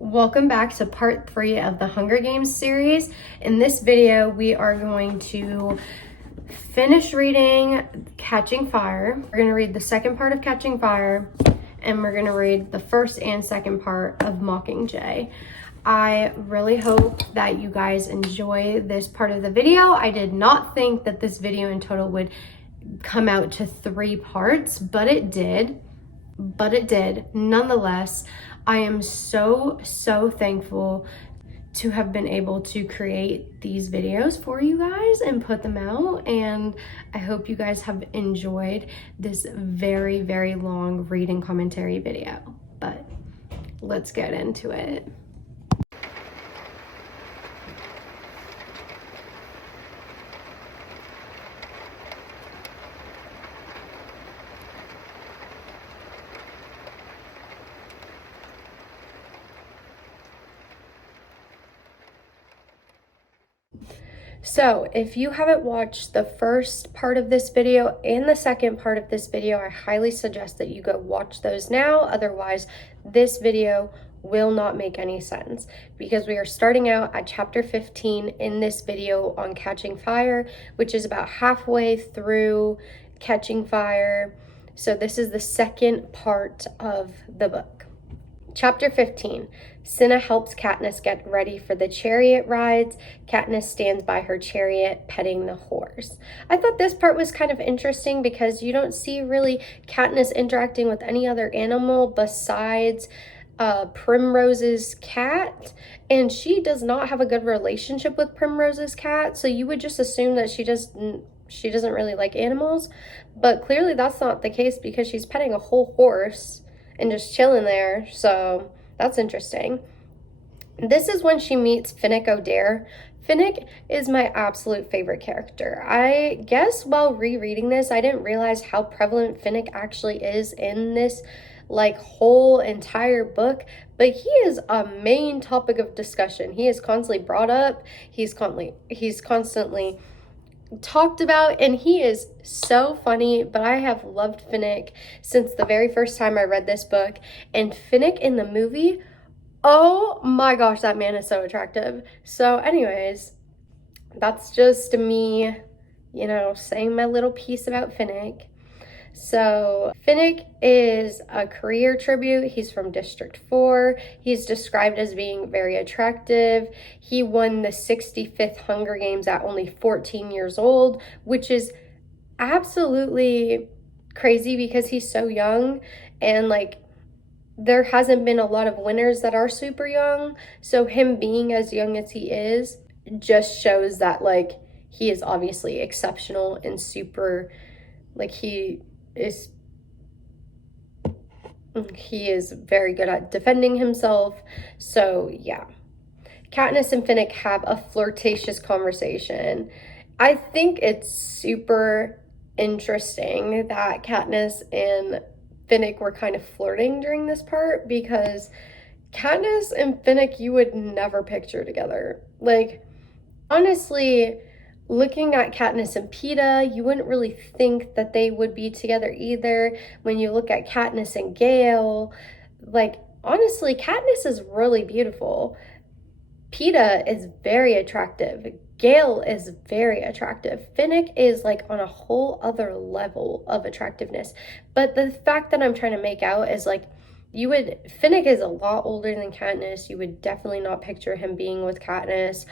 Welcome back to part 3 of the Hunger Games series. In this video, we are going to finish reading Catching Fire. We're going to read the second part of Catching Fire, and we're going to read the first and second part of Mockingjay. I really hope that you guys enjoy this part of the video. I did not think that this video in total would come out to 3 parts, but it did. Nonetheless, I am so thankful to have been able to create these videos for you guys and put them out, and I hope you guys have enjoyed this very long reading commentary video. But let's get into it. So if you haven't watched the first part of this video and the second part of this video, I highly suggest that you go watch those now. Otherwise, this video will not make any sense, because we are starting out at chapter 15 in this video on Catching Fire, which is about halfway through Catching Fire. So this is the second part of the book. Chapter 15. Cinna helps Katniss get ready for the chariot rides. Katniss stands by her chariot, petting the horse. I thought this part was kind of interesting because you don't see really Katniss interacting with any other animal besides Primrose's cat, and she does not have a good relationship with Primrose's cat, so you would just assume that she doesn't really like animals, but clearly that's not the case because she's petting a whole horse and just chilling there, so that's interesting. This is when she meets Finnick Odair. Finnick is my absolute favorite character. I guess while rereading this, I didn't realize how prevalent Finnick actually is in this whole entire book, but he is a main topic of discussion. He is constantly brought up, he's constantly talked about, and he is so funny. But I have loved Finnick since the very first time I read this book, and Finnick in the movie, oh my gosh, that man is so attractive. So anyways, that's just me, saying my little piece about Finnick. So Finnick is a career tribute. He's from District 4. He's described as being very attractive. He won the 65th Hunger Games at only 14 years old, which is absolutely crazy because he's so young, and there hasn't been a lot of winners that are super young. So him being as young as he is just shows that he is obviously exceptional and super, he is very good at defending himself. So yeah, Katniss and Finnick have a flirtatious conversation. I think it's super interesting that Katniss and Finnick were kind of flirting during this part, because Katniss and Finnick you would never picture together. Honestly, looking at Katniss and Peeta, you wouldn't really think that they would be together either. When you look at Katniss and Gale, honestly, Katniss is really beautiful. Peeta is very attractive. Gale is very attractive. Finnick is on a whole other level of attractiveness. But the fact that I'm trying to make out is Finnick is a lot older than Katniss. You would definitely not picture him being with Katniss.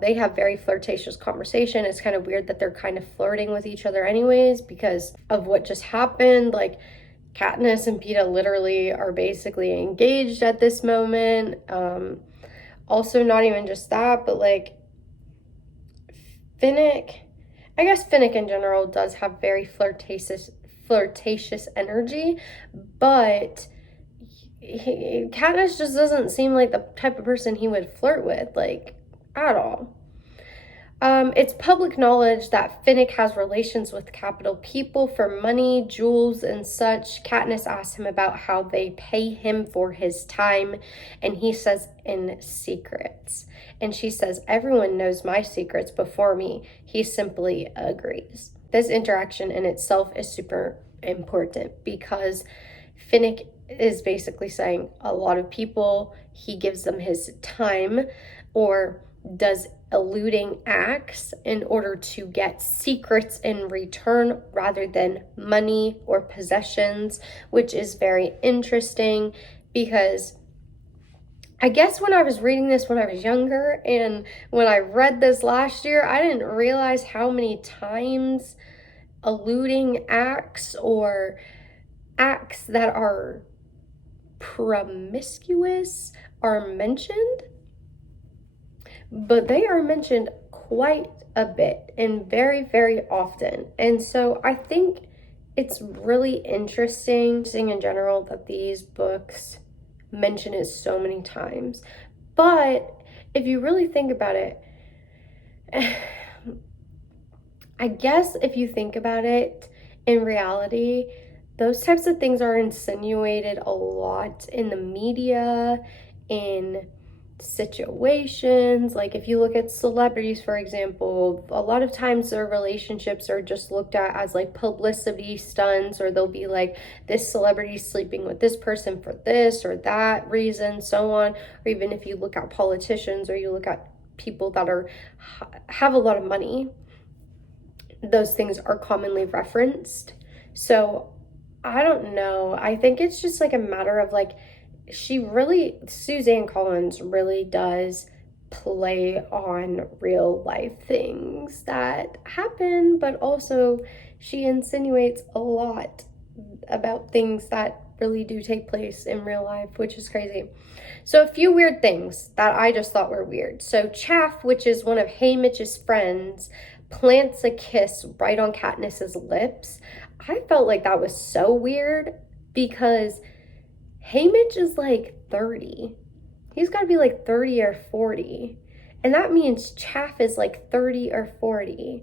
They have very flirtatious conversation. It's kind of weird that they're kind of flirting with each other anyways because of what just happened. Katniss and Peeta literally are basically engaged at this moment. Also, not even just that, but Finnick, I guess Finnick in general does have very flirtatious energy, but Katniss just doesn't seem like the type of person he would flirt with, at all. It's public knowledge that Finnick has relations with capital people for money, jewels, and such. Katniss asks him about how they pay him for his time, and he says in secrets. And she says, everyone knows my secrets before me. He simply agrees. This interaction in itself is super important because Finnick is basically saying a lot of people, he gives them his time or does eluding acts in order to get secrets in return rather than money or possessions, which is very interesting because I guess when I was reading this when I was younger and when I read this last year, I didn't realize how many times eluding acts or acts that are promiscuous are mentioned, but they are mentioned quite a bit and very, very often. And so I think it's really interesting in general that these books mention it so many times. But if you really think about it, I guess if you think about it, in reality, those types of things are insinuated a lot in the media, in situations. Like if you look at celebrities, for example, a lot of times their relationships are just looked at as like publicity stunts, or they'll be like, this celebrity sleeping with this person for this or that reason, so on. Or even if you look at politicians or you look at people that have a lot of money, those things are commonly referenced. So I don't know. I think it's just like a matter of like, Suzanne Collins really does play on real life things that happen, but also she insinuates a lot about things that really do take place in real life, which is crazy. So a few weird things that I just thought were weird. So Chaff, which is one of Haymitch's friends, plants a kiss right on Katniss's lips. I felt like that was so weird because Haymitch is like 30. He's got to be like 30 or 40. And that means Chaff is like 30 or 40.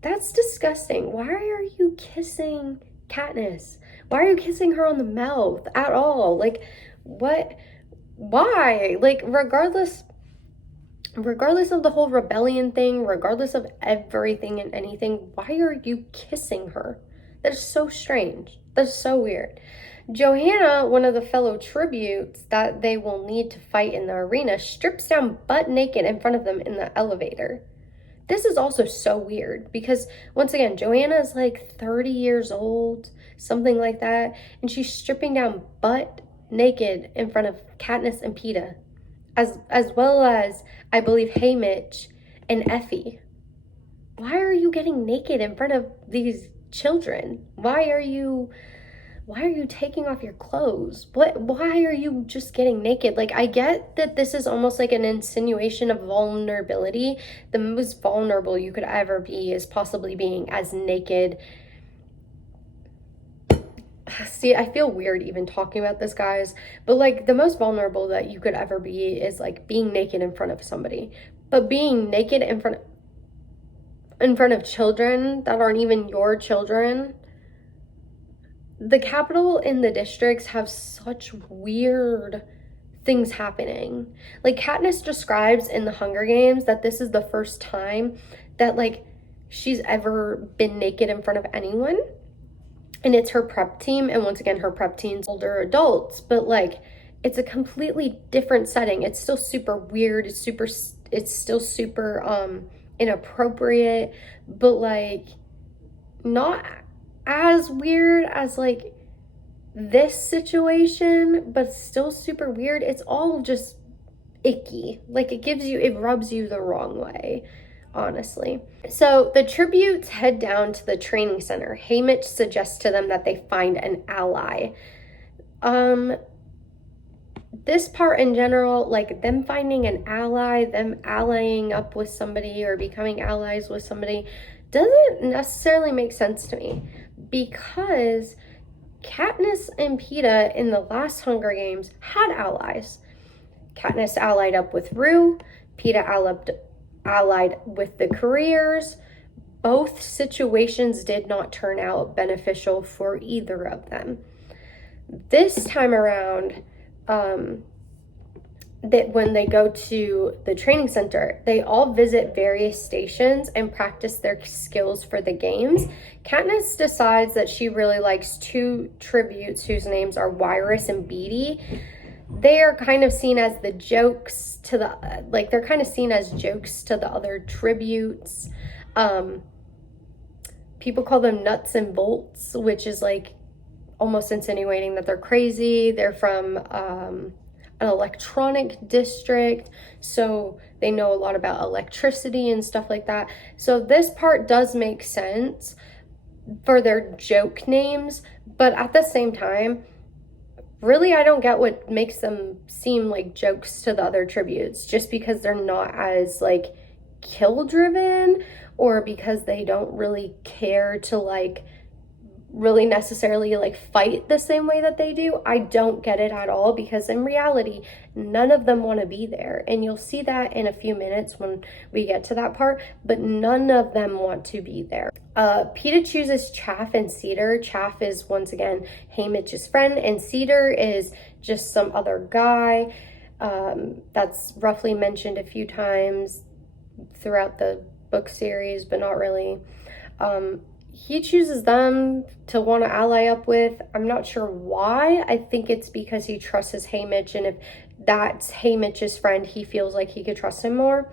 That's disgusting. Why are you kissing Katniss? Why are you kissing her on the mouth at all? Like, what? Why? Like, regardless of the whole rebellion thing, regardless of everything and anything, why are you kissing her? That is so strange. That's so weird. Johanna, one of the fellow tributes that they will need to fight in the arena, strips down butt naked in front of them in the elevator. This is also so weird because, once again, Johanna is like 30 years old, something like that, and she's stripping down butt naked in front of Katniss and Peeta, as well as, I believe, Haymitch and Effie. Why are you getting naked in front of these children? Why are you taking off your clothes? Why are you just getting naked? Like, I get that this is almost like an insinuation of vulnerability. The most vulnerable you could ever be is possibly being as naked. See, I feel weird even talking about this, guys, but like the most vulnerable that you could ever be is like being naked in front of somebody. But being naked in front of children that aren't even your children. The Capitol and the districts have such weird things happening. Like, Katniss describes in the Hunger Games that this is the first time that like she's ever been naked in front of anyone. And it's her prep team, and once again, her prep team's older adults, but like it's a completely different setting. It's still super weird. It's still super inappropriate, but like not as weird as like this situation, but still super weird. It's all just icky. Like it rubs you the wrong way, honestly. So the tributes head down to the training center. Haymitch suggests to them that they find an ally. This part in general, like them finding an ally, them allying up with somebody or becoming allies with somebody, doesn't necessarily make sense to me, because Katniss and Peeta in the last Hunger Games had allies. Katniss allied up with Rue, Peeta allied with the careers. Both situations did not turn out beneficial for either of them. This time around, that when they go to the training center, they all visit various stations and practice their skills for the games. Katniss decides that she really likes two tributes whose names are Wiress and Beetee. They are kind of seen as the jokes to the, like, they're kind of seen as jokes to the other tributes. People call them nuts and bolts, which is like almost insinuating that they're crazy. They're from an electronic district, so they know a lot about electricity and stuff like that. So this part does make sense for their joke names, but at the same time, really, I don't get what makes them seem like jokes to the other tributes, just because they're not as like kill driven, or because they don't really care to like really necessarily like fight the same way that they do. I don't get it at all, because in reality, none of them want to be there. And you'll see that in a few minutes when we get to that part, but none of them want to be there. Peeta chooses Chaff and Cedar. Chaff is once again Haymitch's friend, and Cedar is just some other guy that's roughly mentioned a few times throughout the book series, but not really. He chooses them to want to ally up with. I'm not sure why. I think it's because he trusts his Haymitch, and if that's Haymitch's friend, he feels like he could trust him more.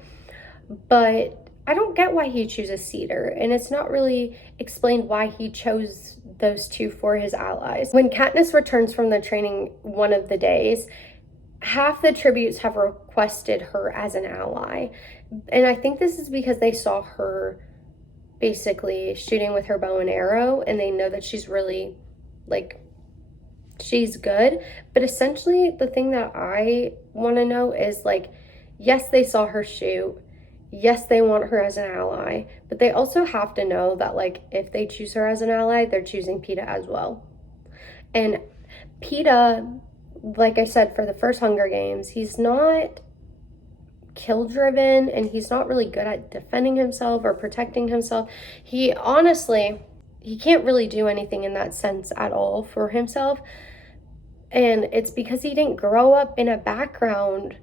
But I don't get why he chooses Cedar, and it's not really explained why he chose those two for his allies. When Katniss returns from the training one of the days, half the tributes have requested her as an ally. And I think this is because they saw her basically shooting with her bow and arrow, and they know that she's really, like, she's good. But essentially, the thing that I want to know is, like, yes, they saw her shoot. Yes, they want her as an ally. But they also have to know that, like, if they choose her as an ally, they're choosing Peeta as well. And Peeta, like I said, for the first Hunger Games, he's not kill driven, and he's not really good at defending himself or protecting himself. He can't really do anything in that sense at all for himself, and it's because he didn't grow up in a background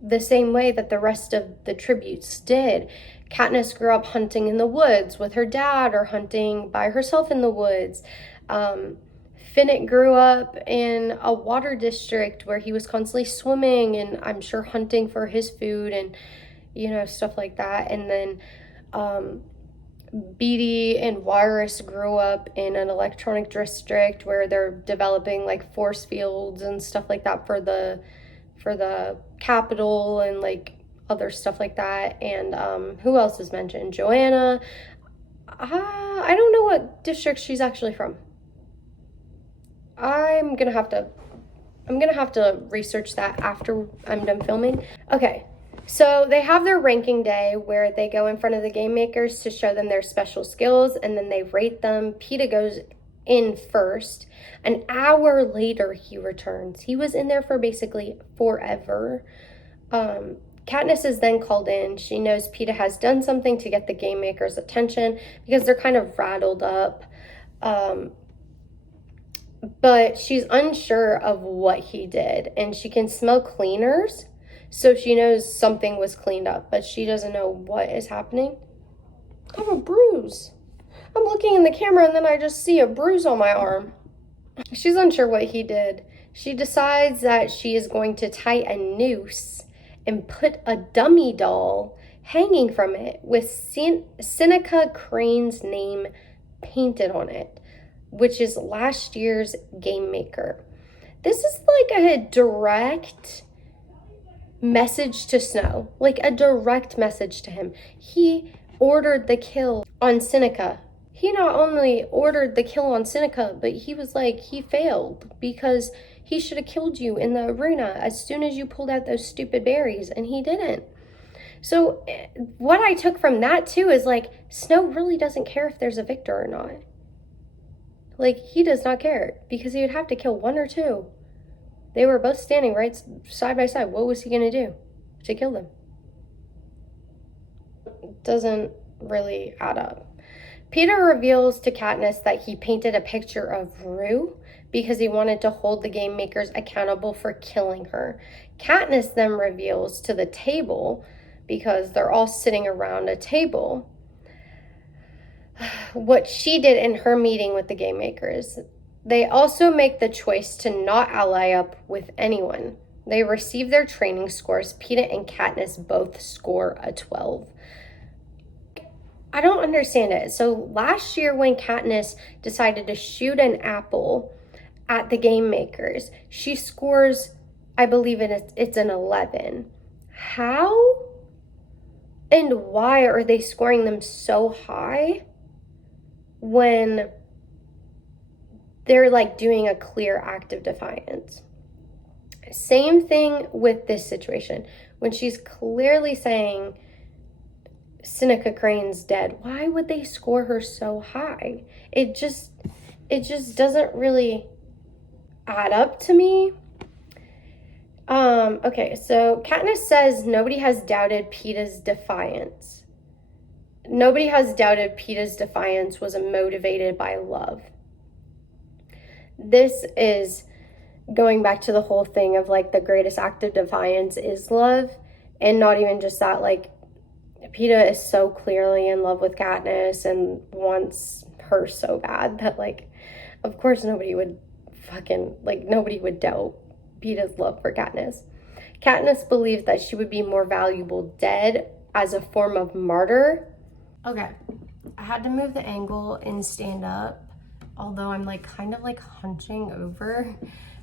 the same way that the rest of the tributes did. Katniss grew up hunting in the woods with her dad, or hunting by herself in the woods. Finnick grew up in a water district where he was constantly swimming, and I'm sure hunting for his food and, you know, stuff like that. And then Beetee and Wiress grew up in an electronic district where they're developing like force fields and stuff like that for the capital and like other stuff like that. And who else is mentioned? Joanna. I don't know what district she's actually from. I'm gonna have to research that after I'm done filming. Okay, so they have their ranking day where they go in front of the game makers to show them their special skills, and then they rate them. Peeta goes in first. An hour later, he returns. He was in there for basically forever. Katniss is then called in. She knows Peeta has done something to get the game makers' attention because they're kind of rattled up. But she's unsure of what he did, and she can smell cleaners, so she knows something was cleaned up, but she doesn't know what is happening. I have a bruise. I'm looking in the camera, and then I just see a bruise on my arm. She's unsure what he did. She decides that she is going to tie a noose and put a dummy doll hanging from it with Seneca Crane's name painted on it, which is last year's game maker. This is like a direct message to Snow, like a direct message to him. He ordered the kill on Seneca. He not only ordered the kill on Seneca, but he was like, he failed because he should have killed you in the arena as soon as you pulled out those stupid berries, and he didn't. So what I took from that too is like, Snow really doesn't care if there's a victor or not. Like, he does not care, because he would have to kill one or two. They were both standing right side by side. What was he going to do to kill them? It doesn't really add up. Peeta reveals to Katniss that he painted a picture of Rue because he wanted to hold the game makers accountable for killing her. Katniss then reveals to the table, because they're all sitting around a table, what she did in her meeting with the game makers. They also make the choice to not ally up with anyone. They receive their training scores. Peeta and Katniss both score a 12. I don't understand it. So last year when Katniss decided to shoot an apple at the game makers, she scores, I believe it's an 11. How and why are they scoring them so high when they're like doing a clear act of defiance? Same thing with this situation. When she's clearly saying Seneca Crane's dead, why would they score her so high? It just doesn't really add up to me. Okay, so Katniss says nobody has doubted Peeta's defiance. Nobody has doubted Peeta's defiance was motivated by love. This is going back to the whole thing of like the greatest act of defiance is love, and not even just that, like Peeta is so clearly in love with Katniss and wants her so bad that, like, of course nobody would doubt Peeta's love for Katniss. Katniss believes that she would be more valuable dead as a form of martyr. Okay, I had to move the angle and stand up, although I'm like kind of like hunching over,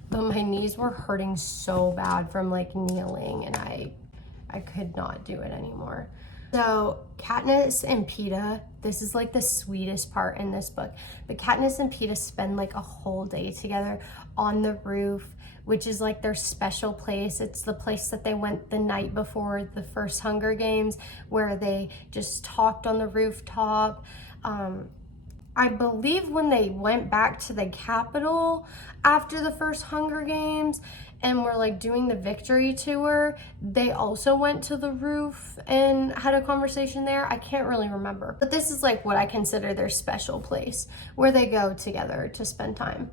but my knees were hurting so bad from like kneeling, and I could not do it anymore. So Katniss and Peeta, this is like the sweetest part in this book, but Katniss and Peeta spend like a whole day together on the roof, which is like their special place. It's the place that they went the night before the first Hunger Games, where they just talked on the rooftop. I believe when they went back to the Capitol after the first Hunger Games and were like doing the victory tour, they also went to the roof and had a conversation there. I can't really remember, but this is like what I consider their special place where they go together to spend time.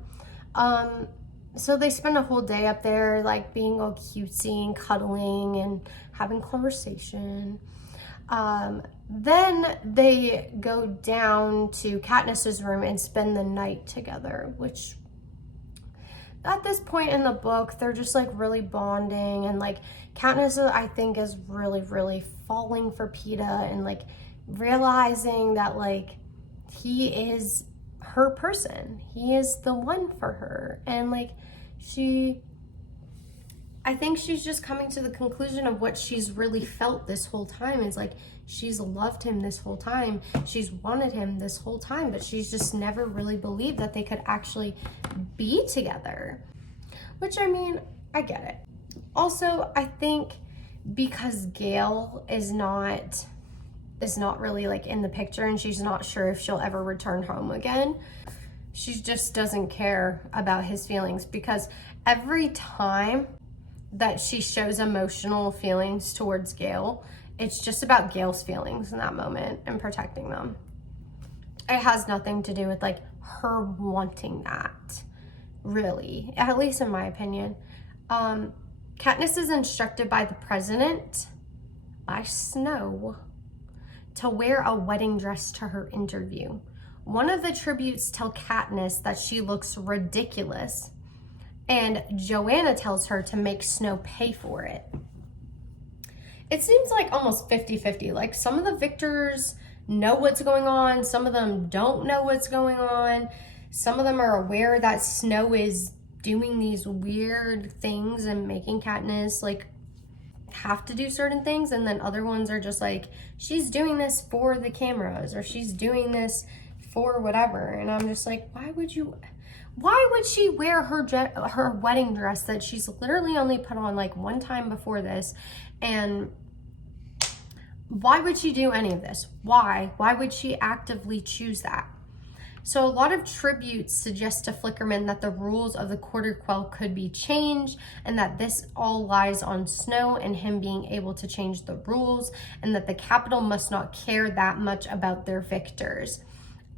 So they spend a whole day up there, like being all cutesy and cuddling and having conversation. Then they go down to Katniss's room and spend the night together, which at this point in the book, they're just like really bonding, and like Katniss, I think, is really, really falling for Peeta and like realizing that like he is her person. He is the one for her. And like I think she's just coming to the conclusion of what she's really felt this whole time is like she's loved him this whole time. She's wanted him this whole time, but she's just never really believed that they could actually be together. Which, I mean, I get it. Also, I think because Gale is not really like in the picture and she's not sure if she'll ever return home again, she just doesn't care about his feelings, because every time that she shows emotional feelings towards Gale, it's just about Gale's feelings in that moment and protecting them. It has nothing to do with like her wanting that, really, at least in my opinion. Katniss is instructed by the president, by Snow, to wear a wedding dress to her interview. One of the tributes tell Katniss that she looks ridiculous, and Joanna tells her to make Snow pay for it. It seems like almost 50-50. Like some of the victors know what's going on, some of them don't know what's going on. Some of them are aware that Snow is doing these weird things and making Katniss like have to do certain things, and then other ones are just like, she's doing this for the cameras, or she's doing this for whatever. And I'm just like, why would she wear her wedding dress that she's literally only put on like one time before this? And why would she do any of this? Why would she actively choose that? So a lot of tributes suggest to Flickerman that the rules of the Quarter Quell could be changed, and that this all lies on Snow and him being able to change the rules, and that the Capitol must not care that much about their victors.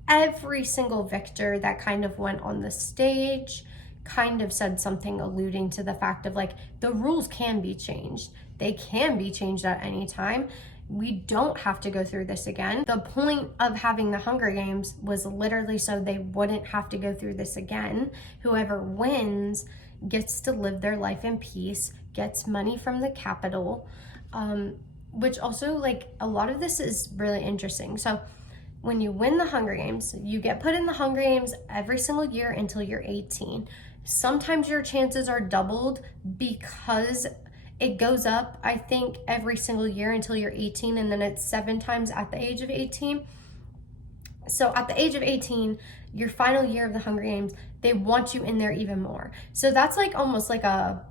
Every single victor that kind of went on the stage kind of said something alluding to the fact of like, the rules can be changed. They can be changed at any time. We don't have to go through this again. The point of having the Hunger Games was literally so they wouldn't have to go through this again. Whoever wins gets to live their life in peace, gets money from the Capitol, which also, like, a lot of this is really interesting. So when you win the Hunger Games, you get put in the Hunger Games every single year until you're 18. Sometimes your chances are doubled because it goes up, I think, every single year until you're 18, and then it's 7 times at the age of 18. So at the age of 18, your final year of the Hunger Games, they want you in there even more. So that's like almost like a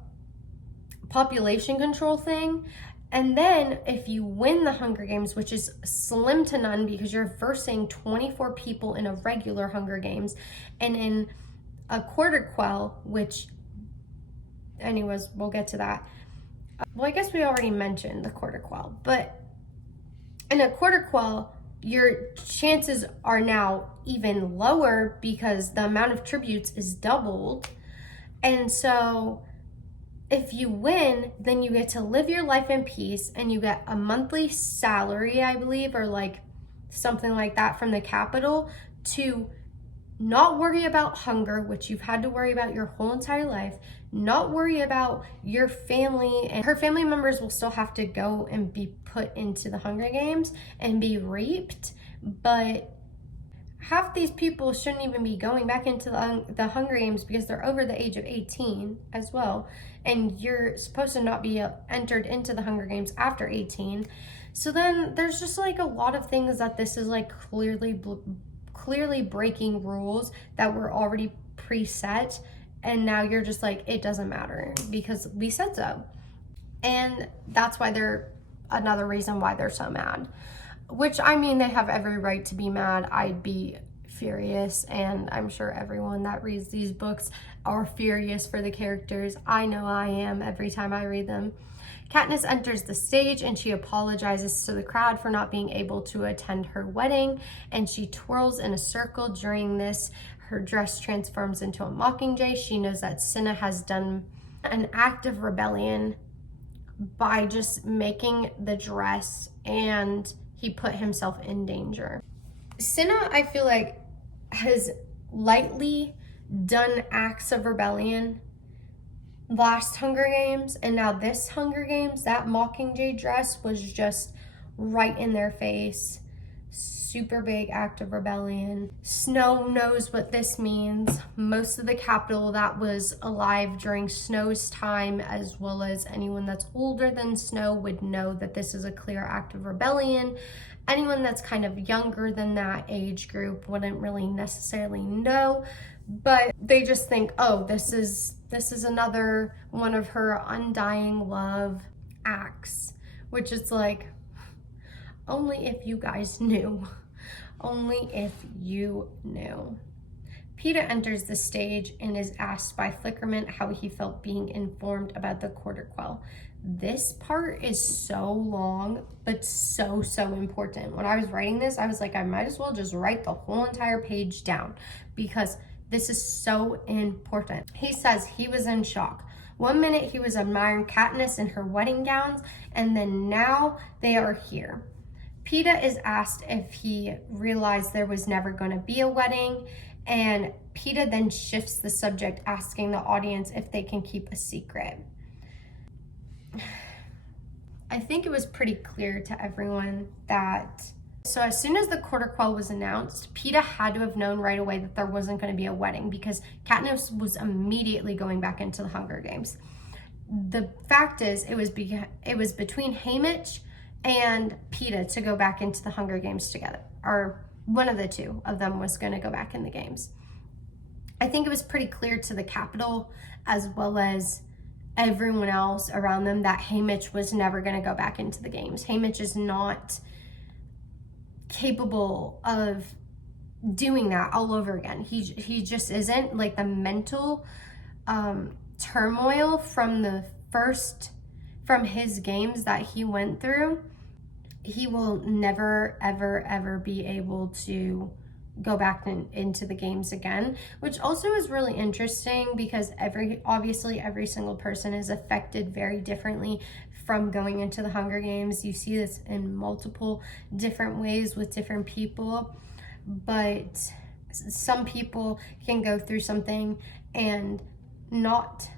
population control thing. And then if you win the Hunger Games, which is slim to none because you're versing 24 people in a regular Hunger Games, and in a quarter quell, which, anyways, we'll get to that. Well, I guess we already mentioned the quarter quell, but in a quarter quell, your chances are now even lower because the amount of tributes is doubled. And so if you win, then you get to live your life in peace, and you get a monthly salary, I believe, or like something like that from the Capitol, to not worry about hunger, which you've had to worry about your whole entire life, not worry about your family, and her family members will still have to go and be put into the Hunger Games and be raped, but half these people shouldn't even be going back into the Hunger Games because they're over the age of 18 as well, and you're supposed to not be entered into the Hunger Games after 18. So then there's just like a lot of things that this is like clearly breaking rules that were already preset, and now you're just like, it doesn't matter because we said so. And that's why another reason why they're so mad, which, I mean, they have every right to be mad. I'd be furious, and I'm sure everyone that reads these books are furious for the characters. I know I am every time I read them. Katniss enters the stage and she apologizes to the crowd for not being able to attend her wedding, and she twirls in a circle. During this, her dress transforms into a mockingjay. She knows that Cinna has done an act of rebellion by just making the dress, and he put himself in danger. Cinna, I feel like, has lightly done acts of rebellion last Hunger Games, and now this Hunger Games, that mockingjay dress was just right in their face. Super big act of rebellion. Snow knows what this means. Most of the Capitol that was alive during Snow's time, as well as anyone that's older than Snow, would know that this is a clear act of rebellion. Anyone that's kind of younger than that age group wouldn't really necessarily know, but they just think, oh, this is another one of her undying love acts, which is like, only if you guys knew. Only if you knew. Peeta enters the stage and is asked by Flickerman how he felt being informed about the quarter quell. This part is so long, but so important. When I was writing this, I was like, I might as well just write the whole entire page down because this is so important. He says he was in shock. One minute he was admiring Katniss in her wedding gowns, and then now they are here. Peeta is asked if he realized there was never going to be a wedding, and Peeta then shifts the subject, asking the audience if they can keep a secret. I think it was pretty clear to everyone that, so as soon as the quarter quell was announced, Peeta had to have known right away that there wasn't going to be a wedding because Katniss was immediately going back into the Hunger Games. The fact is, it was between Haymitch and Peeta to go back into the Hunger Games together, or one of the two of them was going to go back in the games. I think it was pretty clear to the Capitol as well as everyone else around them that Haymitch was never going to go back into the games. Haymitch is not capable of doing that all over again. He just isn't. Like, the mental turmoil from his games that he went through, he will never ever be able to go back into the games again, which also is really interesting because obviously every single person is affected very differently from going into the Hunger Games. You see this in multiple different ways with different people, but some people can go through something and not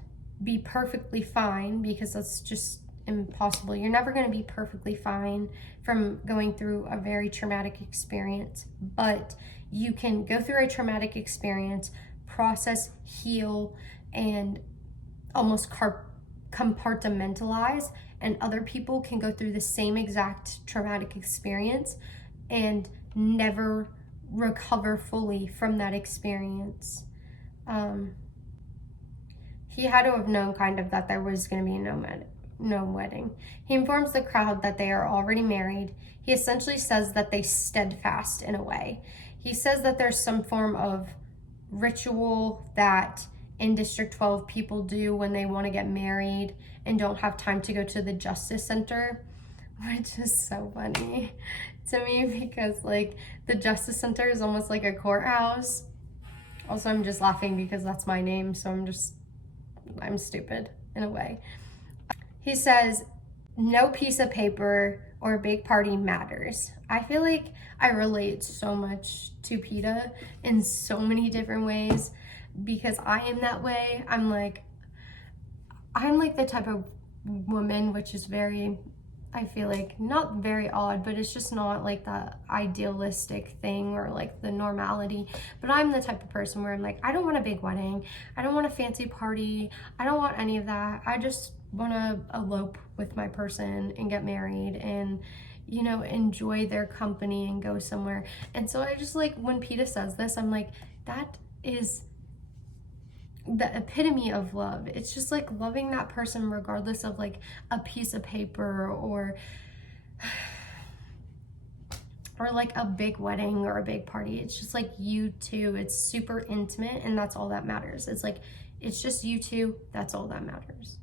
be perfectly fine, because that's just impossible. You're never going to be perfectly fine from going through a very traumatic experience, but you can go through a traumatic experience, process, heal, and almost compartmentalize, and other people can go through the same exact traumatic experience and never recover fully from that experience. He had to have known kind of that there was going to be no wedding. He informs the crowd that they are already married. He essentially says that they steadfast in a way. He says that there's some form of ritual that in District 12 people do when they want to get married and don't have time to go to the Justice Center, which is so funny to me because like the Justice Center is almost like a courthouse. Also, I'm just laughing because that's my name, so I'm stupid in a way. He says, no piece of paper or big party matters. I feel like I relate so much to PETA in so many different ways because I am that way. I'm like the type of woman which is very, I feel like not very odd, but it's just not like the idealistic thing or like the normality. But I'm the type of person where I'm like, I don't want a big wedding. I don't want a fancy party. I don't want any of that. I just want to elope with my person and get married and, you know, enjoy their company and go somewhere. And so I just like, when PETA says this, I'm like, that is the epitome of love. It's just like loving that person regardless of like a piece of paper or like a big wedding or a big party. It's just like you two. It's super intimate and that's all that matters. It's like, it's just you two. That's all that matters.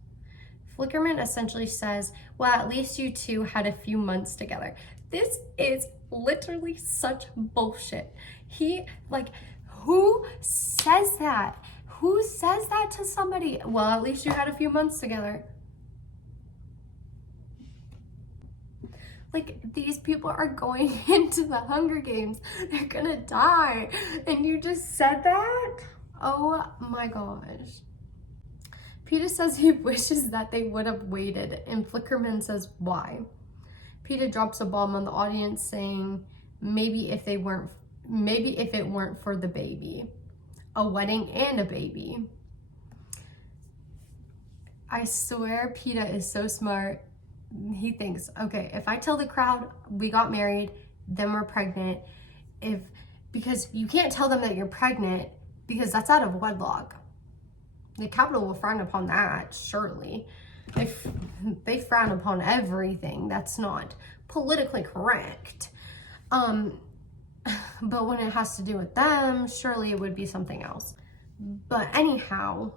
Flickerman essentially says, well, at least you two had a few months together. This is literally such bullshit. Who says that? Who says that to somebody? Well, at least you had a few months together. Like, these people are going into the Hunger Games. They're gonna die. And you just said that? Oh my gosh. PETA says he wishes that they would have waited, and Flickerman says why. PETA drops a bomb on the audience saying maybe if it weren't for the baby. A wedding and a baby. I swear PETA is so smart. He thinks, okay, if I tell the crowd we got married, then we're pregnant, because you can't tell them that you're pregnant because that's out of wedlock. The Capitol will frown upon that, surely. They frown upon everything that's not politically correct. But when it has to do with them, surely it would be something else. But anyhow,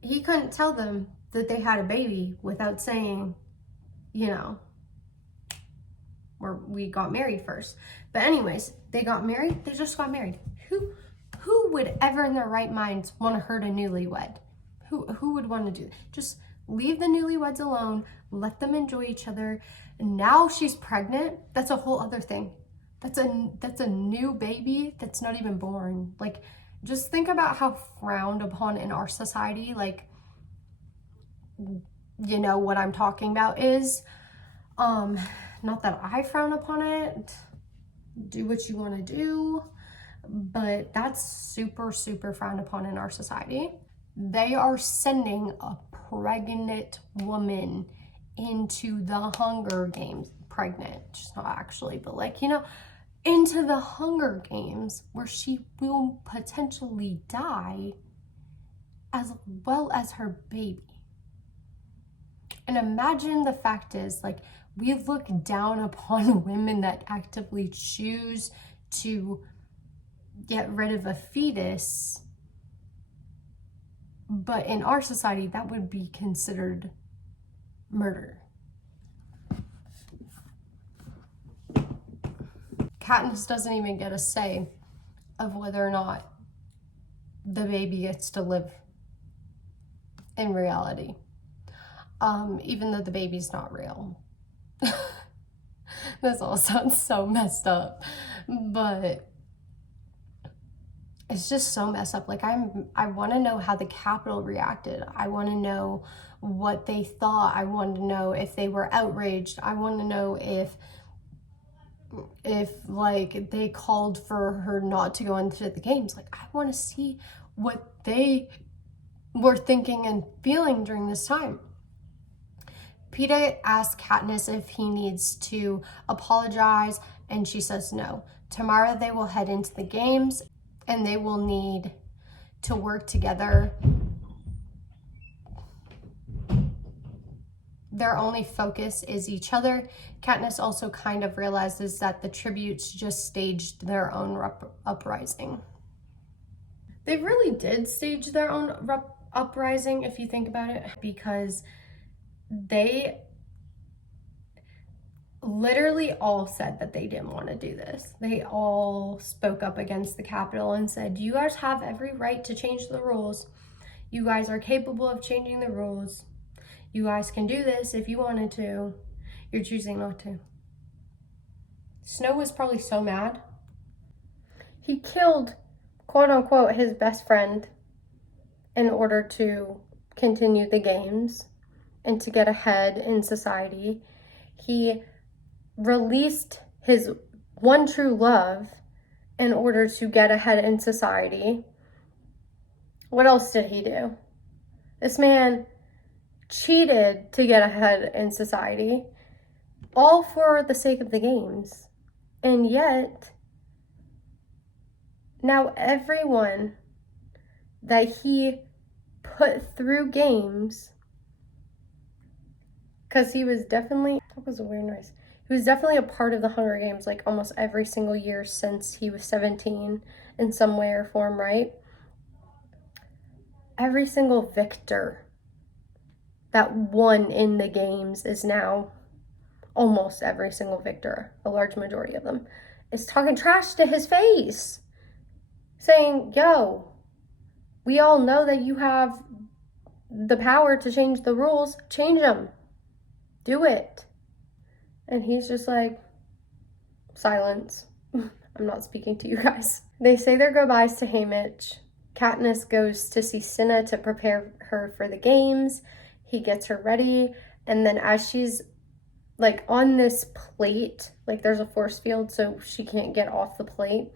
he couldn't tell them that they had a baby without saying, you know, we got married first. But anyways, they got married. They just got married. Who would ever in their right minds want to hurt a newlywed? Who would want to do that? Just leave the newlyweds alone. Let them enjoy each other. And now she's pregnant. That's a whole other thing. That's a new baby that's not even born. Like, just think about how frowned upon in our society, like, you know what I'm talking about is. Not that I frown upon it. Do what you want to do. But that's super, super frowned upon in our society. They are sending a pregnant woman into the Hunger Games. Pregnant, she's not actually, but like, you know, into the Hunger Games where she will potentially die as well as her baby. And imagine the fact is, like, we look down upon women that actively choose to get rid of a fetus, but in our society that would be considered murder. Katniss doesn't even get a say of whether or not the baby gets to live in reality. Even though the baby's not real. This all sounds so messed up, but it's just so messed up. Like, I want to know how the Capitol reacted. I want to know what they thought. I want to know if they were outraged. I want to know if like they called for her not to go into the games. Like, I want to see what they were thinking and feeling during this time. Peeta asks Katniss if he needs to apologize, and she says no. Tomorrow they will head into the games, and they will need to work together. Their only focus is each other. Katniss also kind of realizes that the tributes just staged their own uprising. They really did stage their own uprising, if you think about it, because they literally all said that they didn't want to do this. They all spoke up against the Capitol and said, you guys have every right to change the rules. You guys are capable of changing the rules. You guys can do this if you wanted to. You're choosing not to. Snow was probably so mad. He killed, quote unquote, his best friend in order to continue the games and to get ahead in society. He released his one true love in order to get ahead in society. What else did he do? This man cheated to get ahead in society, all for the sake of the games. And yet, now everyone that he put through games, because he was definitely, that was a weird noise. He was definitely a part of the Hunger Games, like almost every single year since he was 17 in some way or form, right? Every single victor that won in the games is now, almost every single victor, a large majority of them, is talking trash to his face, saying, yo, we all know that you have the power to change the rules. Change them. Do it. And he's just like, silence. I'm not speaking to you guys. They say their goodbyes to Haymitch. Katniss goes to see Cinna to prepare her for the games. He gets her ready. And then as she's like on this plate, like there's a force field so she can't get off the plate,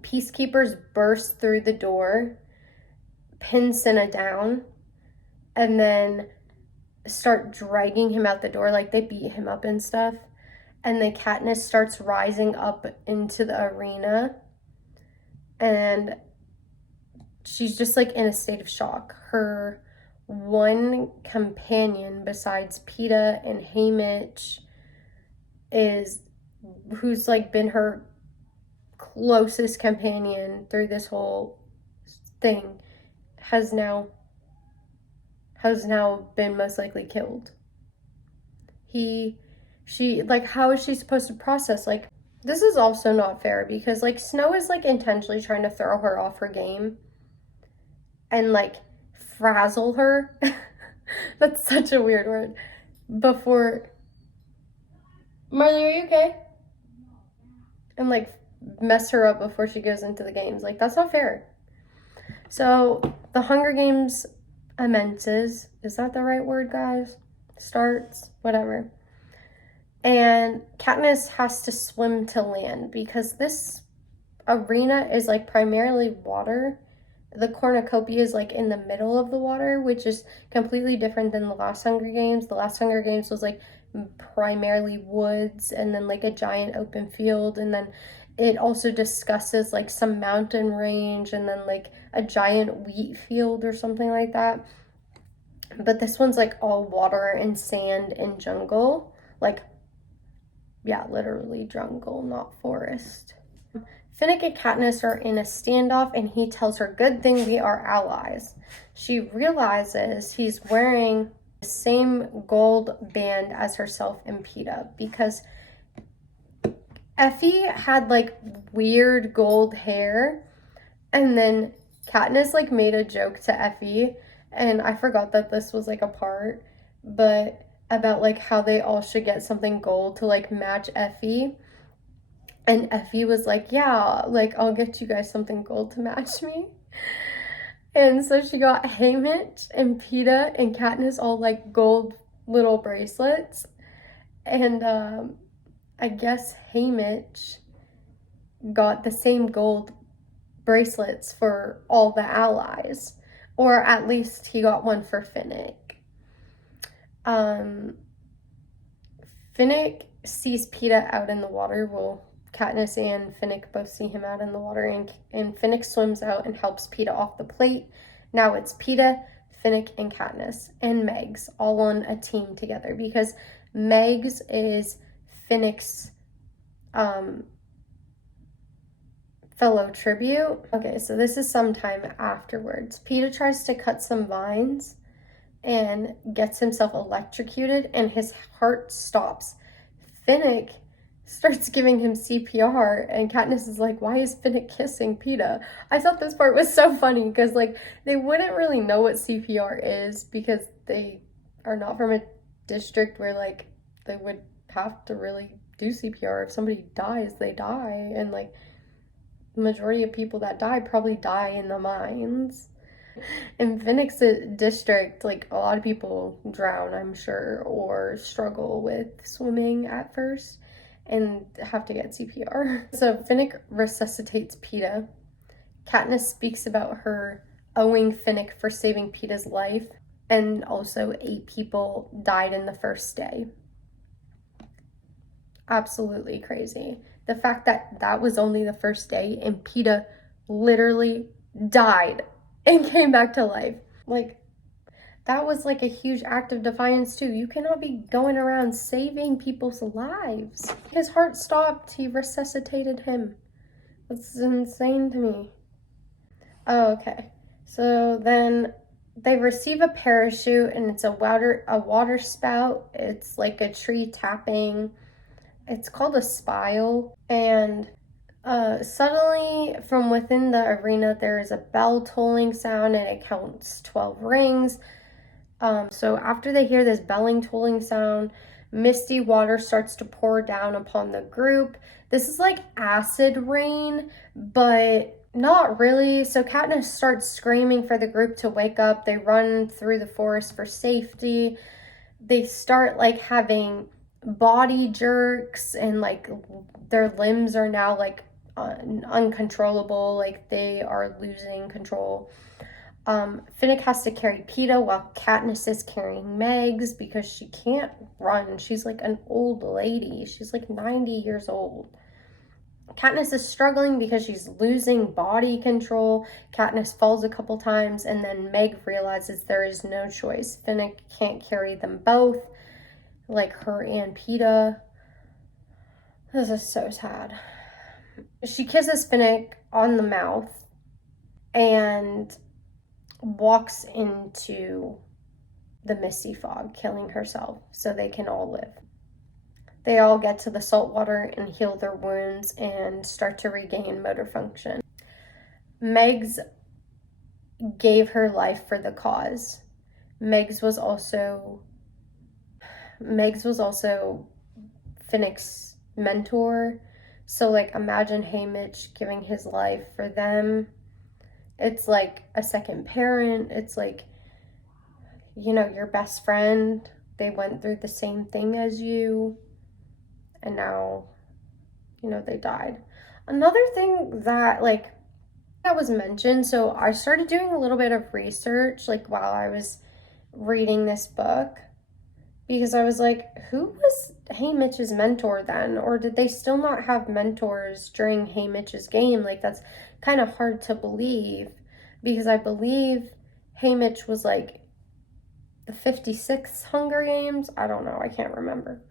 Peacekeepers burst through the door, pin Cinna down, and then start dragging him out the door. Like, they beat him up and stuff. And then Katniss starts rising up into the arena, and she's just like in a state of shock. Her one companion besides Peeta and Haymitch who's like been her closest companion through this whole thing, has now been most likely killed. Like, how is she supposed to process? Like, this is also not fair because, like, Snow is, like, intentionally trying to throw her off her game and, like, frazzle her. That's such a weird word. Before, Marley, are you okay? And, like, mess her up before she goes into the games. Like, that's not fair. So, the Hunger Games immenses. Is that the right word, guys? Starts, whatever. And Katniss has to swim to land because this arena is like primarily water. The cornucopia is like in the middle of the water, which is completely different than the last Hunger Games. The last Hunger Games was like primarily woods and then like a giant open field, and then it also discusses like some mountain range and then like a giant wheat field or something like that. But this one's like all water and sand and jungle. Like, yeah, literally jungle, not forest. Finnick and Katniss are in a standoff, and he tells her, good thing we are allies. She realizes he's wearing the same gold band as herself and Peeta, because Effie had like weird gold hair, and then Katniss like made a joke to Effie, and I forgot that this was like a part, but about like how they all should get something gold to like match Effie. And Effie was like, yeah, like I'll get you guys something gold to match me. And so she got Haymitch and Peeta and Katniss all like gold little bracelets. And I guess Haymitch got the same gold bracelets for all the allies. Or at least he got one for Finnick. Finnick sees Peeta out in the water. Well, Katniss and Finnick both see him out in the water, and Finnick swims out and helps Peeta off the plate. Now it's Peeta, Finnick, and Katniss, and Megs all on a team together, because Megs is Finnick's fellow tribute. Okay, so this is sometime afterwards. Peeta tries to cut some vines and gets himself electrocuted, and his heart stops. Finnick starts giving him CPR, and Katniss is like, why is Finnick kissing Peeta? I thought this part was so funny, because like they wouldn't really know what CPR is, because they are not from a district where like they would have to really do CPR. If somebody dies, they die, and like the majority of people that die probably die in the mines. In Finnick's district, like a lot of people drown, I'm sure, or struggle with swimming at first and have to get CPR. So Finnick resuscitates Peeta. Katniss speaks about her owing Finnick for saving Peeta's life, and also 8 people died in the first day. Absolutely crazy. The fact that that was only the first day and Peeta literally died and came back to life. Like, that was like a huge act of defiance too. You cannot be going around saving people's lives. His heart stopped. He resuscitated him. That's insane to me. Oh, okay. So then they receive a parachute, and it's a water spout. It's like a tree tapping. It's called a spile. And suddenly, from within the arena, there is a bell tolling sound, and it counts 12 rings. So after they hear this belling tolling sound, misty water starts to pour down upon the group. This is like acid rain, but not really. So Katniss starts screaming for the group to wake up. They run through the forest for safety. They start like having body jerks, and like their limbs are now like uncontrollable, like they are losing control. Finnick has to carry Peeta while Katniss is carrying Megs, because she can't run. She's like an old lady. She's like 90 years old. Katniss is struggling because she's losing body control. Katniss falls a couple times, and then Meg realizes there is no choice. Finnick can't carry them both, like her and Peeta. This is so sad. She kisses Finnick on the mouth and walks into the misty fog, killing herself so they can all live. They all get to the salt water and heal their wounds and start to regain motor function. Megs gave her life for the cause. Megs was also Finnick's mentor. So like imagine Haymitch giving his life for them. It's like a second parent. It's like, you know, your best friend. They went through the same thing as you, and now, you know, they died. Another thing that was mentioned, so I started doing a little bit of research like while I was reading this book, because I was like, who was Haymitch's mentor then? Or did they still not have mentors during Haymitch's game? Like, that's kind of hard to believe, because I believe Haymitch was like the 56th Hunger Games. I don't know. I can't remember.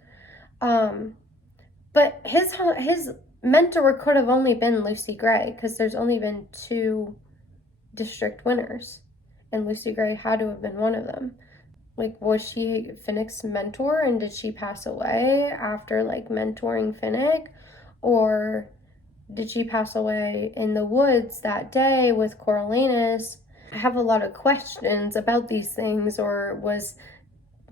But his mentor could have only been Lucy Gray, because there's only been 2 district winners, and Lucy Gray had to have been one of them. Like, was she Finnick's mentor, and did she pass away after like mentoring Finnick? Or did she pass away in the woods that day with Coriolanus? I have a lot of questions about these things, or was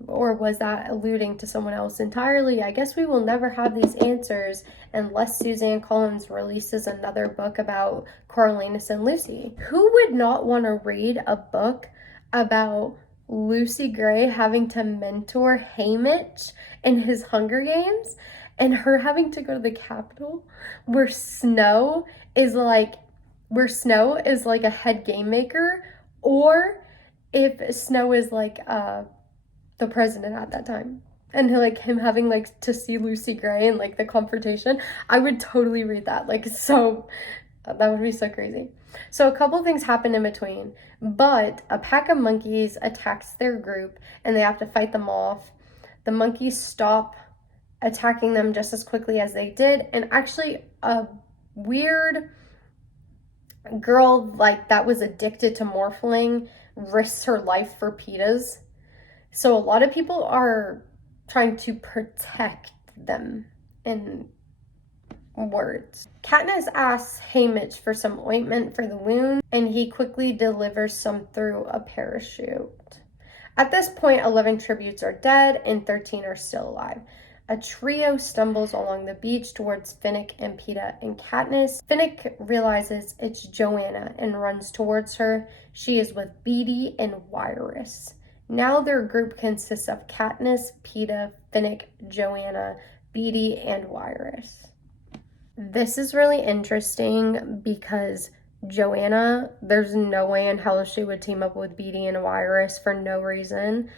that alluding to someone else entirely? I guess we will never have these answers unless Suzanne Collins releases another book about Coriolanus and Lucy. Who would not want to read a book about Lucy Gray having to mentor Haymitch in his Hunger Games, and her having to go to the Capitol where Snow is like a head game maker, or if Snow is like the president at that time, and like him having like to see Lucy Gray and like the confrontation. I would totally read that. Like, so that would be so crazy. So a couple things happen in between, but a pack of monkeys attacks their group and they have to fight them off. The monkeys stop attacking them just as quickly as they did, and actually a weird girl like that was addicted to Morphling risks her life for pitas. So a lot of people are trying to protect them in words. Katniss asks Haymitch for some ointment for the wound, and he quickly delivers some through a parachute. At this point, 11 tributes are dead and 13 are still alive. A trio stumbles along the beach towards Finnick and Peeta and Katniss. Finnick realizes it's Joanna and runs towards her. She is with Beetee and Wiress. Now their group consists of Katniss, Peeta, Finnick, Joanna, Beetee, and Wiress. This is really interesting because Joanna, there's no way in hell she would team up with Beetee and Wiress for no reason.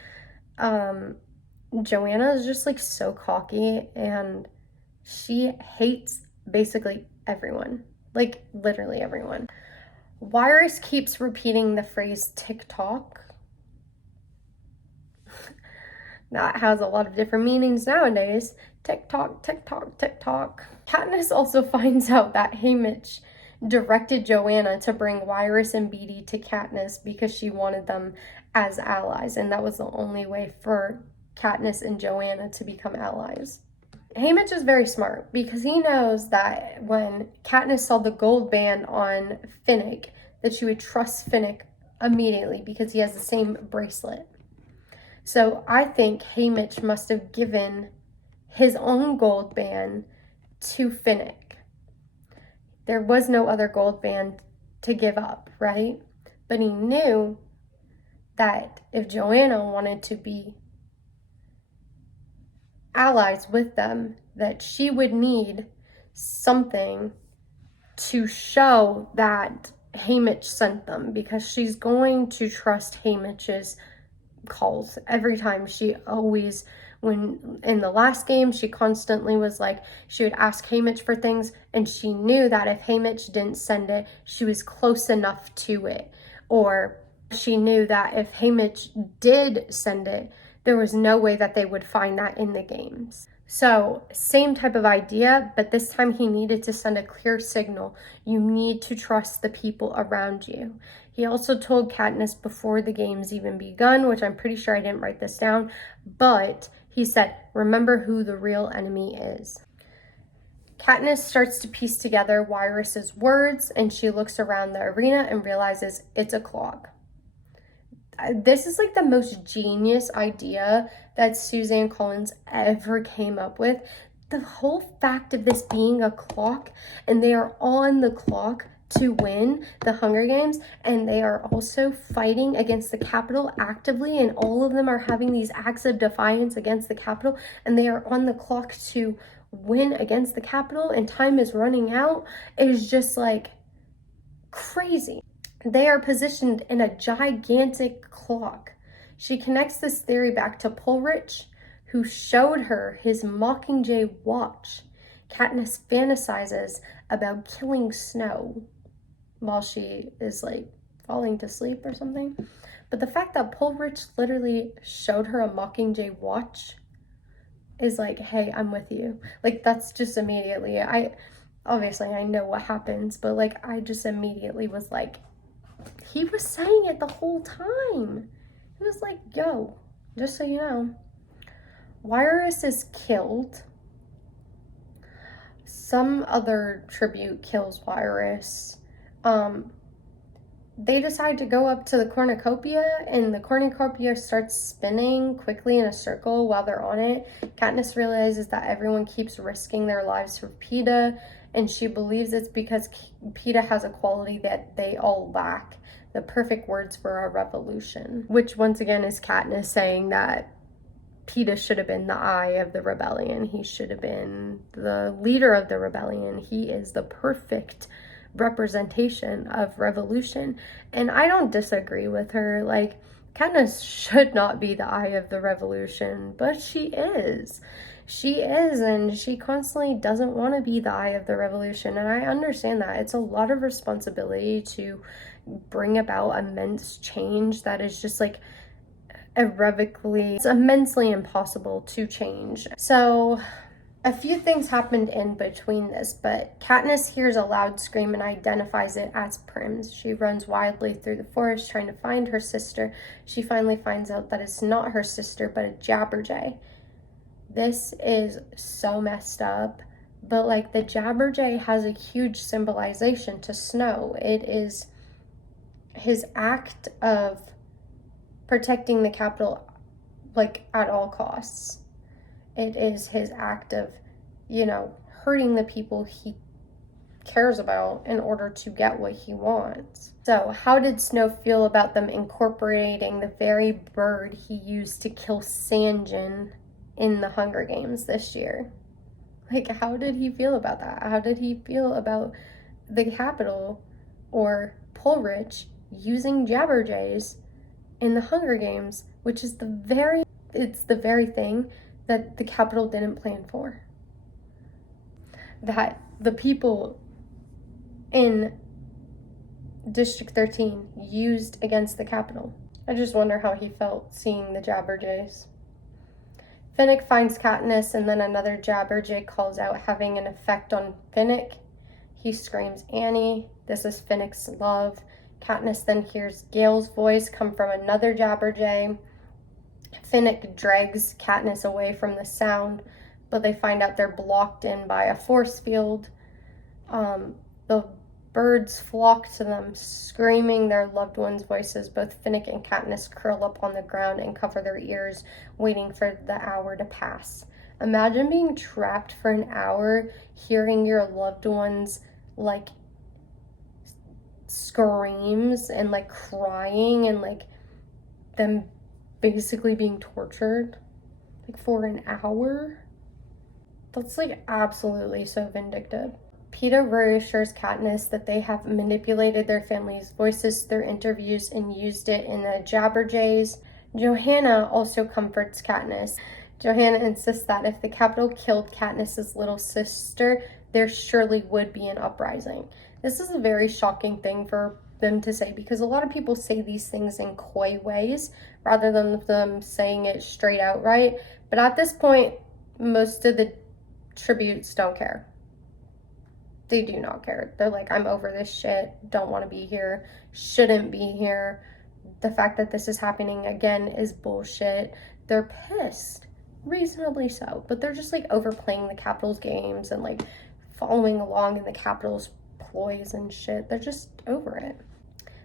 Joanna is just like so cocky, and she hates basically everyone, like literally everyone. Wiress keeps repeating the phrase TikTok. That has a lot of different meanings nowadays. TikTok, TikTok, TikTok. Katniss also finds out that Haymitch directed Joanna to bring Wiress and Beetee to Katniss because she wanted them as allies, and that was the only way for Katniss and Joanna to become allies. Haymitch is very smart because he knows that when Katniss saw the gold band on Finnick, that she would trust Finnick immediately because he has the same bracelet. So I think Haymitch must have given his own gold band to Finnick. There was no other gold band to give up, right? But he knew that if Joanna wanted to be allies with them, that she would need something to show that Haymitch sent them, because she's going to trust Haymitch's calls every time. She always, when in the last game, she constantly was like, she would ask Haymitch for things, and she knew that if Haymitch didn't send it, she was close enough to it. Or she knew that if Haymitch did send it, there was no way that they would find that in the games. So same type of idea, but this time he needed to send a clear signal. You need to trust the people around you. He also told Katniss before the games even begun, which I'm pretty sure I didn't write this down, but he said, remember who the real enemy is. Katniss starts to piece together Wiress's words, and she looks around the arena and realizes it's a clock. This is like the most genius idea that Suzanne Collins ever came up with. The whole fact of this being a clock, and they are on the clock to win the Hunger Games, and they are also fighting against the Capitol actively, and all of them are having these acts of defiance against the Capitol, and they are on the clock to win against the Capitol, and time is running out. It is just like crazy. They are positioned in a gigantic clock. She connects this theory back to Pulrich, who showed her his Mockingjay watch. Katniss fantasizes about killing Snow while she is like falling to sleep or something. But the fact that Pulrich literally showed her a Mockingjay watch is like, hey, I'm with you. Like, that's just immediately, obviously I know what happens, but like I just immediately was like, he was saying it the whole time. He was like, yo, just so you know, Wiress is killed. some other tribute kills Virus, they decide to go up to the cornucopia, and the cornucopia starts spinning quickly in a circle while they're on it. Katniss realizes that everyone keeps risking their lives for Peeta, and she believes it's because Peeta has a quality that they all lack. The perfect words for a revolution. Which, once again, is Katniss saying that Peeta should have been the eye of the rebellion. He should have been the leader of the rebellion. He is the perfect representation of revolution. And I don't disagree with her. Like, Katniss should not be the eye of the revolution, but she is. She is, and she constantly doesn't want to be the eye of the revolution. And I understand that. It's a lot of responsibility to bring about immense change that is just like irrevocably, it's immensely impossible to change. So a few things happened in between this, but Katniss hears a loud scream and identifies it as Prim's. She runs wildly through the forest trying to find her sister. She finally finds out that it's not her sister, but a Jabberjay. This is so messed up, but like the Jabberjay has a huge symbolization to Snow. It is his act of protecting the capital, like, at all costs. It is his act of, hurting the people he cares about in order to get what he wants. So how did Snow feel about them incorporating the very bird he used to kill Sanjin in the Hunger Games this year? Like, how did he feel about that? How did he feel about the capital or Polrich using Jabberjays in the Hunger Games, which is the very thing that the capital didn't plan for? That the people in District 13 used against the capital. I just wonder how he felt seeing the Jabberjays. Finnick finds Katniss, and then another Jabberjay calls out, having an effect on Finnick. He screams, "Annie!" This is Finnick's love. Katniss then hears Gale's voice come from another Jabberjay. Finnick drags Katniss away from the sound, but they find out they're blocked in by a force field. The birds flock to them, screaming their loved ones' voices. Both Finnick and Katniss curl up on the ground and cover their ears, waiting for the hour to pass. Imagine being trapped for an hour, hearing your loved ones, like, screams and, like, crying and, like, them basically being tortured, like, for an hour. That's, like, absolutely so vindictive. Peeta reassures Katniss that they have manipulated their family's voices through interviews and used it in the Jabberjays. Johanna also comforts Katniss. Johanna insists that if the capital killed Katniss's little sister, there surely would be an uprising. This is a very shocking thing for them to say, because a lot of people say these things in coy ways rather than them saying it straight out right. But at this point, most of the tributes don't care. They do not care. They're like, I'm over this shit, don't want to be here, shouldn't be here. The fact that this is happening again is bullshit. They're pissed, reasonably so, but they're just like overplaying the Capitol's games and like following along in the Capitol's ploys and shit. They're just over it.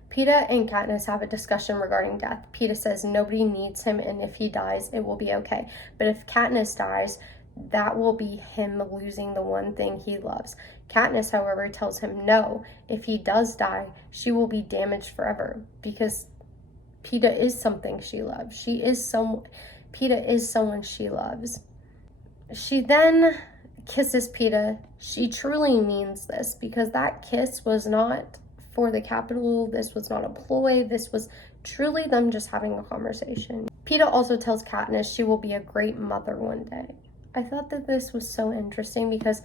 Peeta and Katniss have a discussion regarding death. Peeta says nobody needs him, and if he dies, it will be okay. But if Katniss dies, that will be him losing the one thing he loves. Katniss, however, tells him no. If he does die, she will be damaged forever, because Peeta is something she loves. Peeta is someone she loves. She then kisses Peeta. She truly means this, because that kiss was not for the capital. This was not a ploy. This was truly them just having a conversation. Peeta also tells Katniss she will be a great mother one day. I thought that this was so interesting, because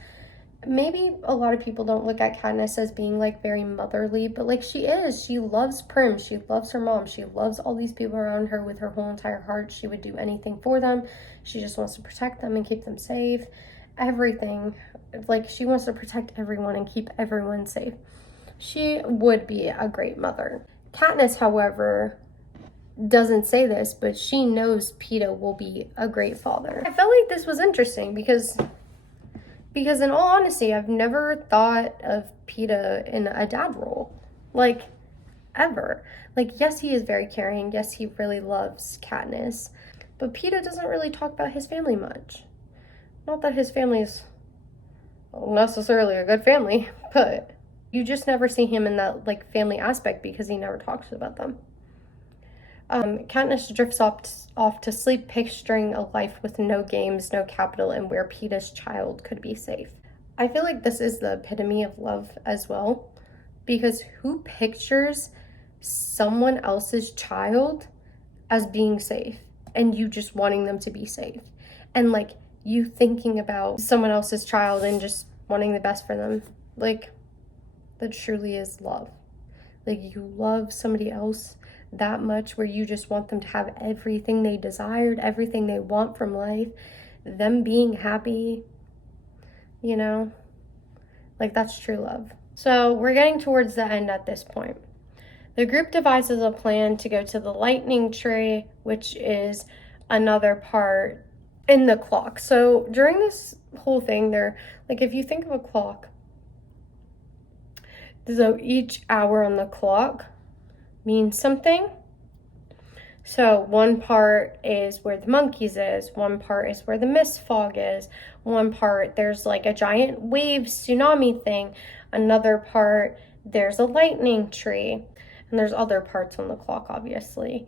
maybe a lot of people don't look at Katniss as being like very motherly, but like she is. She loves Prim. She loves her mom. She loves all these people around her with her whole entire heart. She would do anything for them. She just wants to protect them and keep them safe. Everything. Like, she wants to protect everyone and keep everyone safe. She would be a great mother. Katniss, however, doesn't say this, but she knows Peeta will be a great father. I felt like this was interesting because Because in all honesty, I've never thought of Peeta in a dad role. Like, ever. Like, yes, he is very caring. Yes, he really loves Katniss. But Peeta doesn't really talk about his family much. Not that his family is necessarily a good family, but you just never see him in that, like, family aspect because he never talks about them. Katniss drifts off to sleep, picturing a life with no games, no capital, and where Peeta's child could be safe. I feel like this is the epitome of love as well, because who pictures someone else's child as being safe and you just wanting them to be safe? And like you thinking about someone else's child and just wanting the best for them. Like, that truly is love. Like, you love somebody else that much where you just want them to have everything they desired, everything they want from life, them being happy, you know? Like, that's true love. So we're getting towards the end at this point. The group devises a plan to go to the lightning tree, which is another part in the clock. So during this whole thing, they're like, if you think of a clock, so each hour on the clock means something. So one part is where the monkeys is, one part is where the mist fog is, one part there's like a giant wave tsunami thing, another part there's a lightning tree, and there's other parts on the clock, obviously.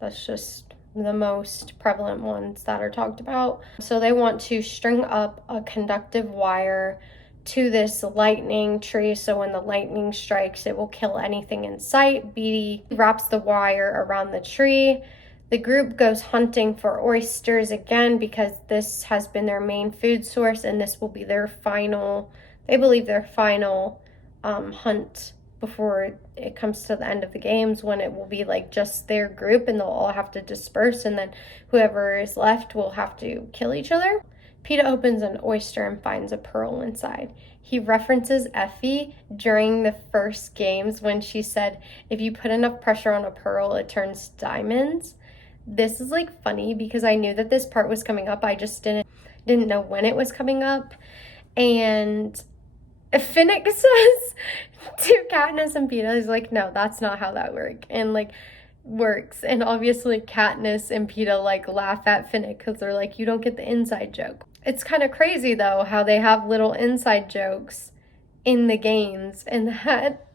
That's just the most prevalent ones that are talked about. So they want to string up a conductive wire to this lightning tree, so when the lightning strikes, it will kill anything in sight. Beetee wraps the wire around the tree. The group goes hunting for oysters again because this has been their main food source, and this will be their final, they believe their final hunt before it comes to the end of the games, when it will be like just their group and they'll all have to disperse, and then whoever is left will have to kill each other. Peeta opens an oyster and finds a pearl inside. He references Effie during the first games when she said, if you put enough pressure on a pearl, it turns diamonds. This is like funny because I knew that this part was coming up. I just didn't know when it was coming up. And Finnick says to Katniss and Peeta, he's like, no, that's not how that works. And like, works. And obviously Katniss and Peeta like laugh at Finnick because they're like, you don't get the inside joke. It's kind of crazy though how they have little inside jokes in the games and that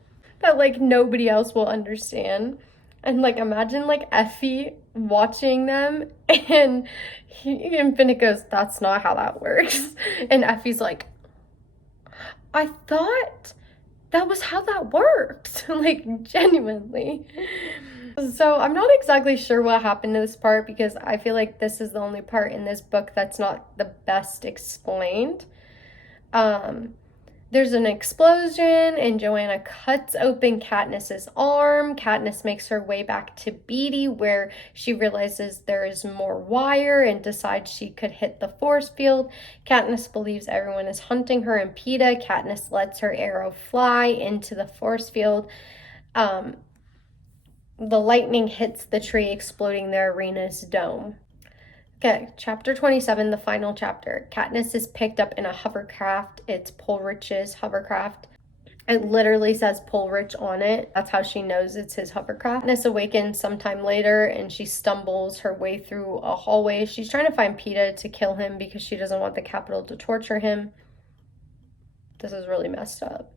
like nobody else will understand. And like imagine like Effie watching them and Finnick goes, that's not how that works. And Effie's like, I thought that was how that worked. Like, genuinely. So I'm not exactly sure what happened to this part because I feel like this is the only part in this book that's not the best explained. There's an explosion and Johanna cuts open Katniss's arm. Katniss makes her way back to Beetee where she realizes there is more wire and decides she could hit the force field. Katniss believes everyone is hunting her and Peeta. Katniss lets her arrow fly into the force field. The lightning hits the tree, exploding the arena's dome. Okay, chapter 27, the final chapter. Katniss is picked up in a hovercraft. It's Pulrich's hovercraft. It literally says Pulrich on it. That's how she knows it's his hovercraft. Katniss awakens sometime later and she stumbles her way through a hallway. She's trying to find Peeta to kill him because she doesn't want the Capitol to torture him. This is really messed up.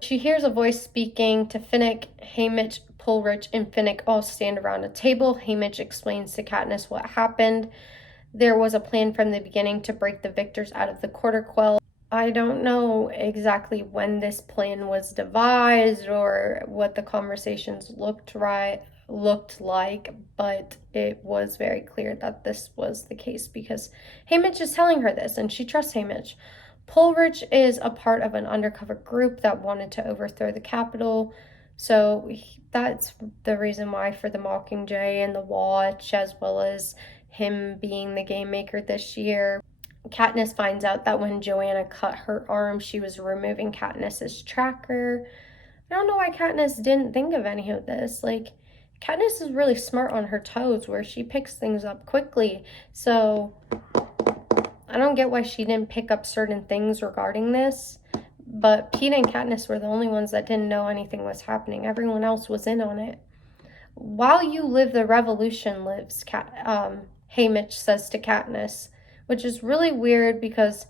She hears a voice speaking to Finnick. Haymitch, Pulrich, and Finnick all stand around a table. Haymitch explains to Katniss what happened. There was a plan from the beginning to break the victors out of the Quarter Quell. I don't know exactly when this plan was devised or what the conversations looked like, but it was very clear that this was the case because Haymitch is telling her this and she trusts Haymitch. Pulrich is a part of an undercover group that wanted to overthrow the Capitol. So that's the reason why for the Mockingjay and the Watch, as well as him being the game maker this year. Katniss finds out that when Johanna cut her arm, she was removing Katniss's tracker. I don't know why Katniss didn't think of any of this. Like, Katniss is really smart on her toes where she picks things up quickly. So I don't get why she didn't pick up certain things regarding this, but Peeta and Katniss were the only ones that didn't know anything was happening. Everyone else was in on it. While you live, the revolution lives, Haymitch says to Katniss, which is really weird because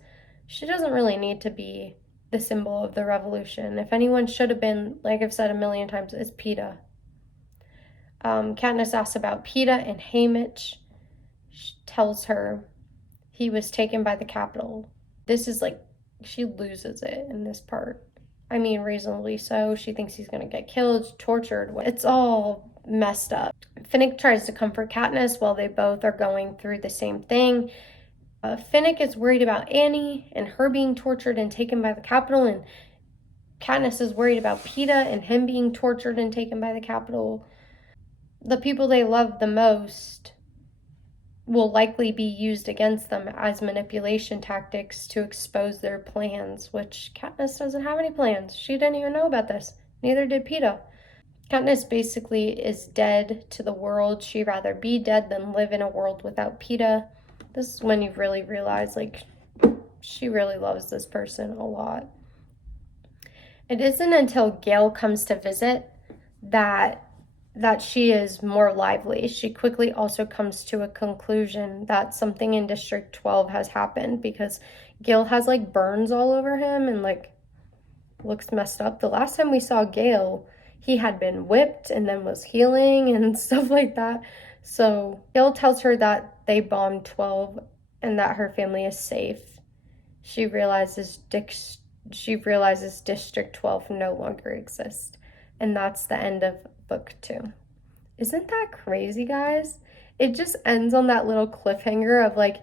she doesn't really need to be the symbol of the revolution. If anyone should have been, like I've said a million times, it's Peeta. Katniss asks about Peeta, and Haymitch tells her he was taken by the Capitol. This is like, she loses it in this part. I mean, reasonably so. She thinks he's going to get killed, tortured. It's all messed up. Finnick tries to comfort Katniss while they both are going through the same thing. Finnick is worried about Annie and her being tortured and taken by the Capitol, and Katniss is worried about Peeta and him being tortured and taken by the Capitol. The people they love the most will likely be used against them as manipulation tactics to expose their plans, which Katniss doesn't have any plans. She didn't even know about this. Neither did Peeta. Katniss basically is dead to the world. She'd rather be dead than live in a world without Peeta. This is when you really realize, like, she really loves this person a lot. It isn't until Gale comes to visit that she is more lively. She quickly also comes to a conclusion that something in District 12 has happened, because Gale has, like, burns all over him and, like, looks messed up. The last time we saw Gale, he had been whipped and then was healing and stuff like that. So Gale tells her that they bombed 12 and that her family is safe. She realizes District 12 no longer exists. And that's the end of book 2. Isn't that crazy, guys? It just ends on that little cliffhanger of, like,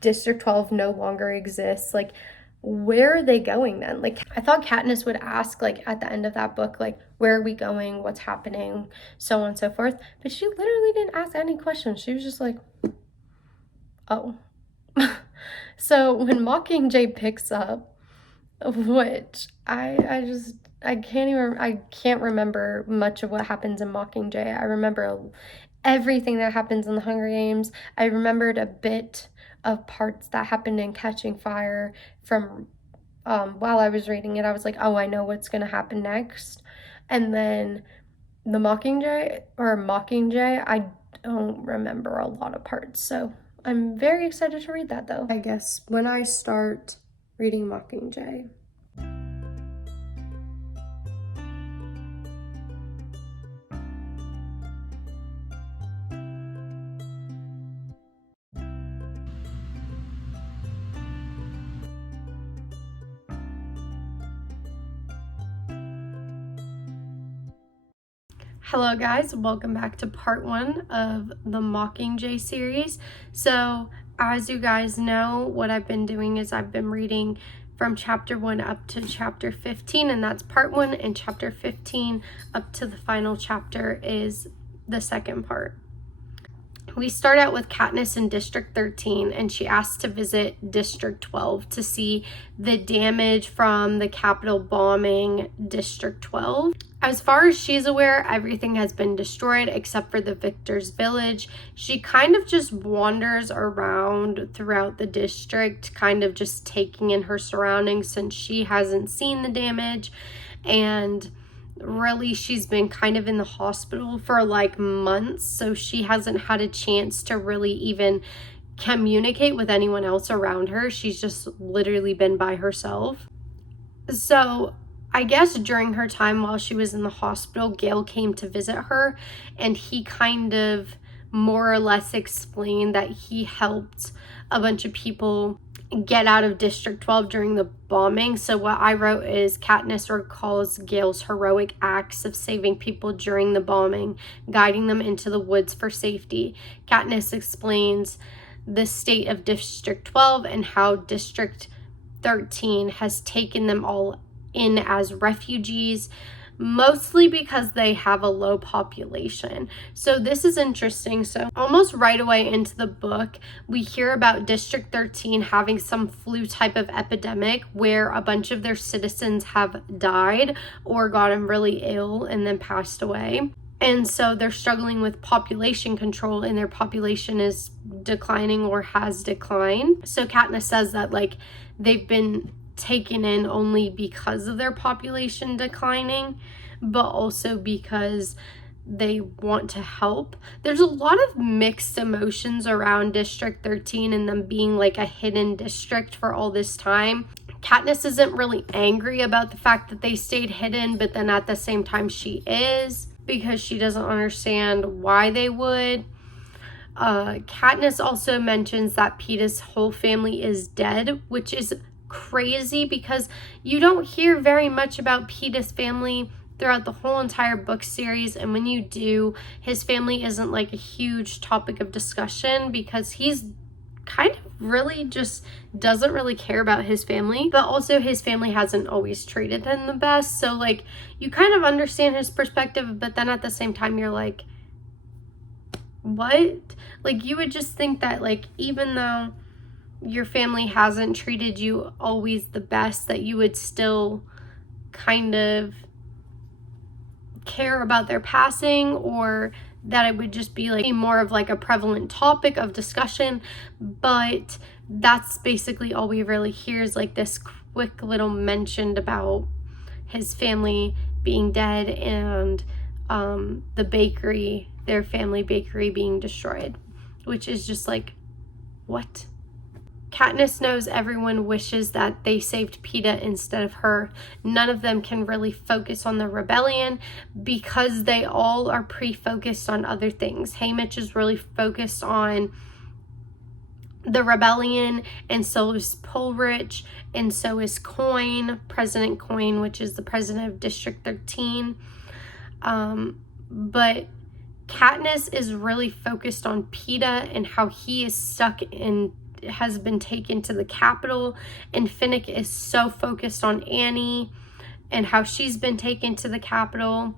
District 12 no longer exists. Like, where are they going then? Like, I thought Katniss would ask, like, at the end of that book, like, where are we going? What's happening? So on and so forth. But she literally didn't ask any questions. She was just like, oh. So when Mockingjay picks up, which I can't remember much of what happens in Mockingjay. I remember everything that happens in the Hunger Games. I remembered a bit of parts that happened in Catching Fire from while I was reading it. I was like, oh, I know what's going to happen next. And then the Mockingjay, I don't remember a lot of parts. So I'm very excited to read that, though. I guess when I start reading Mockingjay. Hello guys, welcome back to part 1 of the Mockingjay series. So as you guys know, what I've been doing is I've been reading from chapter 1 up to chapter 15, and that's part 1, and chapter 15 up to the final chapter is the second part. We start out with Katniss in District 13, and she asks to visit District 12 to see the damage from the Capitol bombing District 12. As far as she's aware, everything has been destroyed except for the Victor's Village. She kind of just wanders around throughout the district, kind of just taking in her surroundings since she hasn't seen the damage. And really, she's been kind of in the hospital for like months, so she hasn't had a chance to really even communicate with anyone else around her. She's just literally been by herself. So I guess during her time while she was in the hospital, Gale came to visit her, and he kind of more or less explained that he helped a bunch of people get out of District 12 during the bombing. So what I wrote is Katniss recalls Gale's heroic acts of saving people during the bombing, guiding them into the woods for safety. Katniss explains the state of District 12 and how District 13 has taken them all in as refugees, mostly because they have a low population. So this is interesting. So almost right away into the book, we hear about District 13 having some flu type of epidemic where a bunch of their citizens have died or gotten really ill and then passed away. And so they're struggling with population control, and their population is declining or has declined. So Katniss says that like they've been taken in only because of their population declining, but also because they want to help. There's a lot of mixed emotions around District 13 and them being like a hidden district for all this time. Katniss isn't really angry about the fact that they stayed hidden, but then at the same time she is, because she doesn't understand why they would. Katniss also mentions that Peeta's whole family is dead, which is crazy because you don't hear very much about Peeta's family throughout the whole entire book series, and when you do, his family isn't like a huge topic of discussion because he's kind of really just doesn't really care about his family, but also his family hasn't always treated him the best, so like you kind of understand his perspective, but then at the same time you're like, what? Like you would just think that like even though your family hasn't treated you always the best, that you would still kind of care about their passing, or that it would just be like more of like a prevalent topic of discussion. But that's basically all we really hear, is like this quick little mention about his family being dead and the bakery, their family bakery, being destroyed, which is just like, what? Katniss knows everyone wishes that they saved Peeta instead of her. None of them can really focus on the rebellion because they all are pre-focused on other things. Haymitch is really focused on the rebellion, and so is Pulrich, and so is Coin, President Coin, which is the president of District 13. But Katniss is really focused on Peeta and how he is stuck in, has been taken to the capital, and Finnick is so focused on Annie and how she's been taken to the capital,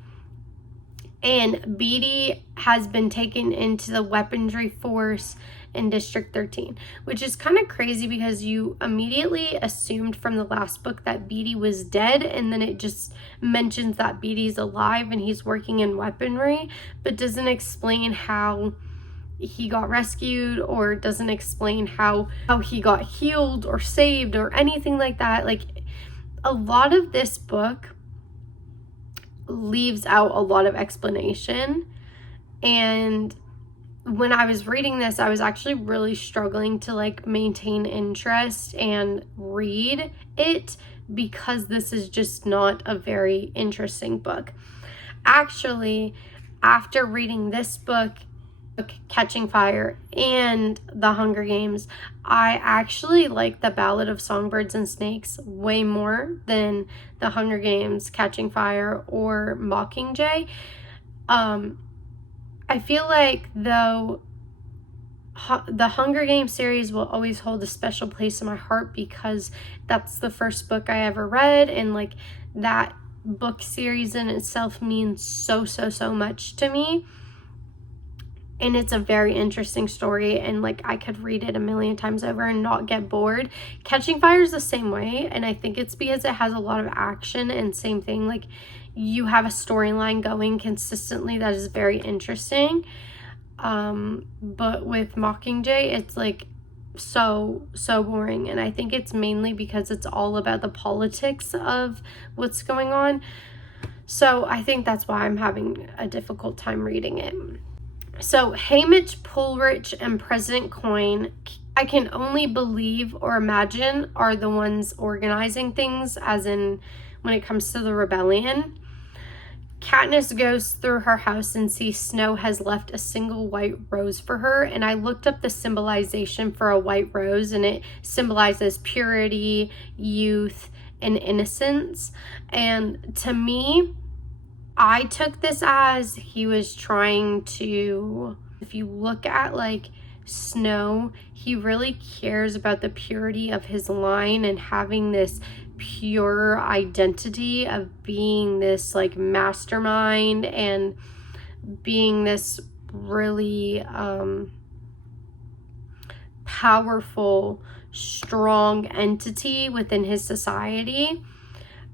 and Beetee has been taken into the weaponry force in District 13, which is kind of crazy because you immediately assumed from the last book that Beetee was dead, and then it just mentions that Beetee's alive and he's working in weaponry, but doesn't explain how he got rescued, or doesn't explain how he got healed or saved or anything like that. Like a lot of this book leaves out a lot of explanation, and when I was reading this, I was actually really struggling to like maintain interest and read it because this is just not a very interesting book. Actually, after reading this book, Catching Fire, and The Hunger Games, I actually like The Ballad of Songbirds and Snakes way more than The Hunger Games, Catching Fire, or Mockingjay. I feel like though the Hunger Games series will always hold a special place in my heart because that's the first book I ever read, and like that book series in itself means so much to me. And it's a very interesting story, and like I could read it a million times over and not get bored. Catching Fire is the same way, and I think it's because it has a lot of action, and same thing, like you have a storyline going consistently that is very interesting. But with Mockingjay, it's like so boring, and I think it's mainly because it's all about the politics of what's going on. So I think that's why I'm having a difficult time reading it. So Haymitch, Pulrich, and President Coin, I can only believe or imagine are the ones organizing things, as in when it comes to the rebellion. Katniss goes through her house and sees Snow has left a single white rose for her, and I looked up the symbolization for a white rose, and it symbolizes purity, youth, and innocence. And to me, I took this as he was trying to, if you look at like Snow, he really cares about the purity of his line and having this pure identity of being this like mastermind and being this really powerful, strong entity within his society.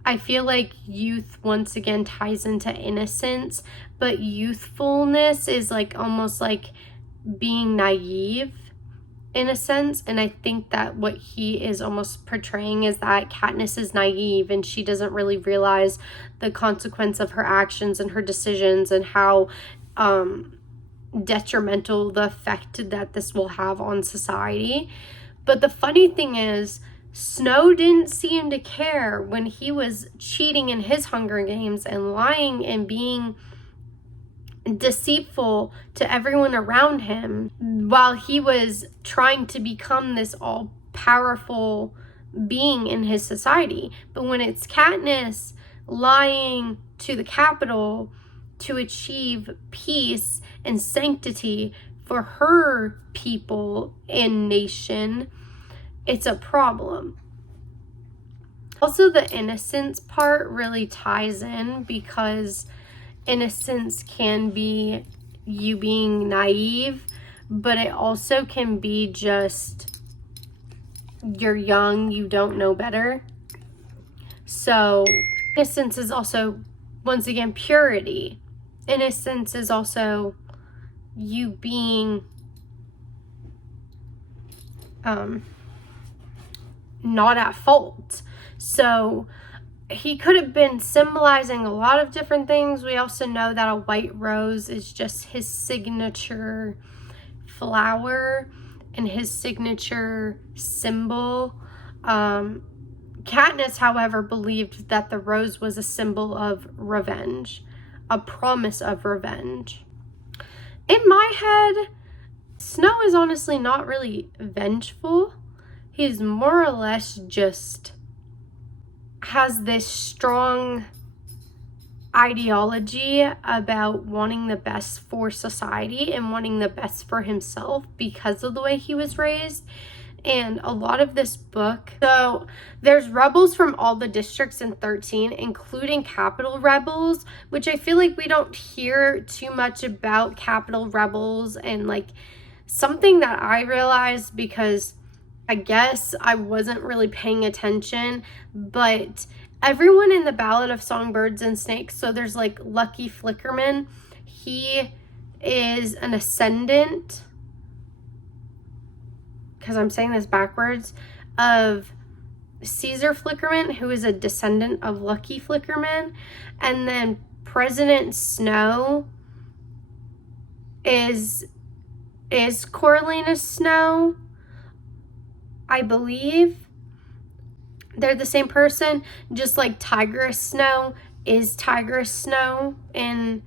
I feel like youth once again ties into innocence, but youthfulness is like almost like being naive in a sense. And I think that what he is almost portraying is that Katniss is naive and she doesn't really realize the consequence of her actions and her decisions and how detrimental the effect that this will have on society. But the funny thing is, Snow didn't seem to care when he was cheating in his Hunger Games and lying and being deceitful to everyone around him while he was trying to become this all-powerful being in his society. But when it's Katniss lying to the Capitol to achieve peace and sanctity for her people and nation, it's a problem. Also, the innocence part really ties in because innocence can be you being naive, but it also can be just you're young, you don't know better. So innocence is also, once again, purity. Innocence is also you being not at fault. So he could have been symbolizing a lot of different things. We also know that a white rose is just his signature flower and his signature symbol. Katniss, however, believed that the rose was a symbol of revenge, a promise of revenge. In my head, Snow is honestly not really vengeful. He's more or less just has this strong ideology about wanting the best for society and wanting the best for himself because of the way he was raised. And a lot of this book, so there's rebels from all the districts in 13, including Capitol rebels, which I feel like we don't hear too much about Capitol rebels. And like something that I realized, because I guess I wasn't really paying attention, but everyone in the Ballad of Songbirds and Snakes, so there's like Lucky Flickerman, he is an ascendant, because I'm saying this backwards, of Caesar Flickerman, who is a descendant of Lucky Flickerman. And then President Snow is Coriolanus Snow, I believe. They're the same person, just like Tigress Snow is Tigress Snow in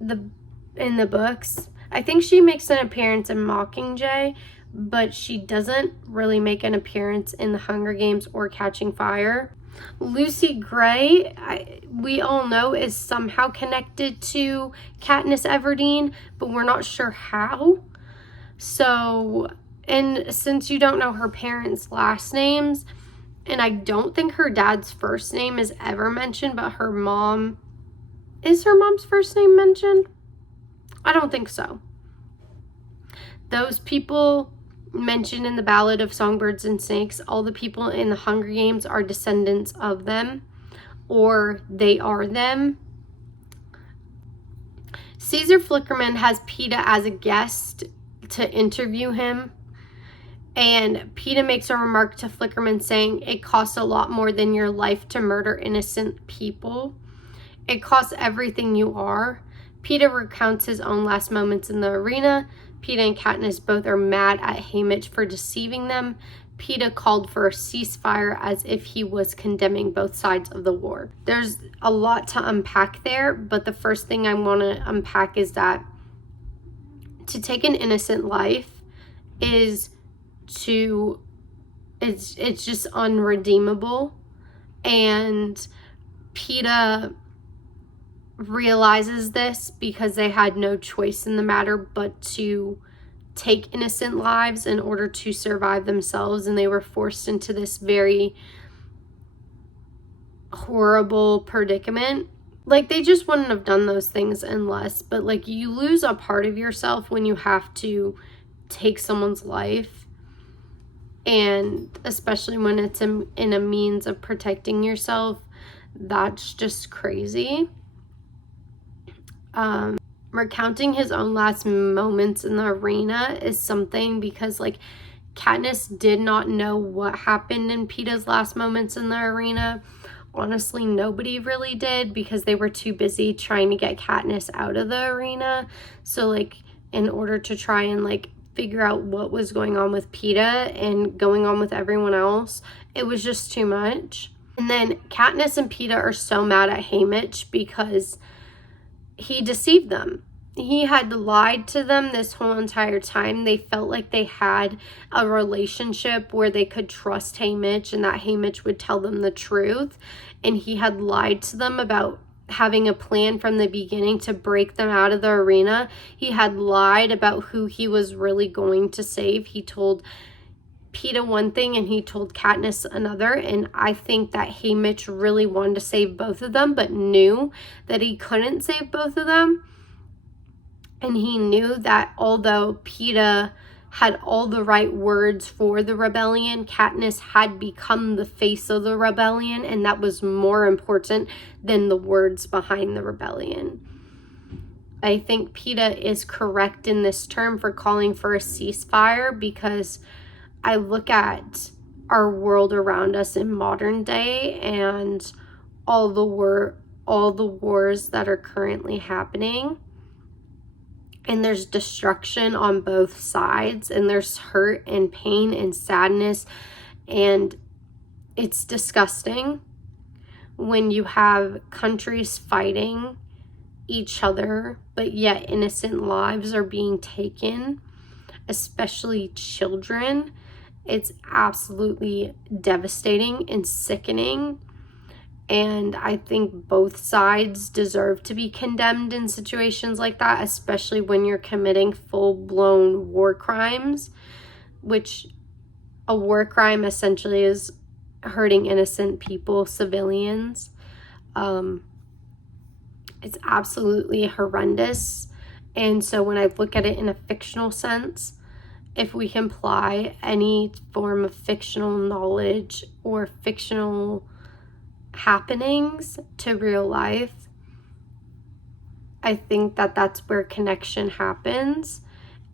the books. I think she makes an appearance in Mockingjay, but she doesn't really make an appearance in the Hunger Games or Catching Fire. Lucy Gray, we all know, is somehow connected to Katniss Everdeen, but we're not sure how. So, and since you don't know her parents' last names, and I don't think her dad's first name is ever mentioned, but her mom, is her mom's first name mentioned? I don't think so. Those people mentioned in the Ballad of Songbirds and Snakes, all the people in the Hunger Games are descendants of them, or they are them. Caesar Flickerman has Peeta as a guest to interview him, and Peeta makes a remark to Flickerman saying, "It costs a lot more than your life to murder innocent people. It costs everything you are." Peeta recounts his own last moments in the arena. Peeta and Katniss both are mad at Haymitch for deceiving them. Peeta called for a ceasefire as if he was condemning both sides of the war. There's a lot to unpack there, but the first thing I want to unpack is that to take an innocent life is it's just unredeemable. And Peeta realizes this because they had no choice in the matter but to take innocent lives in order to survive themselves, and they were forced into this very horrible predicament. Like, they just wouldn't have done those things unless, but like, you lose a part of yourself when you have to take someone's life, and especially when it's in a means of protecting yourself. That's just crazy. Recounting his own last moments in the arena is something, because like Katniss did not know what happened in Peeta's last moments in the arena. Honestly, nobody really did, because they were too busy trying to get Katniss out of the arena. So like, in order to try and like figure out what was going on with Peeta and going on with everyone else, it was just too much. And then Katniss and Peeta are so mad at Haymitch because he deceived them. He had lied to them this whole entire time. They felt like they had a relationship where they could trust Haymitch and that Haymitch would tell them the truth. And he had lied to them about having a plan from the beginning to break them out of the arena. He had lied about who he was really going to save. He told Peeta one thing and he told Katniss another, and I think that Haymitch really wanted to save both of them but knew that he couldn't save both of them. And he knew that although Peeta had all the right words for the rebellion, Katniss had become the face of the rebellion, and that was more important than the words behind the rebellion. I think Peeta is correct in this term for calling for a ceasefire, because I look at our world around us in modern day and all the wars that are currently happening, and there's destruction on both sides, and there's hurt and pain and sadness, and it's disgusting when you have countries fighting each other, but yet innocent lives are being taken, especially children. It's absolutely devastating and sickening. And I think both sides deserve to be condemned in situations like that, especially when you're committing full-blown war crimes, which a war crime essentially is hurting innocent people, civilians. It's absolutely horrendous. And so when I look at it in a fictional sense, if we can apply any form of fictional knowledge or fictional happenings to real life, I think that that's where connection happens.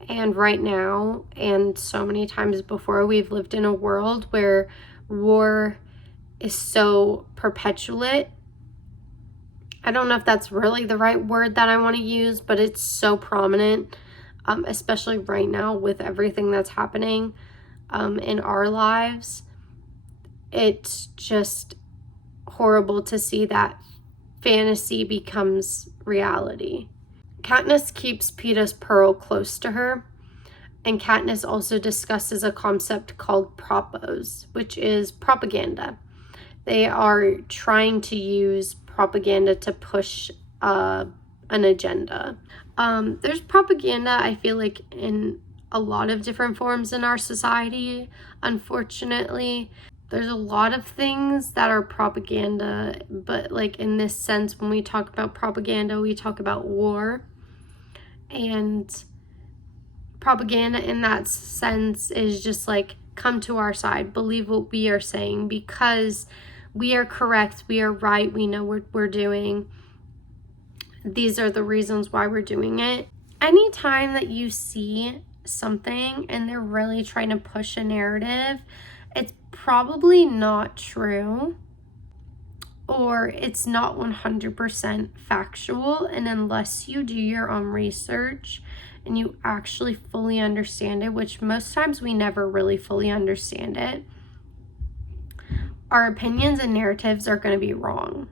And right now, and so many times before, we've lived in a world where war is so perpetuate. I don't know if that's really the right word that I want to use, but it's so prominent, especially right now with everything that's happening in our lives. It's just horrible to see that fantasy becomes reality. Katniss keeps Peeta's pearl close to her, and Katniss also discusses a concept called propos, which is propaganda. They are trying to use propaganda to push an agenda. There's propaganda, I feel like, in a lot of different forms in our society, unfortunately. There's a lot of things that are propaganda, but like in this sense, when we talk about propaganda, we talk about war. And propaganda in that sense is just like, come to our side, believe what we are saying, because we are correct, we are right, we know what we're doing. These are the reasons why we're doing it. Anytime that you see something and they're really trying to push a narrative, it's probably not true, or it's not 100% factual. And unless you do your own research and you actually fully understand it, which most times we never really fully understand it, our opinions and narratives are going to be wrong.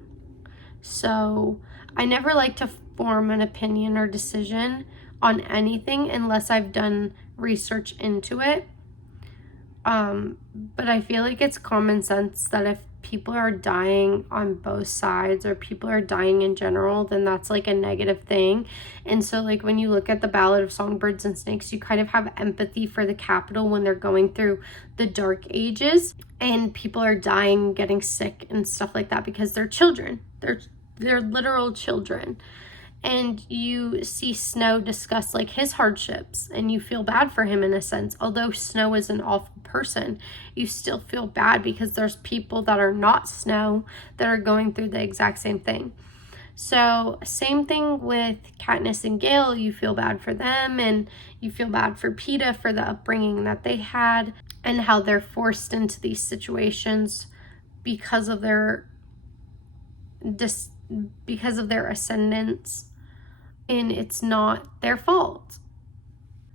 So I never like to form an opinion or decision on anything unless I've done research into it. But I feel like it's common sense that if people are dying on both sides, or people are dying in general, then that's like a negative thing. And so like when you look at the Ballad of Songbirds and Snakes, you kind of have empathy for the Capitol when they're going through the dark ages and people are dying, getting sick and stuff like that, because they're children. They're literal children. And you see Snow discuss like his hardships, and you feel bad for him in a sense. Although Snow is an awful person, you still feel bad because there's people that are not Snow that are going through the exact same thing. So same thing with Katniss and Gale. You feel bad for them, and you feel bad for Peeta for the upbringing that they had and how they're forced into these situations because of their ascendance, and it's not their fault.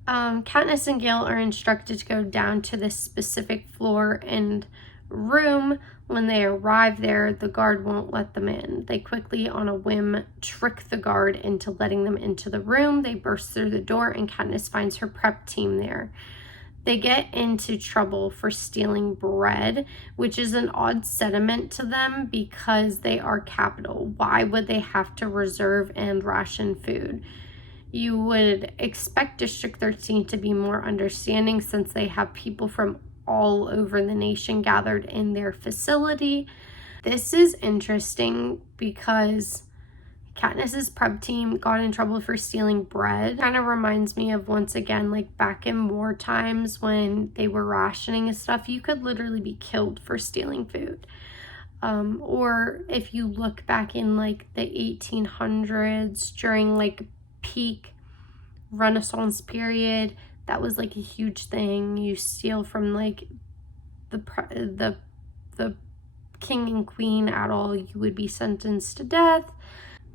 Katniss and Gale are instructed to go down to this specific floor and room. When they arrive there, the guard won't let them in. They quickly, on a whim, trick the guard into letting them into the room. They burst through the door, and Katniss finds her prep team there. They get into trouble for stealing bread, which is an odd sentiment to them because they are capital. Why would they have to reserve and ration food? You would expect District 13 to be more understanding since they have people from all over the nation gathered in their facility. This is interesting because Katniss's prep team got in trouble for stealing bread. Kind of reminds me of, once again, like back in war times when they were rationing and stuff, you could literally be killed for stealing food. Or if you look back in like the 1800s during like peak Renaissance period, that was like a huge thing. You steal from like the king and queen at all, you would be sentenced to death.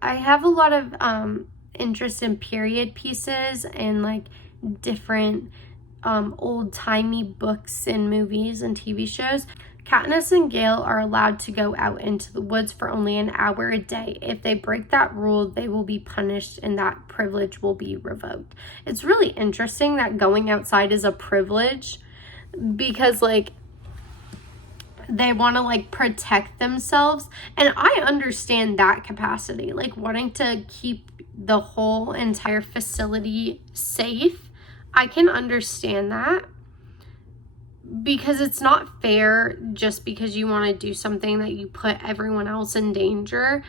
I have a lot of interest in period pieces and like different old-timey books and movies and TV shows. Katniss and Gale are allowed to go out into the woods for only an hour a day. If they break that rule, they will be punished and that privilege will be revoked. It's really interesting that going outside is a privilege because like they want to like protect themselves, and I understand that capacity, like wanting to keep the whole entire facility safe. I can understand that because it's not fair just because you want to do something that you put everyone else in danger.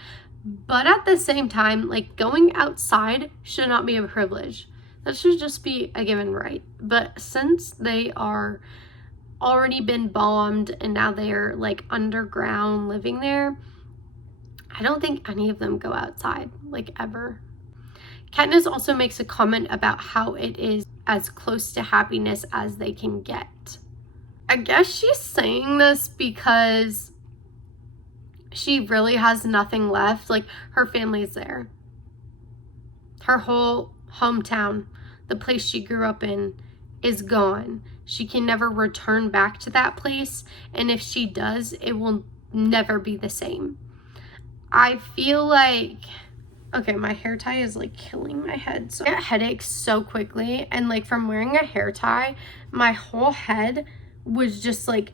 But at the same time, like going outside should not be a privilege. That should just be a given right. But since they are already been bombed and now they're like underground living there, I don't think any of them go outside like ever. Katniss also makes a comment about how it is as close to happiness as they can get. I guess she's saying this because she really has nothing left. Like her family's there, her whole hometown, the place she grew up in, is gone. She can never return back to that place, and if she does, it will never be the same. I feel like, okay, my hair tie is like killing my head. So I get headaches so quickly, and like from wearing a hair tie, my whole head was just like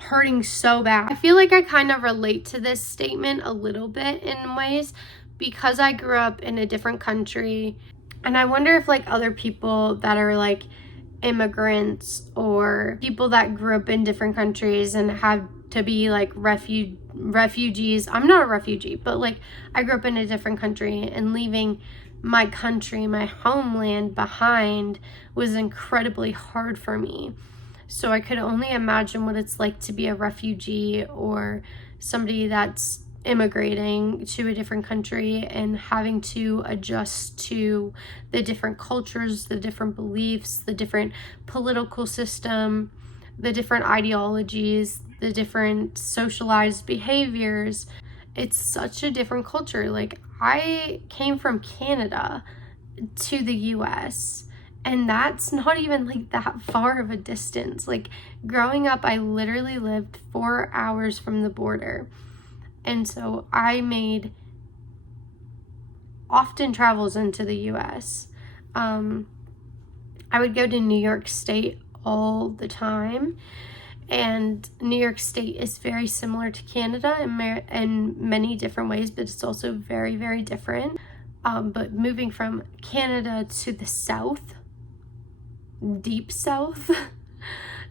hurting so bad. I feel like I kind of relate to this statement a little bit in ways because I grew up in a different country, and I wonder if like other people that are like immigrants or people that grew up in different countries and had to be like refugees. I'm not a refugee, but like I grew up in a different country, and leaving my country, my homeland behind was incredibly hard for me. So I could only imagine what it's like to be a refugee or somebody that's immigrating to a different country and having to adjust to the different cultures, the different beliefs, the different political system, the different ideologies, the different socialized behaviors. It's such a different culture. Like I came from Canada to the US, and that's not even like that far of a distance. Like growing up, I literally lived 4 hours from the border. And so I made often travels into the US. I would go to New York State all the time. And New York State is very similar to Canada in many different ways, but it's also very, very different. But moving from Canada to the South, deep South,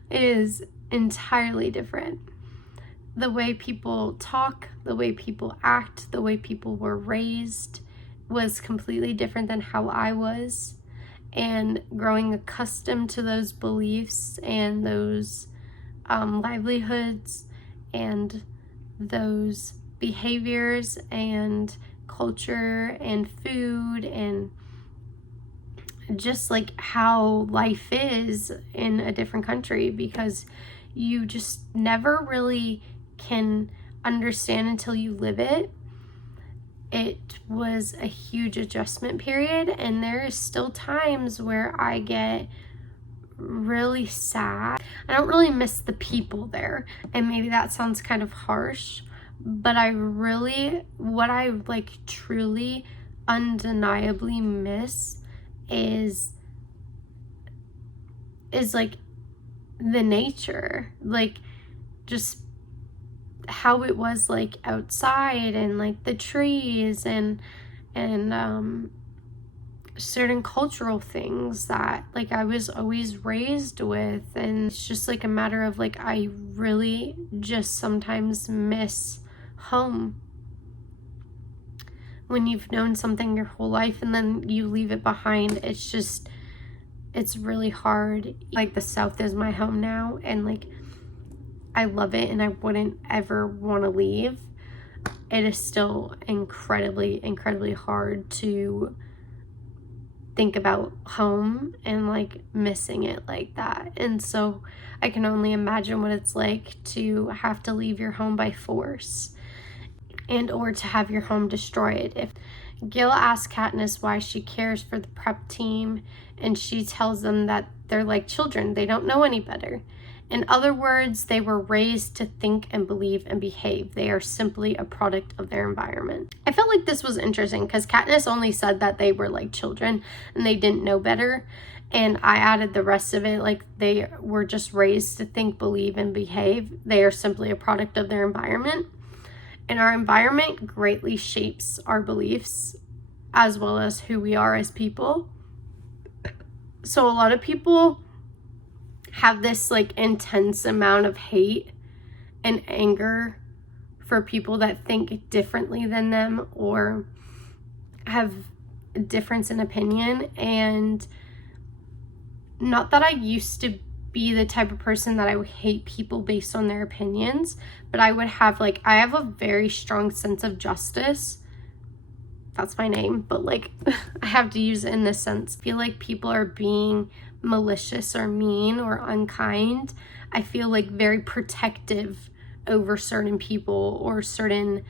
is entirely different. The way people talk, the way people act, the way people were raised was completely different than how I was, and growing accustomed to those beliefs and those livelihoods and those behaviors and culture and food and just like how life is in a different country, because you just never really can understand until you live it. It was a huge adjustment period, and there is still times where I get really sad. I don't really miss the people there, and maybe that sounds kind of harsh, but what I like truly undeniably miss is like the nature, like just how it was like outside, and like the trees and certain cultural things that like I was always raised with. And it's just like a matter of like I really just sometimes miss home. When you've known something your whole life and then you leave it behind, it's really hard. Like the South is my home now, and like I love it and I wouldn't ever want to leave. It is still incredibly hard to think about home and like missing it like that. And so I can only imagine what it's like to have to leave your home by force, and or to have your home destroyed. If Gil asks Katniss why she cares for the prep team, and she tells them that they're like children, they don't know any better. In other words, they were raised to think and believe and behave. They are simply a product of their environment. I felt like this was interesting because Katniss only said that they were like children and they didn't know better. And I added the rest of it, like they were just raised to think, believe, and behave. They are simply a product of their environment. And our environment greatly shapes our beliefs as well as who we are as people. So a lot of people have this like intense amount of hate and anger for people that think differently than them or have a difference in opinion. And not that I used to be the type of person that I would hate people based on their opinions, but I would have like, I have a very strong sense of justice. That's my name, but like I have to use it in this sense. I feel like people are being malicious or mean or unkind. I feel like very protective over certain people or certain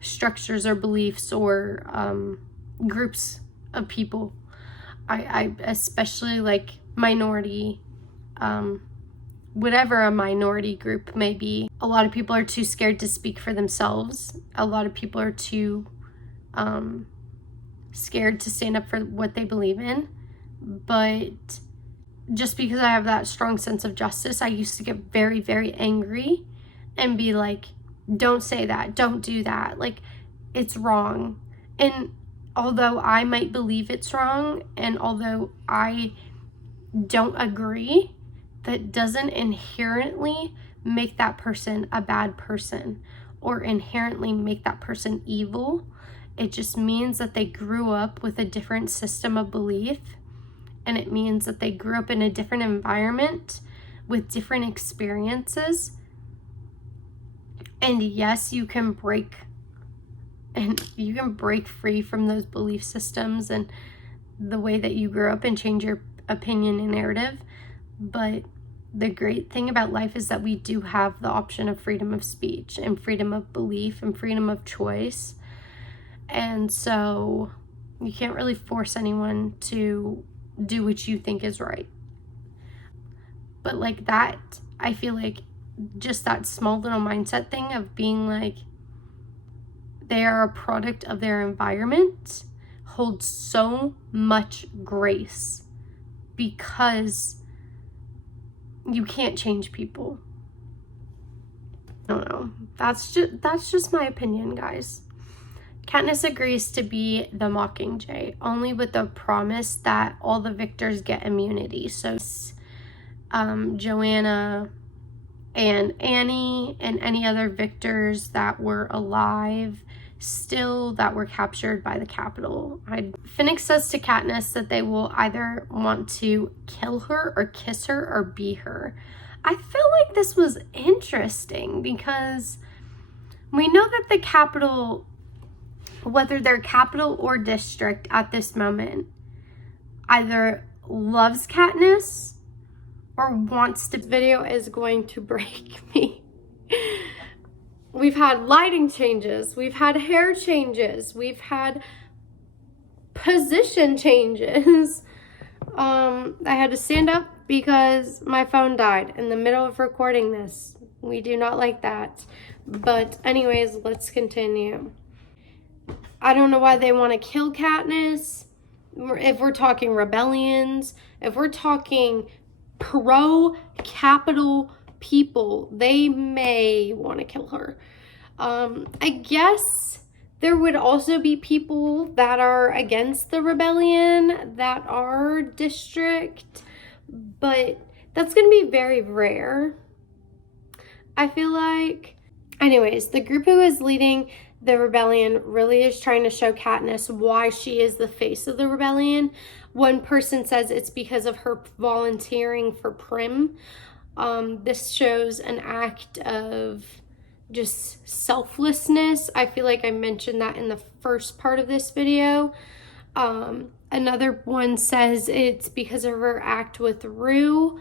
structures or beliefs or groups of people. I especially like minority, whatever a minority group may be. A lot of people are too scared to speak for themselves. A lot of people are too scared to stand up for what they believe in. But just because I have that strong sense of justice, I used to get very, very angry and be like, don't say that, don't do that, like it's wrong. And although I might believe it's wrong, and although I don't agree, that doesn't inherently make that person a bad person or inherently make that person evil. It just means that they grew up with a different system of belief, and it means that they grew up in a different environment with different experiences. And yes, you can break free from those belief systems and the way that you grew up and change your opinion and narrative. But the great thing about life is that we do have the option of freedom of speech and freedom of belief and freedom of choice. And so you can't really force anyone to do what you think is right. But like that, I feel like just that small little mindset thing of being like they are a product of their environment holds so much grace, because you can't change people. I don't know. That's just my opinion, guys. Katniss agrees to be the Mockingjay, only with the promise that all the victors get immunity. So Joanna and Annie and any other victors that were alive still that were captured by the Capitol. Finnick says to Katniss that they will either want to kill her or kiss her or be her. I feel like this was interesting because we know that the Capitol, whether they're capital or district at this moment, either loves Katniss or wants to. This video is going to break me. We've had lighting changes, we've had hair changes, we've had position changes. I had to stand up because my phone died in the middle of recording this. We do not like that. But anyways, let's continue. I don't know why they want to kill Katniss. If we're talking rebellions, if we're talking pro-capital people, they may want to kill her. I guess there would also be people that are against the rebellion that are district, but that's going to be very rare, I feel like. Anyways, the group who is leading the rebellion really is trying to show Katniss why she is the face of the rebellion. One person says it's because of her volunteering for Prim. This shows an act of just selflessness. I feel like I mentioned that in the first part of this video. Another one says it's because of her act with Rue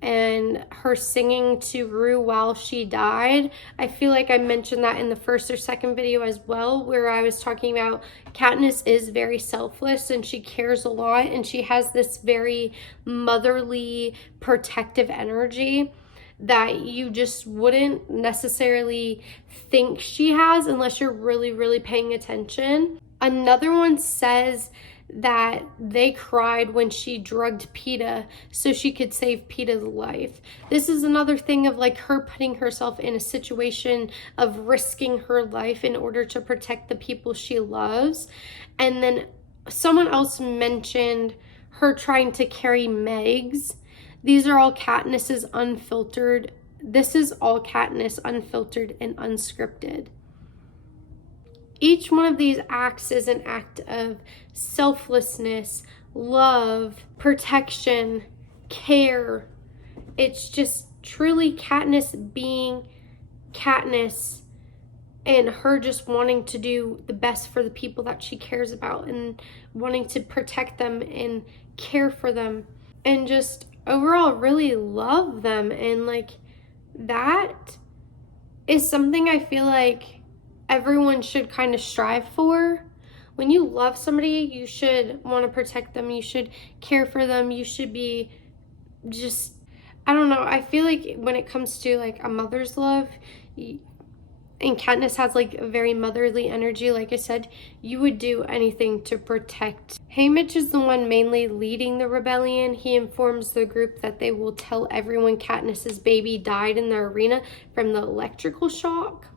and her singing to Rue while she died. I feel like I mentioned that in the first or second video as well, where I was talking about Katniss is very selfless and she cares a lot and she has this very motherly, protective energy that you just wouldn't necessarily think she has unless you're really, really paying attention. Another one says that they cried when she drugged Peeta so she could save Peeta's life. This is another thing of like her putting herself in a situation of risking her life in order to protect the people she loves. And then someone else mentioned her trying to carry Meg's. These are all Katniss's unfiltered. This is all Katniss unfiltered and unscripted. Each one of these acts is an act of selflessness, love, protection, care. It's just truly Katniss being Katniss and her just wanting to do the best for the people that she cares about and wanting to protect them and care for them and just overall really love them. And like that is something I feel like everyone should kind of strive for. When you love somebody, you should want to protect them. You should care for them. You should be just, I don't know. I feel like when it comes to like a mother's love, and Katniss has like a very motherly energy, like I said, you would do anything to protect. Haymitch is the one mainly leading the rebellion. He informs the group that they will tell everyone Katniss's baby died in the arena from the electrical shock.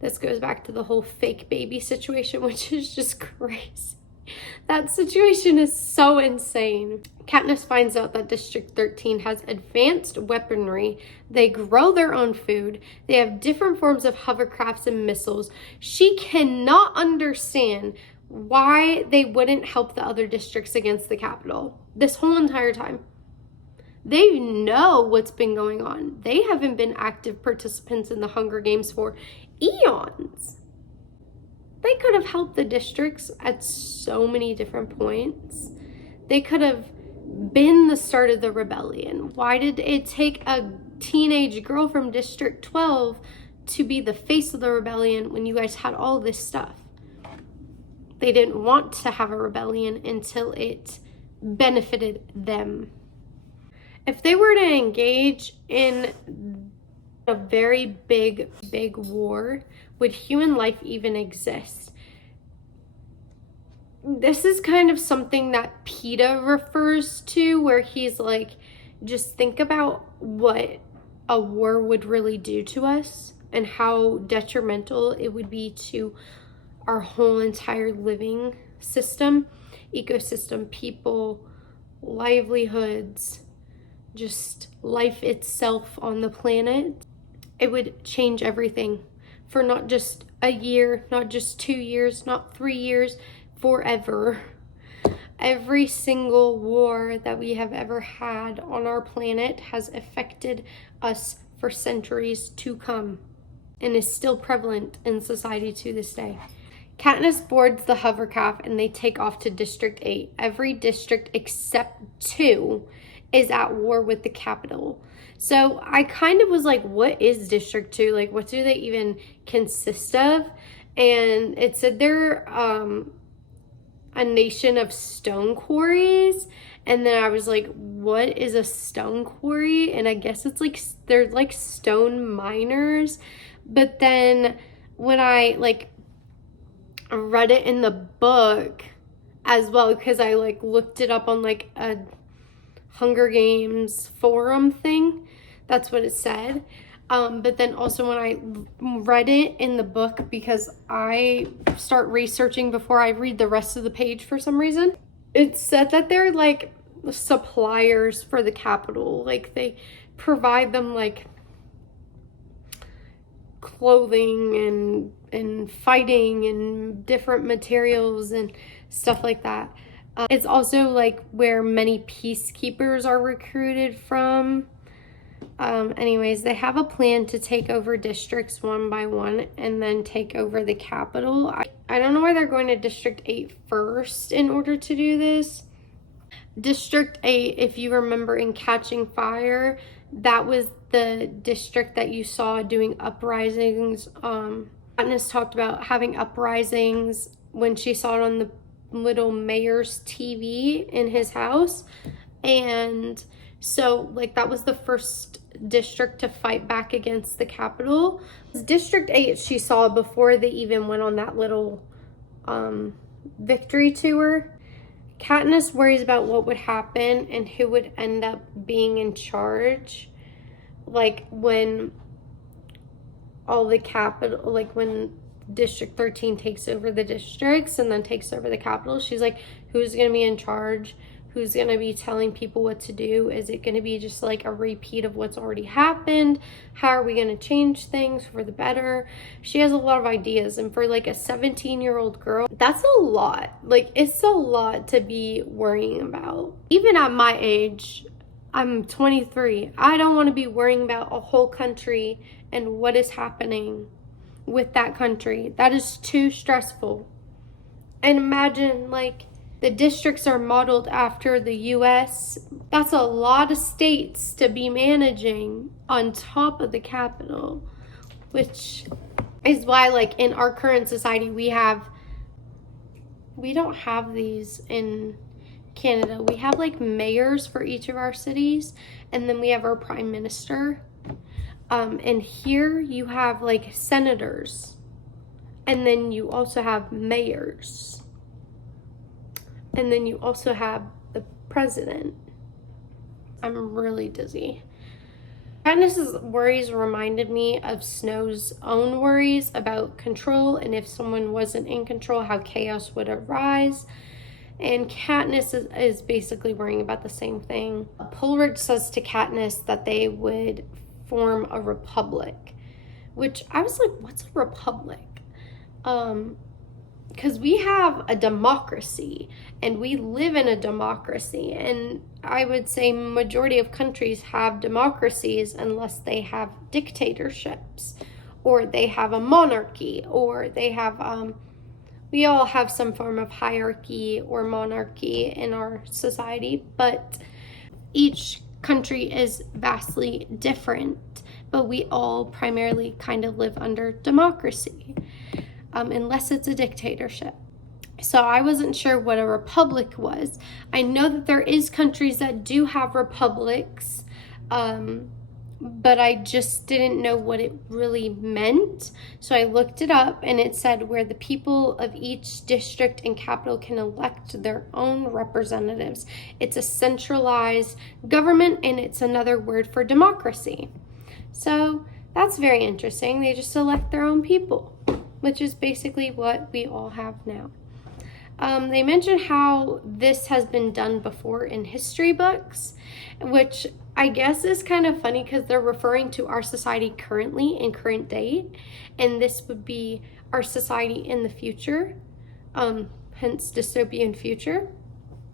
This goes back to the whole fake baby situation, which is just crazy. That situation is so insane. Katniss finds out that District 13 has advanced weaponry. They grow their own food. They have different forms of hovercrafts and missiles. She cannot understand why they wouldn't help the other districts against the Capitol this whole entire time. They know what's been going on. They haven't been active participants in the Hunger Games for eons. They could have helped the districts at so many different points. They could have been the start of the rebellion. Why did it take a teenage girl from District 12 to be the face of the rebellion when you guys had all this stuff? They didn't want to have a rebellion until it benefited them. If they were to engage in a very big war, would human life even exist? This is kind of something that Peeta refers to, where he's like, just think about what a war would really do to us and how detrimental it would be to our whole entire living system, ecosystem, people, livelihoods, just life itself on the planet. It would change everything for not just a year, not just 2 years, not 3 years, forever. Every single war that we have ever had on our planet has affected us for centuries to come and is still prevalent in society to this day. Katniss boards the hovercraft and they take off to District 8. Every district except 2 is at war with the Capitol. So I kind of was like, what is District 2? Like, what do they even consist of? And it said they're a nation of stone quarries. And then I was like, what is a stone quarry? And I guess it's like, they're like stone miners. But then when I like read it in the book as well, because I like looked it up on like a Hunger Games forum thing, that's what it said. But then also when I read it in the book, because I start researching before I read the rest of the page for some reason, it said that they're like suppliers for the Capitol. Like they provide them like clothing and fighting and different materials and stuff like that. It's also like where many peacekeepers are recruited from. Anyways, they have a plan to take over districts one by one and then take over the Capitol. I don't know why they're going to District 8 first in order to do this. District 8, if you remember in Catching Fire, that was the district that you saw doing uprisings. Katniss talked about having uprisings when she saw it on the little mayor's TV in his house. And so like that was the first district to fight back against the Capitol. District 8 she saw before they even went on that little victory tour. Katniss worries about what would happen and who would end up being in charge. Like when all the Capitol, like when District 13 takes over the districts and then takes over the Capitol, she's like, who's going to be in charge? Who's going to be telling people what to do? Is it going to be just like a repeat of what's already happened? How are we going to change things for the better? She has a lot of ideas. And for like a 17-year-old girl, that's a lot. Like, it's a lot to be worrying about. Even at my age, I'm 23. I don't want to be worrying about a whole country and what is happening with that country. That is too stressful. And imagine like the districts are modeled after the US. That's a lot of states to be managing on top of the Capitol, which is why like in our current society we don't have these in Canada. We have like mayors for each of our cities, and then we have our prime minister. And here you have like senators, and then you also have mayors. And then you also have the president. I'm really dizzy. Katniss's worries reminded me of Snow's own worries about control, and if someone wasn't in control, how chaos would arise. And Katniss is basically worrying about the same thing. Pulrich says to Katniss that they would form a republic, which I was like, what's a republic? Because we have a democracy and we live in a democracy, and I would say majority of countries have democracies unless they have dictatorships or they have a monarchy or they have we all have some form of hierarchy or monarchy in our society, but each country is vastly different, but we all primarily kind of live under democracy. Unless it's a dictatorship. So I wasn't sure what a republic was. I know that there is countries that do have republics, but I just didn't know what it really meant. So I looked it up, and it said where the people of each district and capital can elect their own representatives. It's a centralized government, and it's another word for democracy. So that's very interesting. They just elect their own people, which is basically what we all have now. They mention how this has been done before in history books, which I guess is kind of funny because they're referring to our society currently in current date, and this would be our society in the future, hence dystopian future.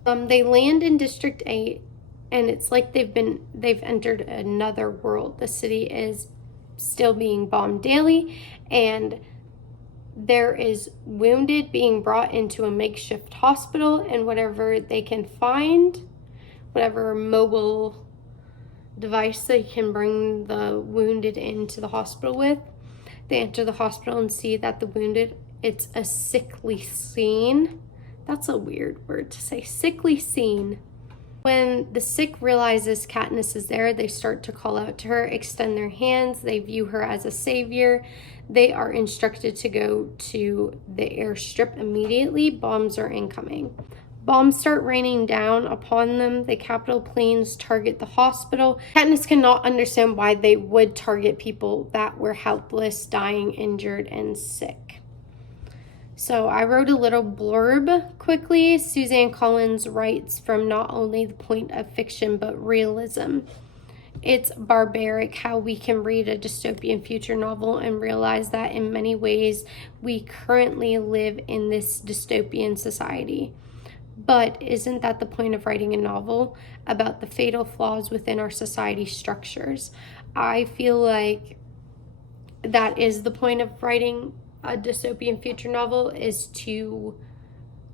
They land in District 8, and it's like they've entered another world. The city is still being bombed daily, and there is wounded being brought into a makeshift hospital, and whatever they can find, whatever mobile device they can bring the wounded into the hospital with, they enter the hospital and see that the wounded, it's a sickly scene. That's a weird word to say, sickly scene. When the sick realizes Katniss is there, they start to call out to her, extend their hands. They view her as a savior. They are instructed to go to the airstrip immediately. Bombs are incoming. Bombs start raining down upon them. The Capitol planes target the hospital. Katniss cannot understand why they would target people that were helpless, dying, injured, and sick. So I wrote a little blurb quickly. Suzanne Collins writes from not only the point of fiction, but realism. It's barbaric how we can read a dystopian future novel and realize that in many ways we currently live in this dystopian society. But isn't that the point of writing a novel about the fatal flaws within our society structures? I feel like that is the point of writing a dystopian future novel, is to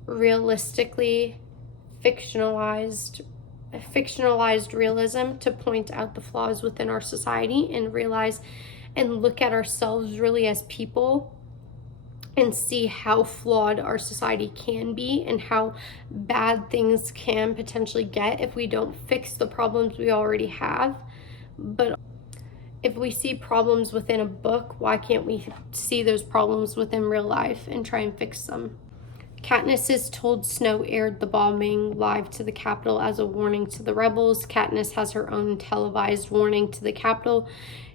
realistically fictionalized realism, to point out the flaws within our society and realize and look at ourselves really as people and see how flawed our society can be and how bad things can potentially get if we don't fix the problems we already have. But if we see problems within a book, why can't we see those problems within real life and try and fix them? Katniss is told Snow aired the bombing live to the Capitol as a warning to the rebels. Katniss has her own televised warning to the Capitol.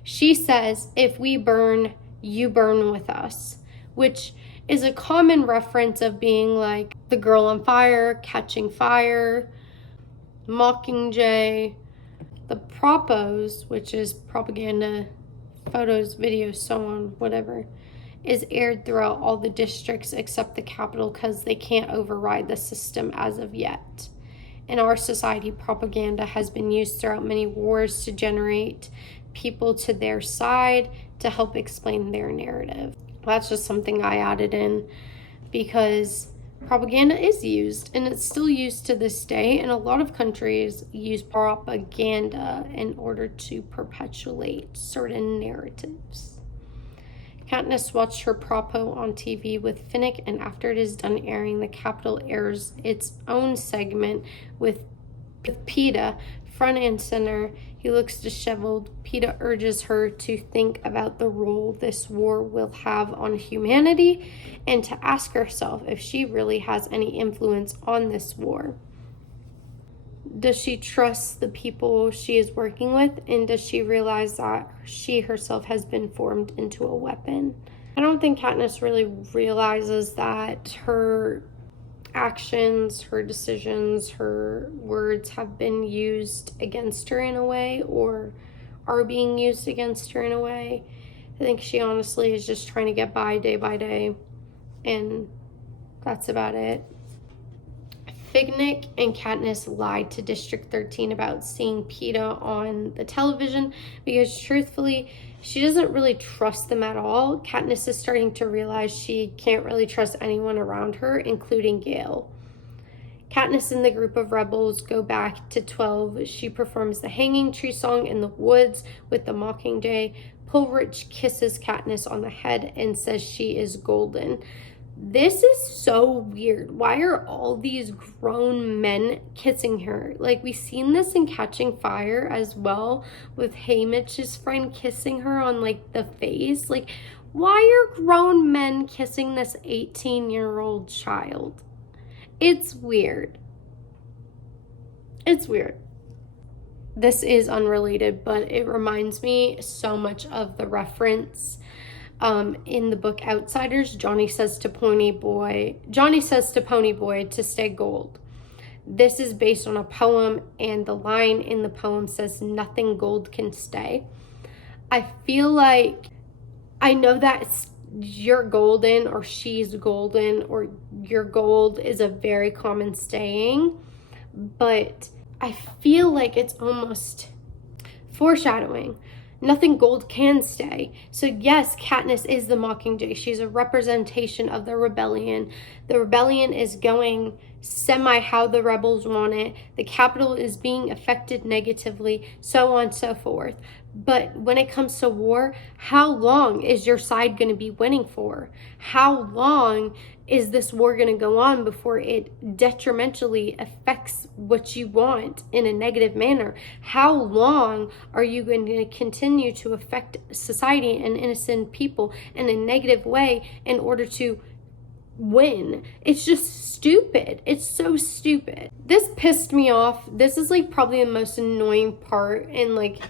She says, "If we burn, you burn with us," which is a common reference of being like the girl on fire, catching fire, Mockingjay. The propos, which is propaganda, photos, videos, so on, whatever, is aired throughout all the districts except the Capitol because they can't override the system as of yet. In our society, propaganda has been used throughout many wars to generate people to their side to help explain their narrative. That's just something I added in because propaganda is used, and it's still used to this day, and a lot of countries use propaganda in order to perpetuate certain narratives. Katniss watched her propo on TV with Finnick, and after it is done airing, the Capitol airs its own segment with Peeta front and center. He looks disheveled. Peeta urges her to think about the role this war will have on humanity and to ask herself if she really has any influence on this war. Does she trust the people she is working with, and does she realize that she herself has been formed into a weapon? I don't think Katniss really realizes that her actions, her decisions, her words have been used against her in a way, or are being used against her in a way. I think she honestly is just trying to get by day, and that's about it. Finnick and Katniss lied to District 13 about seeing Peeta on the television because truthfully, she doesn't really trust them at all. Katniss is starting to realize she can't really trust anyone around her, including Gale. Katniss and the group of rebels go back to 12. She performs the Hanging Tree song in the woods with the Mockingjay. Pulrich kisses Katniss on the head and says she is golden. This is so weird. Why are all these grown men kissing her? Like, we've seen this in Catching Fire as well, with Haymitch's friend kissing her on, like, the face. Like, why are grown men kissing this 18-year-old child? It's weird. It's weird. This is unrelated, but it reminds me so much of the reference In the book Outsiders, Johnny says to Pony Boy to stay gold. This is based on a poem, and the line in the poem says, "Nothing gold can stay." I feel like I know that you're golden, or she's golden, or your gold is a very common saying, but I feel like it's almost foreshadowing. Nothing gold can stay. So yes, Katniss is the Mockingjay. She's a representation of the rebellion. The rebellion is going semi how the rebels want it. The Capitol is being affected negatively, so on and so forth. But when it comes to war, how long is your side going to be winning for? How long is this war going to go on before it detrimentally affects what you want in a negative manner? How long are you going to continue to affect society and innocent people in a negative way in order to win? It's just stupid. It's so stupid. This pissed me off. This is like probably the most annoying part in like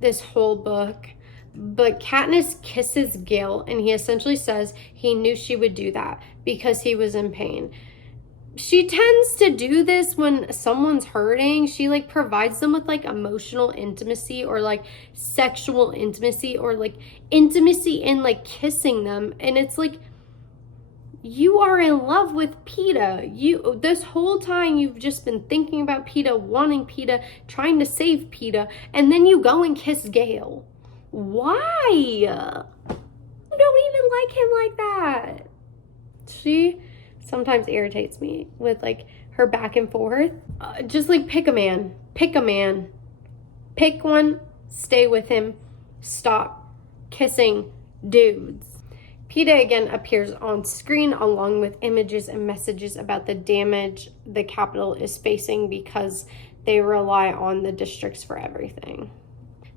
this whole book. But Katniss kisses Gale, and he essentially says he knew she would do that because he was in pain. She tends to do this when someone's hurting. She like provides them with like emotional intimacy, or like sexual intimacy, or like intimacy in like kissing them. And it's like, you are in love with Peeta. This whole time you've just been thinking about Peeta, wanting Peeta, trying to save Peeta, and then you go and kiss Gale. Why? You don't even like him like that. She sometimes irritates me with like her back and forth. Just like pick a man. Pick a man. Pick one. Stay with him. Stop kissing dudes. Peeta again appears on screen along with images and messages about the damage the Capitol is facing because they rely on the districts for everything.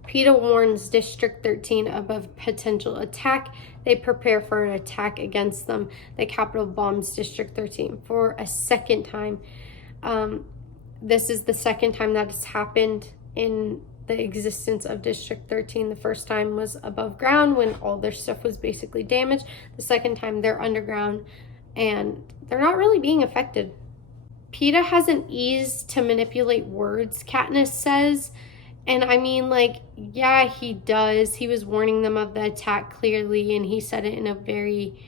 Peeta warns District 13 of a potential attack. They prepare for an attack against them. The Capitol bombs District 13 for a second time. This is the second time that has happened in the existence of District 13. The first time was above ground when all their stuff was basically damaged. The second time they're underground and they're not really being affected. Peeta has an ease to manipulate words, Katniss says. And I mean, like, yeah, he does. He was warning them of the attack clearly, and he said it in a very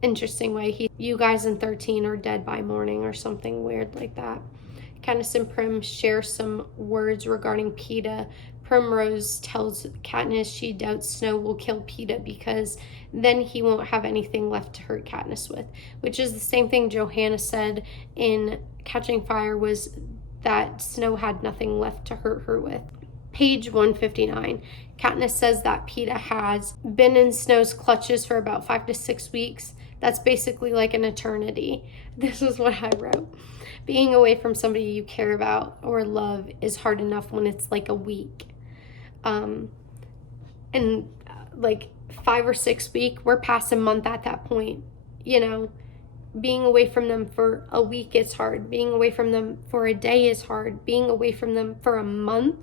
interesting way. You guys in 13 are dead by morning, or something weird like that. Katniss and Prim share some words regarding Peeta. Primrose tells Katniss she doubts Snow will kill Peeta because then he won't have anything left to hurt Katniss with, which is the same thing Johanna said in Catching Fire, was that Snow had nothing left to hurt her with. Page 159. Katniss says that Peeta has been in Snow's clutches for about 5 to 6 weeks. That's basically like an eternity. This is what I wrote. Being away from somebody you care about or love is hard enough when it's like a week. Like 5 or 6 weeks, we're past a month at that point. You know, being away from them for a week is hard. Being away from them for a day is hard. Being away from them for a month,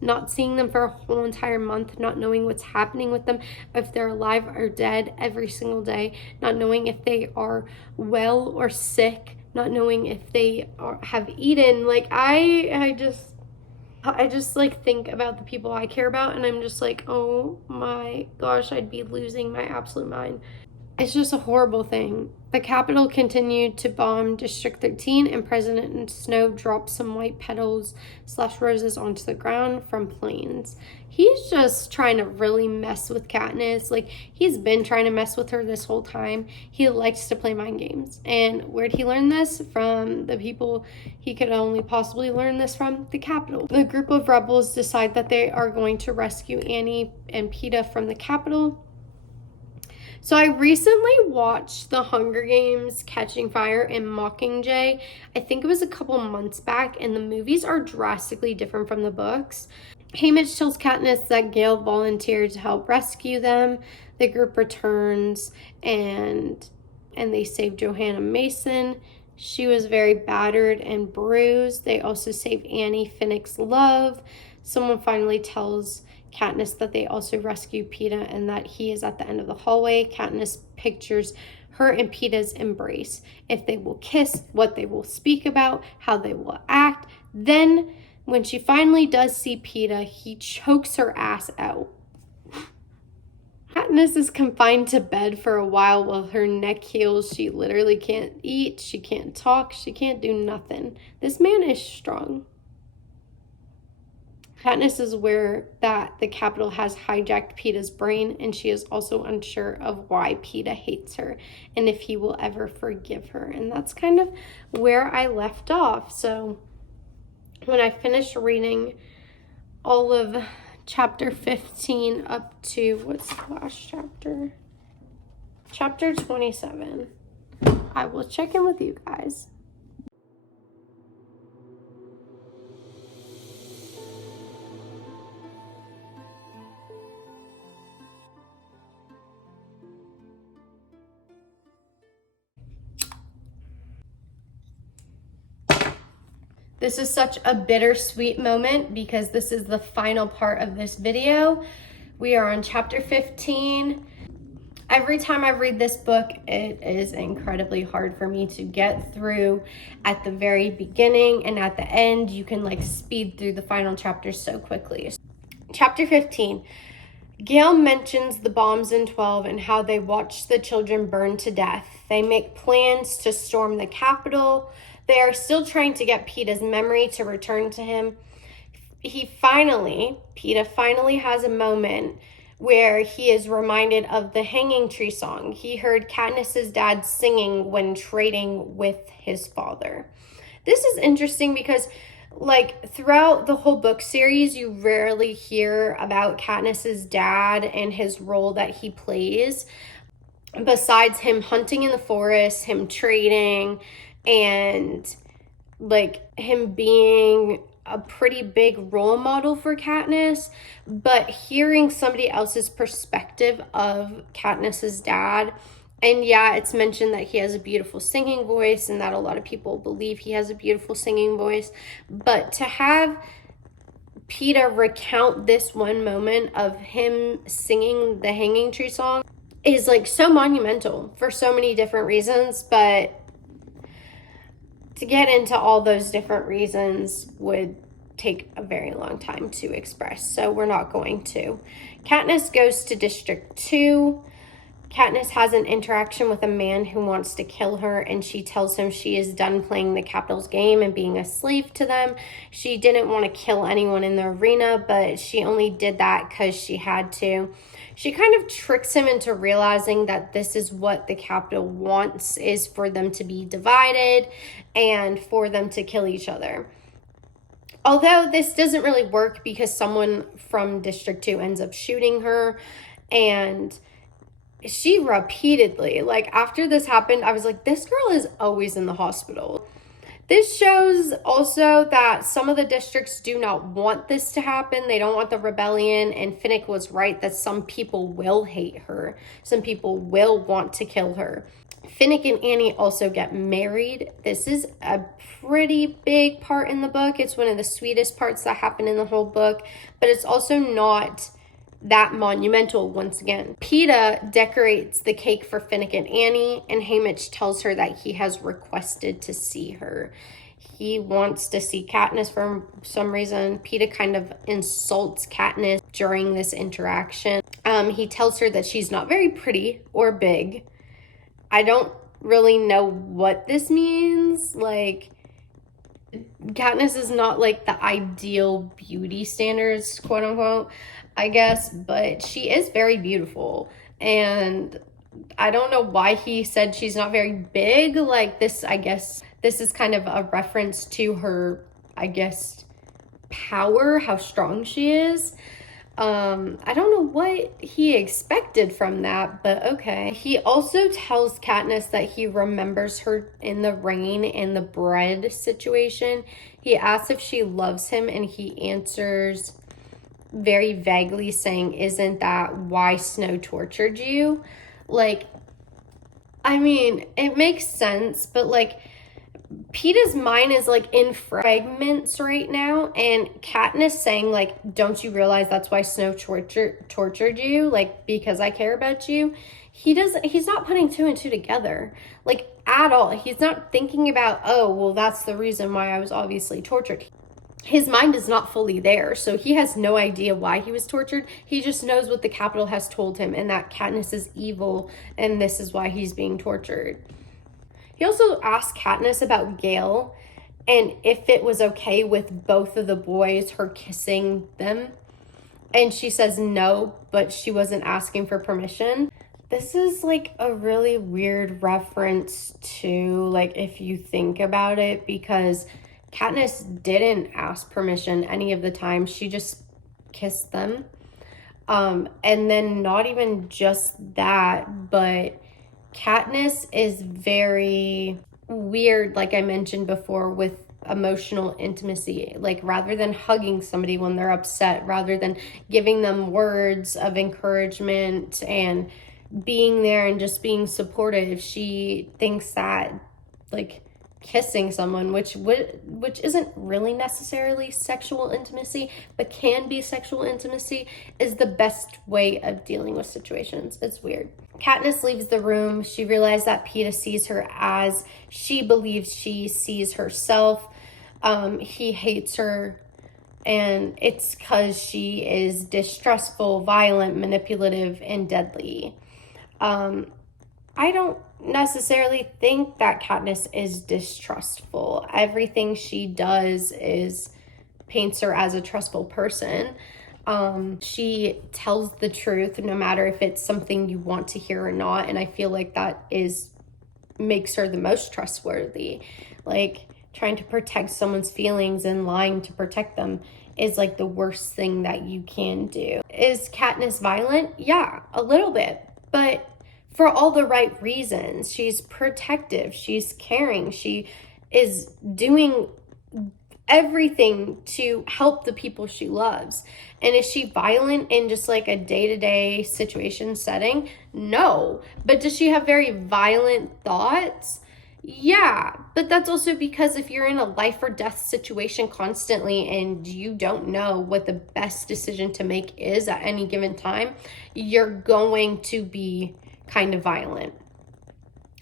not seeing them for a whole entire month, not knowing what's happening with them, if they're alive or dead every single day, not knowing if they are well or sick, not knowing if they have eaten. Like, I just like think about the people I care about, and I'm just like, oh my gosh, I'd be losing my absolute mind. It's just a horrible thing. The Capitol continued to bomb District 13, and President Snow dropped some white petals / roses onto the ground from planes. He's just trying to really mess with Katniss. Like, he's been trying to mess with her this whole time. He likes to play mind games. And where'd he learn this? From the people he could only possibly learn this from, the Capitol. The group of rebels decide that they are going to rescue Annie and Peeta from the Capitol. So I recently watched The Hunger Games, Catching Fire, and Mockingjay. I think it was a couple months back, and the movies are drastically different from the books. Haymitch tells Katniss that Gale volunteered to help rescue them. The group returns, and they save Johanna Mason. She was very battered and bruised. They also save Annie, Finnick's love. Someone finally tells Katniss that they also rescue Peeta and that he is at the end of the hallway. Katniss pictures her and Peeta's embrace. If they will kiss, what they will speak about, how they will act. Then, when she finally does see Peeta, he chokes her ass out. Katniss is confined to bed for a while her neck heals. She literally can't eat, she can't talk, she can't do nothing. This man is strong. Katniss is aware that the Capitol has hijacked Peeta's brain, and she is also unsure of why Peeta hates her and if he will ever forgive her. And that's kind of where I left off. So when I finished reading all of chapter 15 up to, what's the last chapter? Chapter 27. I will check in with you guys. This is such a bittersweet moment because this is the final part of this video. We are on chapter 15. Every time I read this book, it is incredibly hard for me to get through at the very beginning, and at the end, you can like speed through the final chapters so quickly. Chapter 15. Gale mentions the bombs in 12 and how they watched the children burn to death. They make plans to storm the Capitol. They are still trying to get Peeta's memory to return to him. Peeta finally has a moment where he is reminded of the Hanging Tree song. He heard Katniss's dad singing when trading with his father. This is interesting because like throughout the whole book series, you rarely hear about Katniss's dad and his role that he plays. Besides him hunting in the forest, him trading, and like him being a pretty big role model for Katniss, but hearing somebody else's perspective of Katniss's dad, and yeah, it's mentioned that he has a beautiful singing voice and that a lot of people believe he has a beautiful singing voice, but to have Peeta recount this one moment of him singing the Hanging Tree song is like so monumental for so many different reasons, but to get into all those different reasons would take a very long time to express, so we're not going to. Katniss goes to District 2. Katniss has an interaction with a man who wants to kill her, and she tells him she is done playing the Capitol's game and being a slave to them. She didn't want to kill anyone in the arena, but she only did that because she had to. She kind of tricks him into realizing that this is what the Capitol wants, is for them to be divided and for them to kill each other. Although this doesn't really work because someone from District 2 ends up shooting her, and she repeatedly, like after this happened, I was like, this girl is always in the hospital. This shows also that some of the districts do not want this to happen. They don't want the rebellion, and Finnick was right that some people will hate her. Some people will want to kill her. Finnick and Annie also get married. This is a pretty big part in the book. It's one of the sweetest parts that happen in the whole book, but it's also not that monumental once again. Peeta decorates the cake for Finnick and Annie, and Haymitch tells her that he has requested to see her. He wants to see Katniss for some reason. Peeta kind of insults Katniss during this interaction. He tells her that she's not very pretty or big. I don't really know what this means. Like, Katniss is not like the ideal beauty standards, quote unquote, I guess, but she is very beautiful. And I don't know why he said she's not very big. Like this, I guess this is kind of a reference to her, I guess, power, how strong she is. I don't know what he expected from that, but okay. He also tells Katniss that he remembers her in the rain and the bread situation. He asks if she loves him, and he answers very vaguely saying, "Isn't that why Snow tortured you?" Like, I mean, it makes sense, but like, Peeta's mind is like in fragments right now, and Katniss saying like, don't you realize that's why Snow tortured you, like, because I care about you. He's not putting two and two together, like, at all. He's not thinking about, oh well, that's the reason why I was obviously tortured. His mind is not fully there, so he has no idea why he was tortured. He just knows what the Capitol has told him, and that Katniss is evil, and this is why he's being tortured. He also asked Katniss about Gale and if it was okay with both of the boys, her kissing them. And she says no, but she wasn't asking for permission. This is like a really weird reference to, like, if you think about it, because Katniss didn't ask permission any of the time. She just kissed them. And then not even just that, but Katniss is very weird, like I mentioned before, with emotional intimacy. Like, rather than hugging somebody when they're upset, rather than giving them words of encouragement and being there and just being supportive, she thinks that, like, kissing someone, which isn't really necessarily sexual intimacy, but can be sexual intimacy, is the best way of dealing with situations. It's weird. Katniss leaves the room. She realized that Peeta sees her as she believes she sees herself. He hates her, and it's because she is distrustful, violent, manipulative, and deadly. I don't necessarily think that Katniss is distrustful. Everything she does paints her as a trustful person. She tells the truth no matter if it's something you want to hear or not, and I feel like that makes her the most trustworthy. Like, trying to protect someone's feelings and lying to protect them is like the worst thing that you can do. Is Katniss violent? Yeah, a little bit, but for all the right reasons. She's protective, she's caring, she is doing everything to help the people she loves. And is she violent in just like a day-to-day situation setting? No. But does she have very violent thoughts? Yeah, but that's also because if you're in a life or death situation constantly and you don't know what the best decision to make is at any given time, you're going to be kind of violent.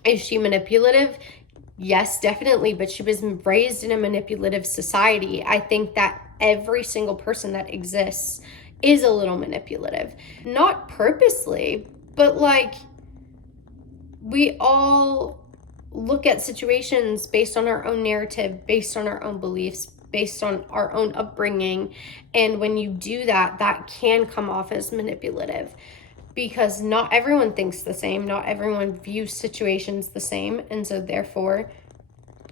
Is she manipulative? Yes, definitely, but she was raised in a manipulative society. I think that every single person that exists is a little manipulative. Not purposely, but like, we all look at situations based on our own narrative, based on our own beliefs, based on our own upbringing. And when you do that, that can come off as manipulative, because not everyone thinks the same, not everyone views situations the same, and so therefore,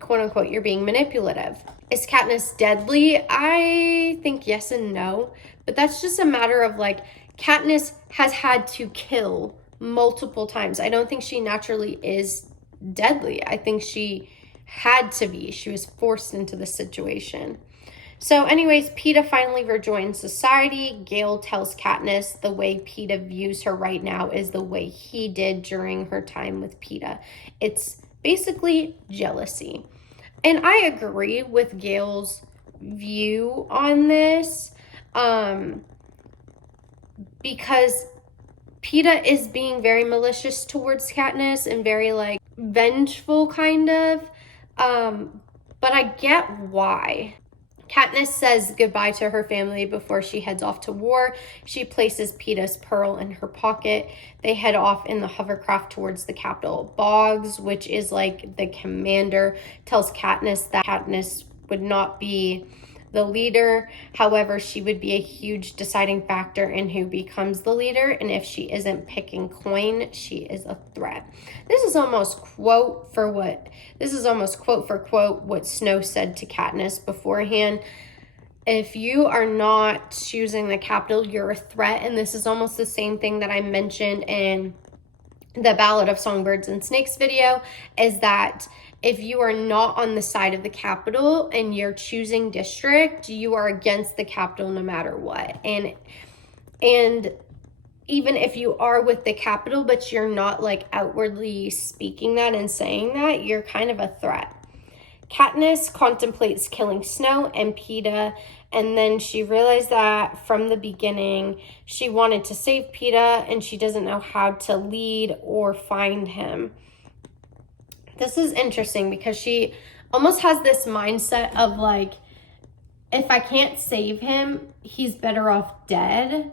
quote unquote, you're being manipulative. Is Katniss deadly? I think yes and no, but that's just a matter of like, Katniss has had to kill multiple times. I don't think she naturally is deadly. I think she had to be. She was forced into the situation. So anyways, Peeta finally rejoins society. Gale tells Katniss the way Peeta views her right now is the way he did during her time with Peeta. It's basically jealousy. And I agree with Gale's view on this, because Peeta is being very malicious towards Katniss and very like vengeful kind of, but I get why. Katniss says goodbye to her family before she heads off to war. She places Peeta's pearl in her pocket. They head off in the hovercraft towards the capital. Boggs, which is like the commander, tells Katniss that Katniss would not be the leader. However, she would be a huge deciding factor in who becomes the leader, and if she isn't picking coin, she is a threat. This is almost quote for quote what Snow said to Katniss beforehand. If you are not choosing the capital, you're a threat. And this is almost the same thing that I mentioned in the Ballad of Songbirds and Snakes video, is that if you are not on the side of the capital and you're choosing district, you are against the capital no matter what. And even if you are with the capital, but you're not like outwardly speaking that and saying that, you're kind of a threat. Katniss contemplates killing Snow and Peeta, and then she realized that from the beginning she wanted to save Peeta and she doesn't know how to lead or find him. This is interesting because she almost has this mindset of like, if I can't save him, he's better off dead.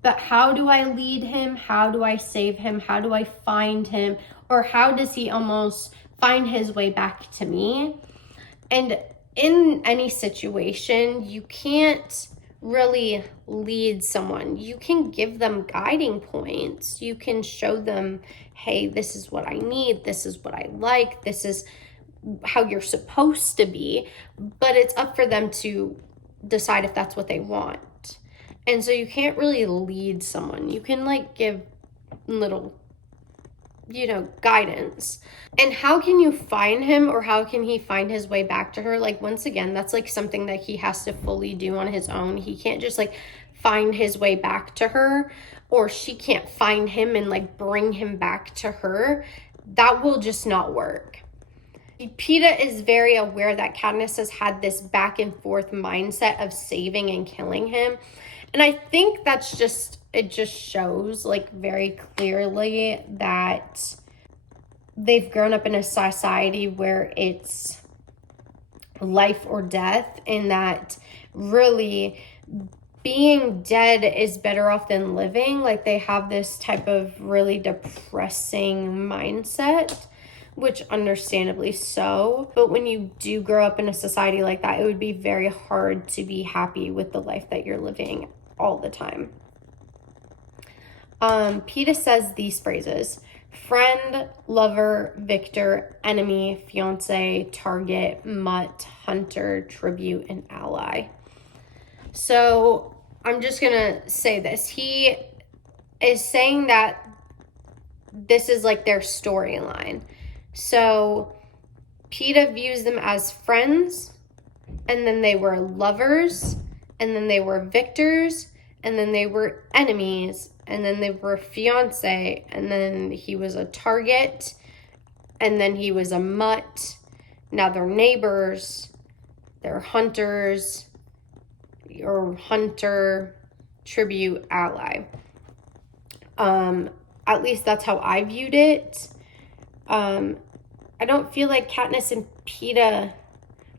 But how do I lead him? How do I save him? How do I find him? Or how does he almost find his way back to me? And in any situation, you can't really lead someone. You can give them guiding points. You can show them, hey, this is what I need. This is what I like. This is how you're supposed to be. But it's up for them to decide if that's what they want. And so you can't really lead someone. You can like give little, guidance. And how can you find him, or how can he find his way back to her? Like, once again, that's like something that he has to fully do on his own. He can't just like find his way back to her, or she can't find him and like bring him back to her. That will just not work. Peeta is very aware that Katniss has had this back and forth mindset of saving and killing him. And I think it just shows like very clearly that they've grown up in a society where it's life or death, and that really being dead is better off than living. Like, they have this type of really depressing mindset, which understandably so. But when you do grow up in a society like that, it would be very hard to be happy with the life that you're living all the time. Peeta says these phrases: friend, lover, victor, enemy, fiance, target, mutt, hunter, tribute, and ally. So I'm just gonna say this. He is saying that this is like their storyline. So Peeta views them as friends, and then they were lovers, and then they were victors, and then they were enemies, and then they were fiance, and then he was a target, and then he was a mutt. Now they're neighbors, they're hunters, or hunter, tribute, ally. At least that's how I viewed it. I don't feel like Katniss and Peeta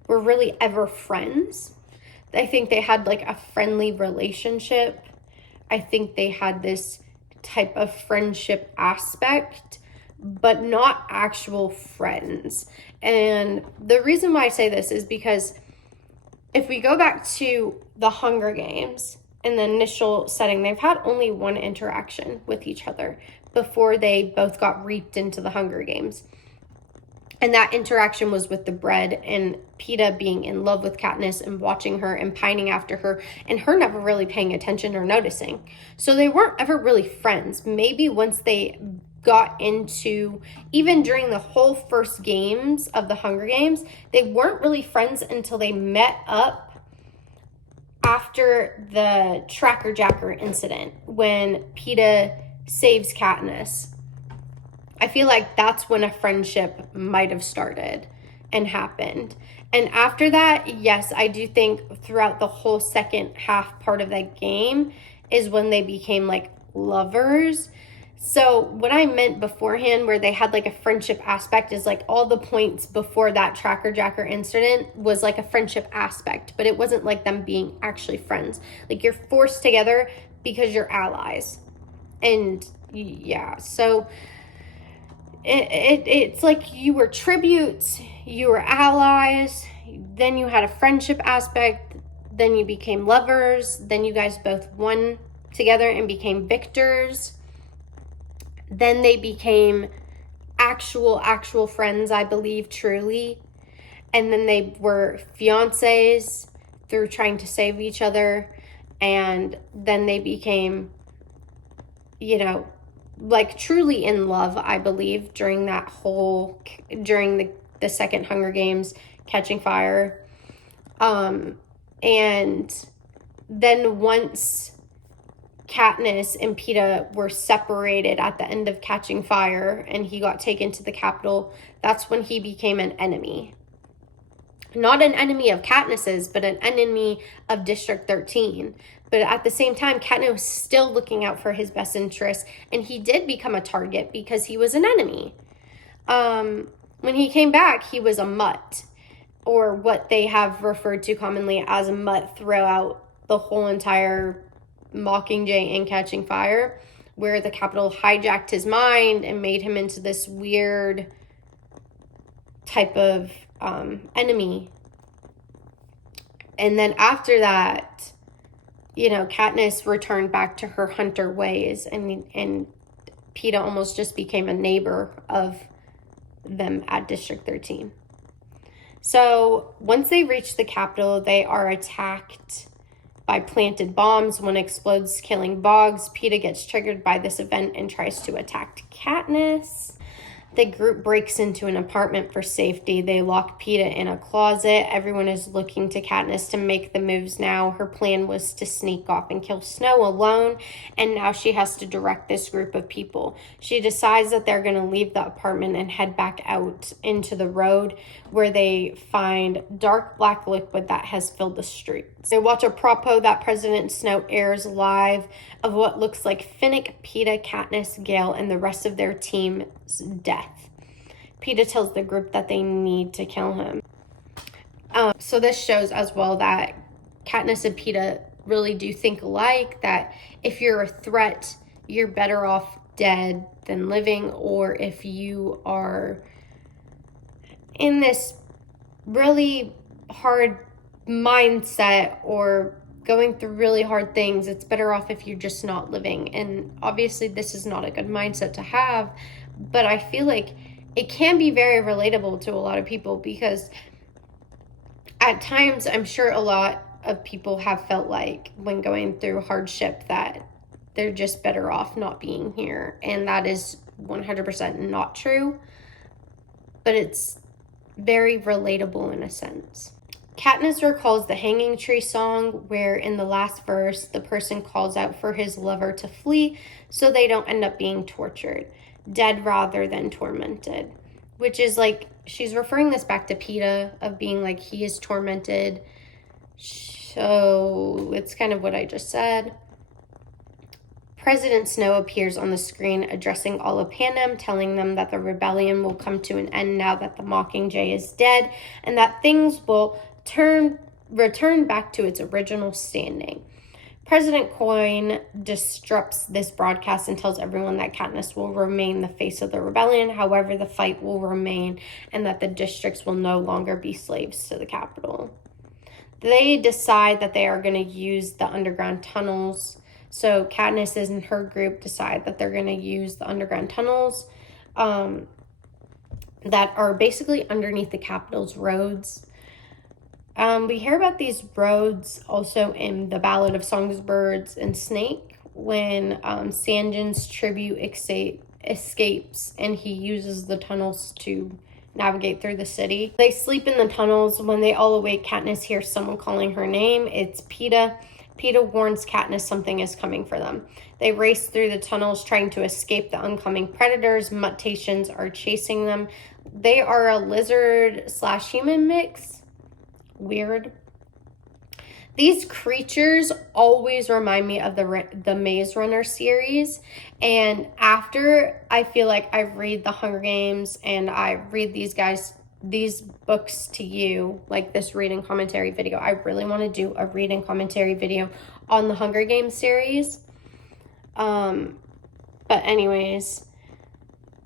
were really ever friends. I think they had like a friendly relationship. I think they had this type of friendship aspect, but not actual friends. And the reason why I say this is because if we go back to the Hunger Games, in the initial setting, they've had only one interaction with each other before they both got reaped into the Hunger Games. And that interaction was with the bread, and Peeta being in love with Katniss and watching her and pining after her, and her never really paying attention or noticing. So they weren't ever really friends. Maybe once they got into, even during the whole first games of the Hunger Games, they weren't really friends until they met up after the Tracker Jacker incident, when Peeta saves Katniss. I feel like that's when a friendship might have started and happened. And after that, yes, I do think throughout the whole second half part of that game is when they became like lovers. So what I meant beforehand, where they had like a friendship aspect, is like all the points before that Tracker Jacker incident was like a friendship aspect, but it wasn't like them being actually friends. Like, you're forced together because you're allies. And yeah, so it's like you were tributes, you were allies, then you had a friendship aspect, then you became lovers, then you guys both won together and became victors. Then they became actual friends, I believe, truly. And then they were fiancés through trying to save each other. And then they became, like truly in love, I believe, during the second Hunger Games, Catching Fire. And then once Katniss and Peeta were separated at the end of Catching Fire and he got taken to the Capitol, that's when he became an enemy. not an enemy of Katniss's, but an enemy of District 13. But at the same time, Katniss was still looking out for his best interests, and he did become a target because he was an enemy. When he came back, he was a mutt, or what they have referred to commonly as a mutt throughout the whole entire Mockingjay and Catching Fire, where the Capitol hijacked his mind and made him into this weird type of enemy. And then after that, you know, Katniss returned back to her hunter ways, and Peeta almost just became a neighbor of them at District 13. So once they reach the Capitol, they are attacked by planted bombs. One explodes, killing Boggs. Peeta gets triggered by this event and tries to attack Katniss. The group breaks into an apartment for safety. They lock Peeta in a closet. Everyone is looking to Katniss to make the moves now. Her plan was to sneak off and kill Snow alone, and now she has to direct this group of people. She decides that they're going to leave the apartment and head back out into the road, where they find dark black liquid that has filled the streets. They watch a propo that President Snow airs live of what looks like Finnick, Peeta, Katniss, Gale, and the rest of their team's death. Peeta tells the group that they need to kill him. So this shows as well that Katniss and Peeta really do think alike, that if you're a threat, you're better off dead than living, or if you are in this really hard mindset or going through really hard things, it's better off if you're just not living. And obviously this is not a good mindset to have, but I feel like it can be very relatable to a lot of people, because at times I'm sure a lot of people have felt like when going through hardship that they're just better off not being here, and that is 100% not true, but it's very relatable in a sense. Katniss recalls the Hanging Tree song, where in the last verse, the person calls out for his lover to flee so they don't end up being tortured, dead rather than tormented, which is like, she's referring this back to Peeta of being like, he is tormented. So it's kind of what I just said. President Snow appears on the screen addressing all of Panem, telling them that the rebellion will come to an end now that the Mockingjay is dead, and that things will return back to its original standing. President Coin disrupts this broadcast and tells everyone that Katniss will remain the face of the rebellion. However, the fight will remain, and that the districts will no longer be slaves to the Capitol. They decide that they are going to use the underground tunnels. So Katniss and her group decide that they're going to use the underground tunnels that are basically underneath the Capitol's roads. We hear about these roads also in the Ballad of Songbirds and Snake, when St. John's tribute escapes and he uses the tunnels to navigate through the city. They sleep in the tunnels. When they all awake, Katniss hears someone calling her name. It's Peeta. Peeta warns Katniss something is coming for them. They race through the tunnels trying to escape the oncoming predators. Mutations are chasing them. They are a lizard/human mix. Weird. These creatures always remind me of the Maze Runner series. And after I feel like I read the Hunger Games and I read these books to you, like this reading commentary video, I really want to do a reading commentary video on the Hunger Games series. But anyways,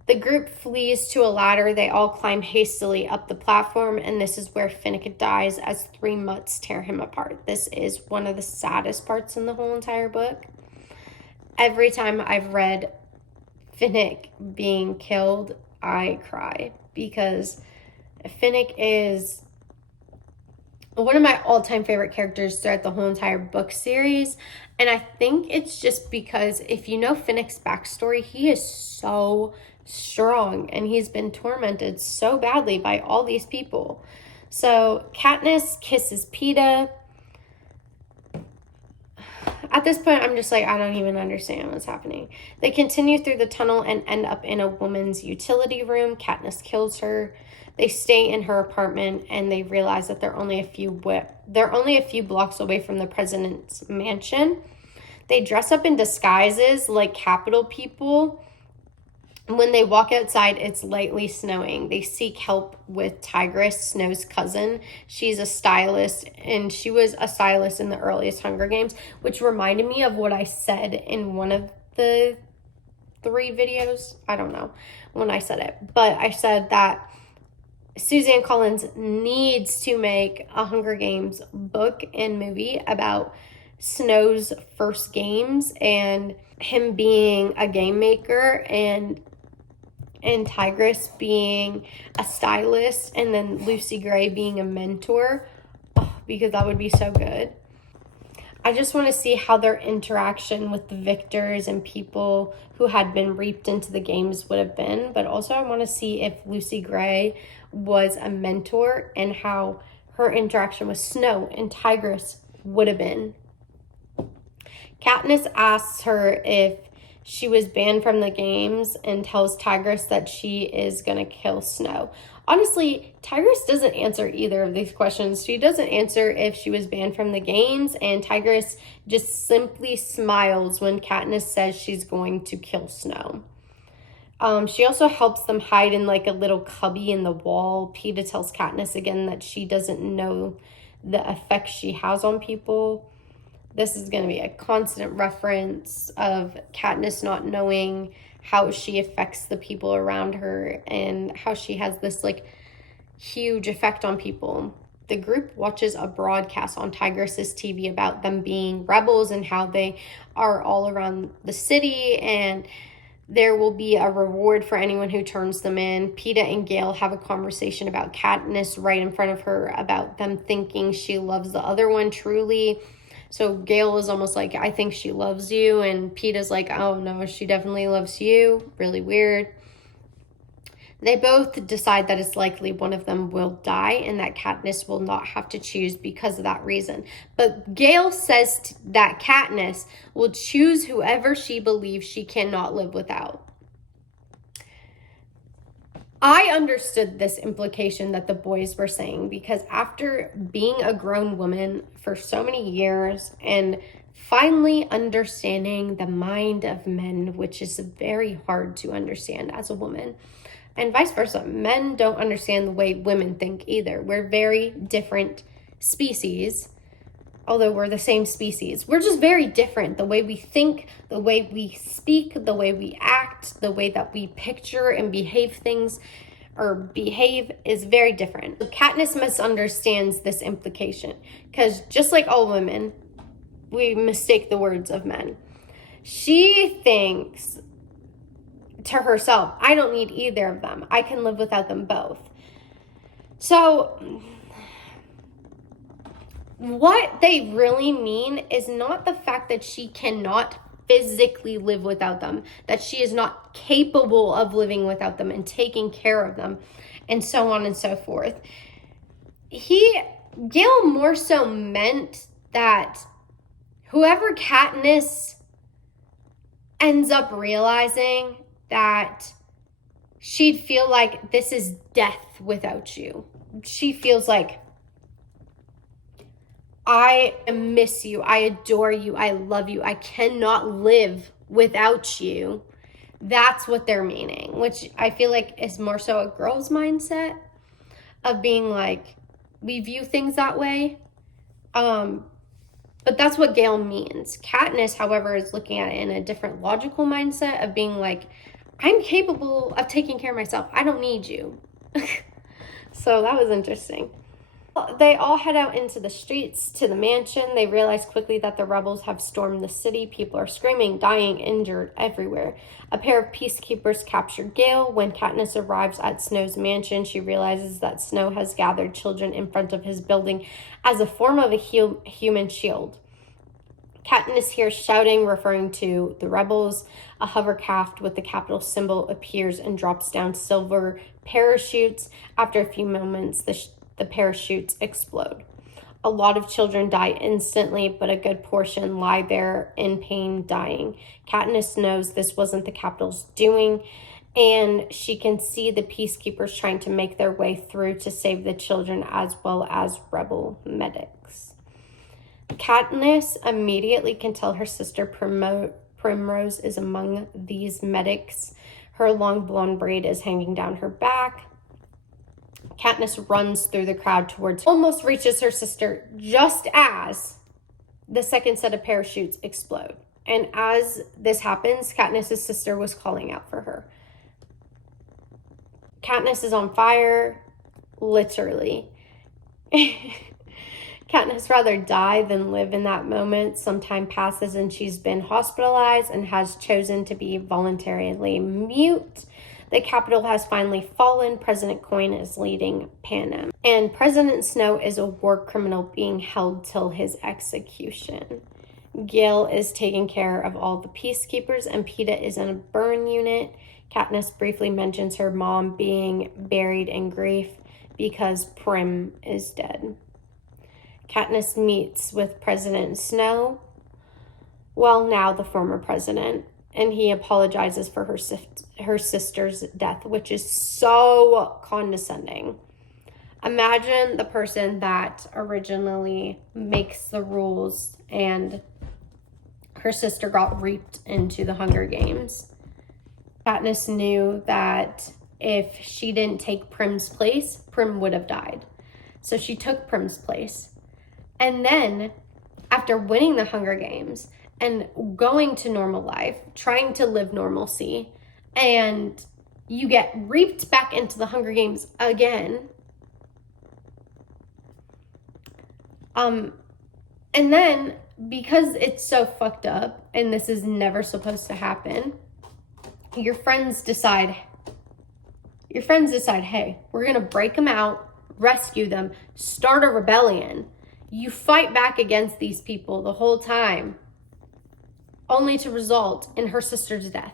the group flees to a ladder. They all climb hastily up the platform, and this is where Finnick dies as 3 mutts tear him apart. This is one of the saddest parts in the whole entire book. Every time I've read Finnick being killed, I cry, because Finnick is one of my all-time favorite characters throughout the whole entire book series. And I think it's just because if you know Finnick's backstory, he is so strong and he's been tormented so badly by all these people. So Katniss kisses Peeta. At this point, I'm just like, I don't even understand what's happening. They continue through the tunnel and end up in a woman's utility room. Katniss kills her. They stay in her apartment and they realize that they're only a few blocks away from the president's mansion. They dress up in disguises like Capitol people. When they walk outside, it's lightly snowing. They seek help with Tigress, Snow's cousin. She's a stylist, and she was a stylist in the earliest Hunger Games, which reminded me of what I said in one of the 3 videos. I don't know when I said it, but I said that Suzanne Collins needs to make a Hunger Games book and movie about Snow's first games and him being a game maker and Tigress being a stylist, and then Lucy Gray being a mentor, because that would be so good. I just want to see how their interaction with the victors and people who had been reaped into the games would have been, but also I want to see if Lucy Gray was a mentor and how her interaction with Snow and Tigress would have been. Katniss asks her if she was banned from the games and tells Tigress that she is going to kill Snow. Honestly, Tigress doesn't answer either of these questions. She doesn't answer if she was banned from the games, and Tigress just simply smiles when Katniss says she's going to kill Snow. She also helps them hide in like a little cubby in the wall. Peeta tells Katniss again that she doesn't know the effect she has on people. This is going to be a constant reference of Katniss not knowing how she affects the people around her and how she has this like huge effect on people. The group watches a broadcast on Tigress's TV about them being rebels and how they are all around the city, and there will be a reward for anyone who turns them in. Peeta and Gale have a conversation about Katniss right in front of her about them thinking she loves the other one truly. So Gale is almost like, I think she loves you. And Peeta's like, oh no, she definitely loves you. Really weird. They both decide that it's likely one of them will die and that Katniss will not have to choose because of that reason. But Gale says that Katniss will choose whoever she believes she cannot live without. I understood this implication that the boys were saying, because after being a grown woman for so many years and finally understanding the mind of men, which is very hard to understand as a woman, and vice versa, men don't understand the way women think either. We're very different species, although we're the same species. We're just very different. The way we think, the way we speak, the way we act, the way that we picture and behave things or behave is very different. Katniss misunderstands this implication because just like all women, we mistake the words of men. She thinks to herself, I don't need either of them. I can live without them both. So what they really mean is not the fact that she cannot physically live without them, that she is not capable of living without them and taking care of them, and so on and so forth. Gale more so meant that whoever Katniss ends up realizing that she'd feel like this is death without you. She feels like, I miss you, I adore you, I love you, I cannot live without you. That's what they're meaning, which I feel like is more so a girl's mindset of being like, we view things that way. But that's what Gale means. Katniss, however, is looking at it in a different logical mindset of being like, I'm capable of taking care of myself. I don't need you. So that was interesting. They all head out into the streets to the mansion. They realize quickly that the rebels have stormed the city. People are screaming, dying, injured everywhere. A pair of peacekeepers capture Gale. When Katniss arrives at Snow's mansion, she realizes that Snow has gathered children in front of his building as a form of a human shield. Katniss hears shouting, referring to the rebels. A hovercraft with the Capitol symbol appears and drops down silver parachutes. After a few moments, the parachutes explode. A lot of children die instantly, but a good portion lie there in pain, dying. Katniss knows this wasn't the Capitol's doing, and she can see the peacekeepers trying to make their way through to save the children as well as rebel medics. Katniss immediately can tell her sister Primrose is among these medics. Her long blonde braid is hanging down her back. Katniss runs through the crowd towards her, almost reaches her sister just as the second set of parachutes explode. And as this happens, Katniss's sister was calling out for her. Katniss is on fire, literally. Katniss rather die than live in that moment. Some time passes and she's been hospitalized and has chosen to be voluntarily mute. The Capitol has finally fallen. President Coin is leading Panem. And President Snow is a war criminal being held till his execution. Gale is taking care of all the peacekeepers and Peeta is in a burn unit. Katniss briefly mentions her mom being buried in grief because Prim is dead. Katniss meets with President Snow, well, now the former president, and he apologizes for her sister's death, which is so condescending. Imagine the person that originally makes the rules and her sister got reaped into the Hunger Games. Katniss knew that if she didn't take Prim's place, Prim would have died. So she took Prim's place. And then, after winning the Hunger Games and going to normal life, trying to live normalcy, and you get reaped back into the Hunger Games again. And then, because it's so fucked up, and this is never supposed to happen, your friends decide, hey, we're going to break them out, rescue them, start a rebellion. You fight back against these people the whole time, only to result in her sister's death.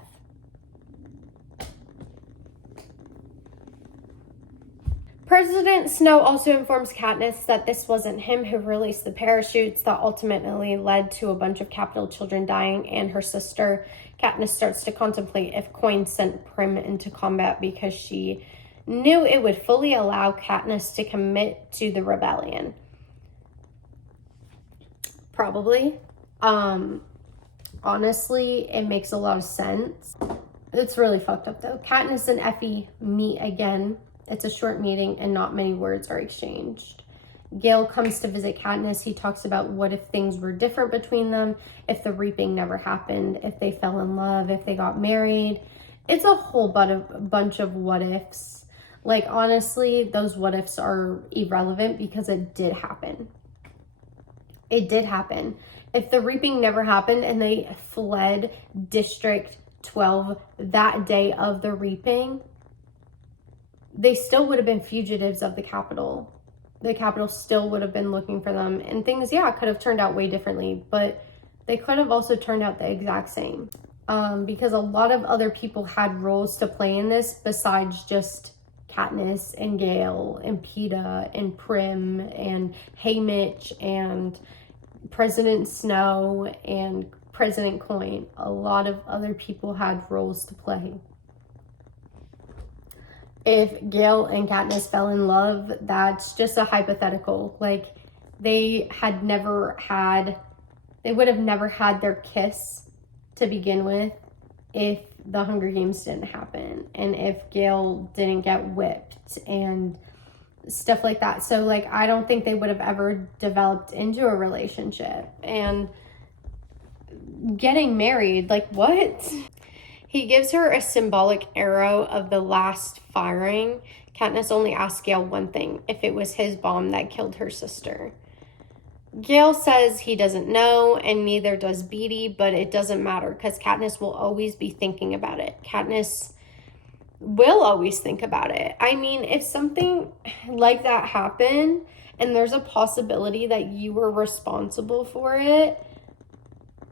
President Snow also informs Katniss that this wasn't him who released the parachutes that ultimately led to a bunch of Capitol children dying and her sister. Katniss starts to contemplate if Coin sent Prim into combat because she knew it would fully allow Katniss to commit to the rebellion. Probably. Honestly, it makes a lot of sense. It's really fucked up though. Katniss and Effie meet again. It's a short meeting and not many words are exchanged. Gale comes to visit Katniss. He talks about what if things were different between them, if the reaping never happened, if they fell in love, if they got married. It's a whole bunch of what ifs. Like, honestly, those what ifs are irrelevant because it did happen. It did happen. If the reaping never happened and they fled District 12 that day of the reaping, they still would have been fugitives of the Capitol. The Capitol still would have been looking for them. And things, could have turned out way differently. But they could have also turned out the exact same. Because a lot of other people had roles to play in this besides just Katniss and Gale and Peeta and Prim and Haymitch and President Snow and President Coin. A lot of other people had roles to play. If Gale and Katniss fell in love, that's just a hypothetical. Like, they would have never had their kiss to begin with if the Hunger Games didn't happen and if Gale didn't get whipped and stuff like that. So, like, I don't think they would have ever developed into a relationship. And getting married, like, what? He gives her a symbolic arrow of the last firing. Katniss only asks Gale one thing, if it was his bomb that killed her sister. Gale says he doesn't know, and neither does Beetee, but it doesn't matter because Katniss will always be thinking about it. Katniss will always think about it. I mean, if something like that happened and there's a possibility that you were responsible for it,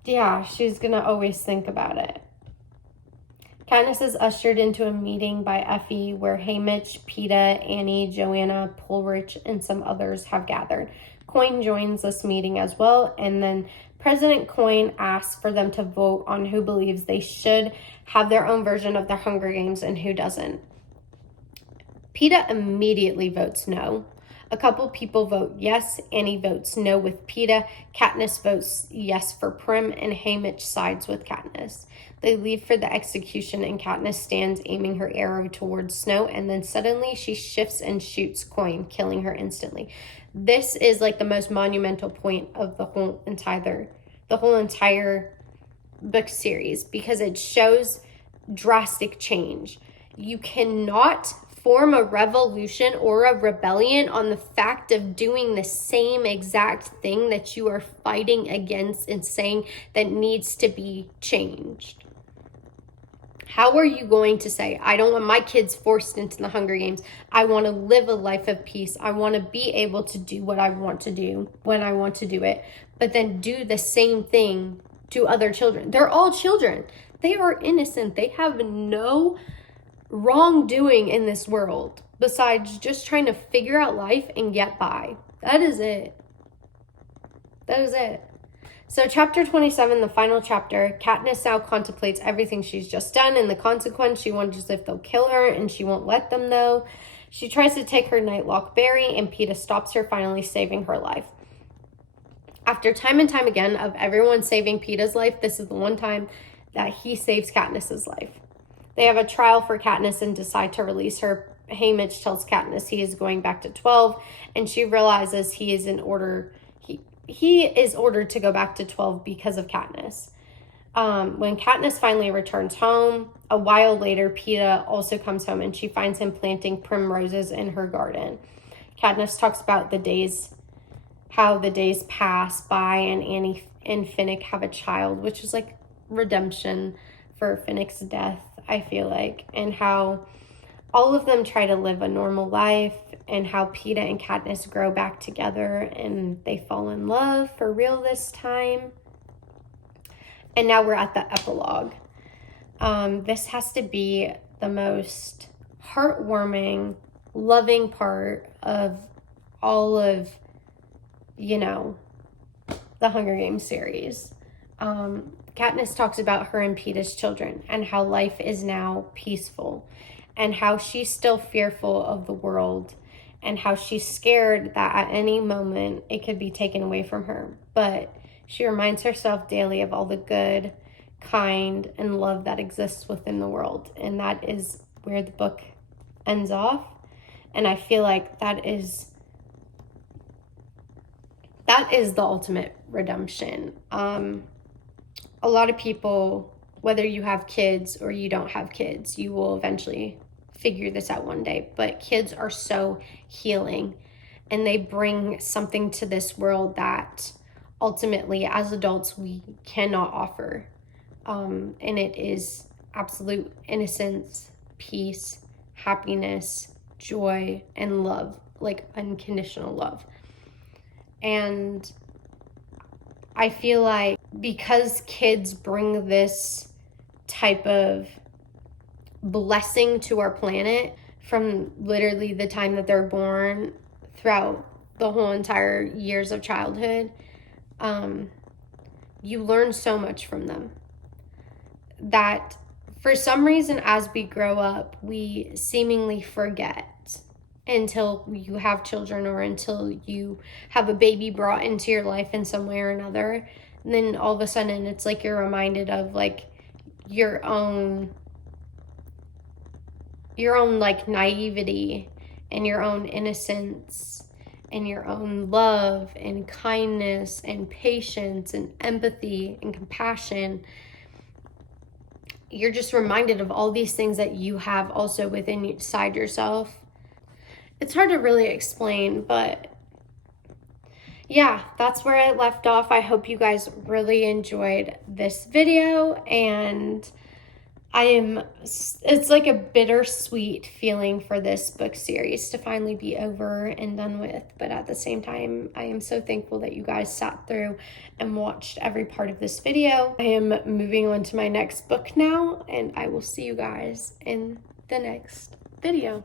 she's gonna always think about it. Katniss is ushered into a meeting by Effie where Haymitch, Peeta, Annie, Joanna, Pulrich, and some others have gathered. Coin joins this meeting as well, and then President Coin asks for them to vote on who believes they should have their own version of the Hunger Games and who doesn't. Peeta immediately votes no. A couple people vote yes. Annie votes no with Peeta. Katniss votes yes for Prim, and Haymitch sides with Katniss. They leave for the execution, and Katniss stands aiming her arrow towards Snow, and then suddenly she shifts and shoots Coin, killing her instantly. This is like the most monumental point of the whole entire book series, because it shows drastic change. You cannot form a revolution or a rebellion on the fact of doing the same exact thing that you are fighting against and saying that needs to be changed. How are you going to say, I don't want my kids forced into the Hunger Games. I want to live a life of peace. I want to be able to do what I want to do when I want to do it, but then do the same thing to other children. They're all children. They are innocent. They have no wrongdoing in this world besides just trying to figure out life and get by. That is it. So chapter 27, the final chapter, Katniss now contemplates everything she's just done and the consequence. She wonders if they'll kill her, and she won't let them know. She tries to take her Nightlock berry, and Peeta stops her, finally saving her life. After time and time again of everyone saving Peeta's life, this is the one time that he saves Katniss's life. They have a trial for Katniss and decide to release her. Haymitch tells Katniss he is going back to 12, and she realizes he is ordered to go back to 12 because of Katniss. When Katniss finally returns home, a while later, Peeta also comes home, and she finds him planting primroses in her garden. Katniss talks about how the days pass by, and Annie and Finnick have a child, which is like redemption for Finnick's death, I feel like, and how all of them try to live a normal life, and how Peeta and Katniss grow back together and they fall in love for real this time. And now we're at the epilogue. This has to be the most heartwarming, loving part of all of, the Hunger Games series. Katniss talks about her and Peeta's children and how life is now peaceful, and how she's still fearful of the world, and how she's scared that at any moment it could be taken away from her. But she reminds herself daily of all the good, kind, and love that exists within the world. And that is where the book ends off. And I feel like that is the ultimate redemption. A lot of people, whether you have kids or you don't have kids, you will eventually figure this out one day. But kids are so healing, and they bring something to this world that ultimately, as adults, we cannot offer. And it is absolute innocence, peace, happiness, joy, and love, like unconditional love. And I feel like because kids bring this type of blessing to our planet from literally the time that they're born throughout the whole entire years of childhood, you learn so much from them that for some reason, as we grow up, we seemingly forget until you have children or until you have a baby brought into your life in some way or another. And then all of a sudden it's like you're reminded of like your own like naivety and your own innocence and your own love and kindness and patience and empathy and compassion. You're just reminded of all these things that you have also within inside yourself. It's hard to really explain, but yeah, that's where I left off. I hope you guys really enjoyed this video, and it's like a bittersweet feeling for this book series to finally be over and done with. But at the same time, I am so thankful that you guys sat through and watched every part of this video. I am moving on to my next book now, and I will see you guys in the next video.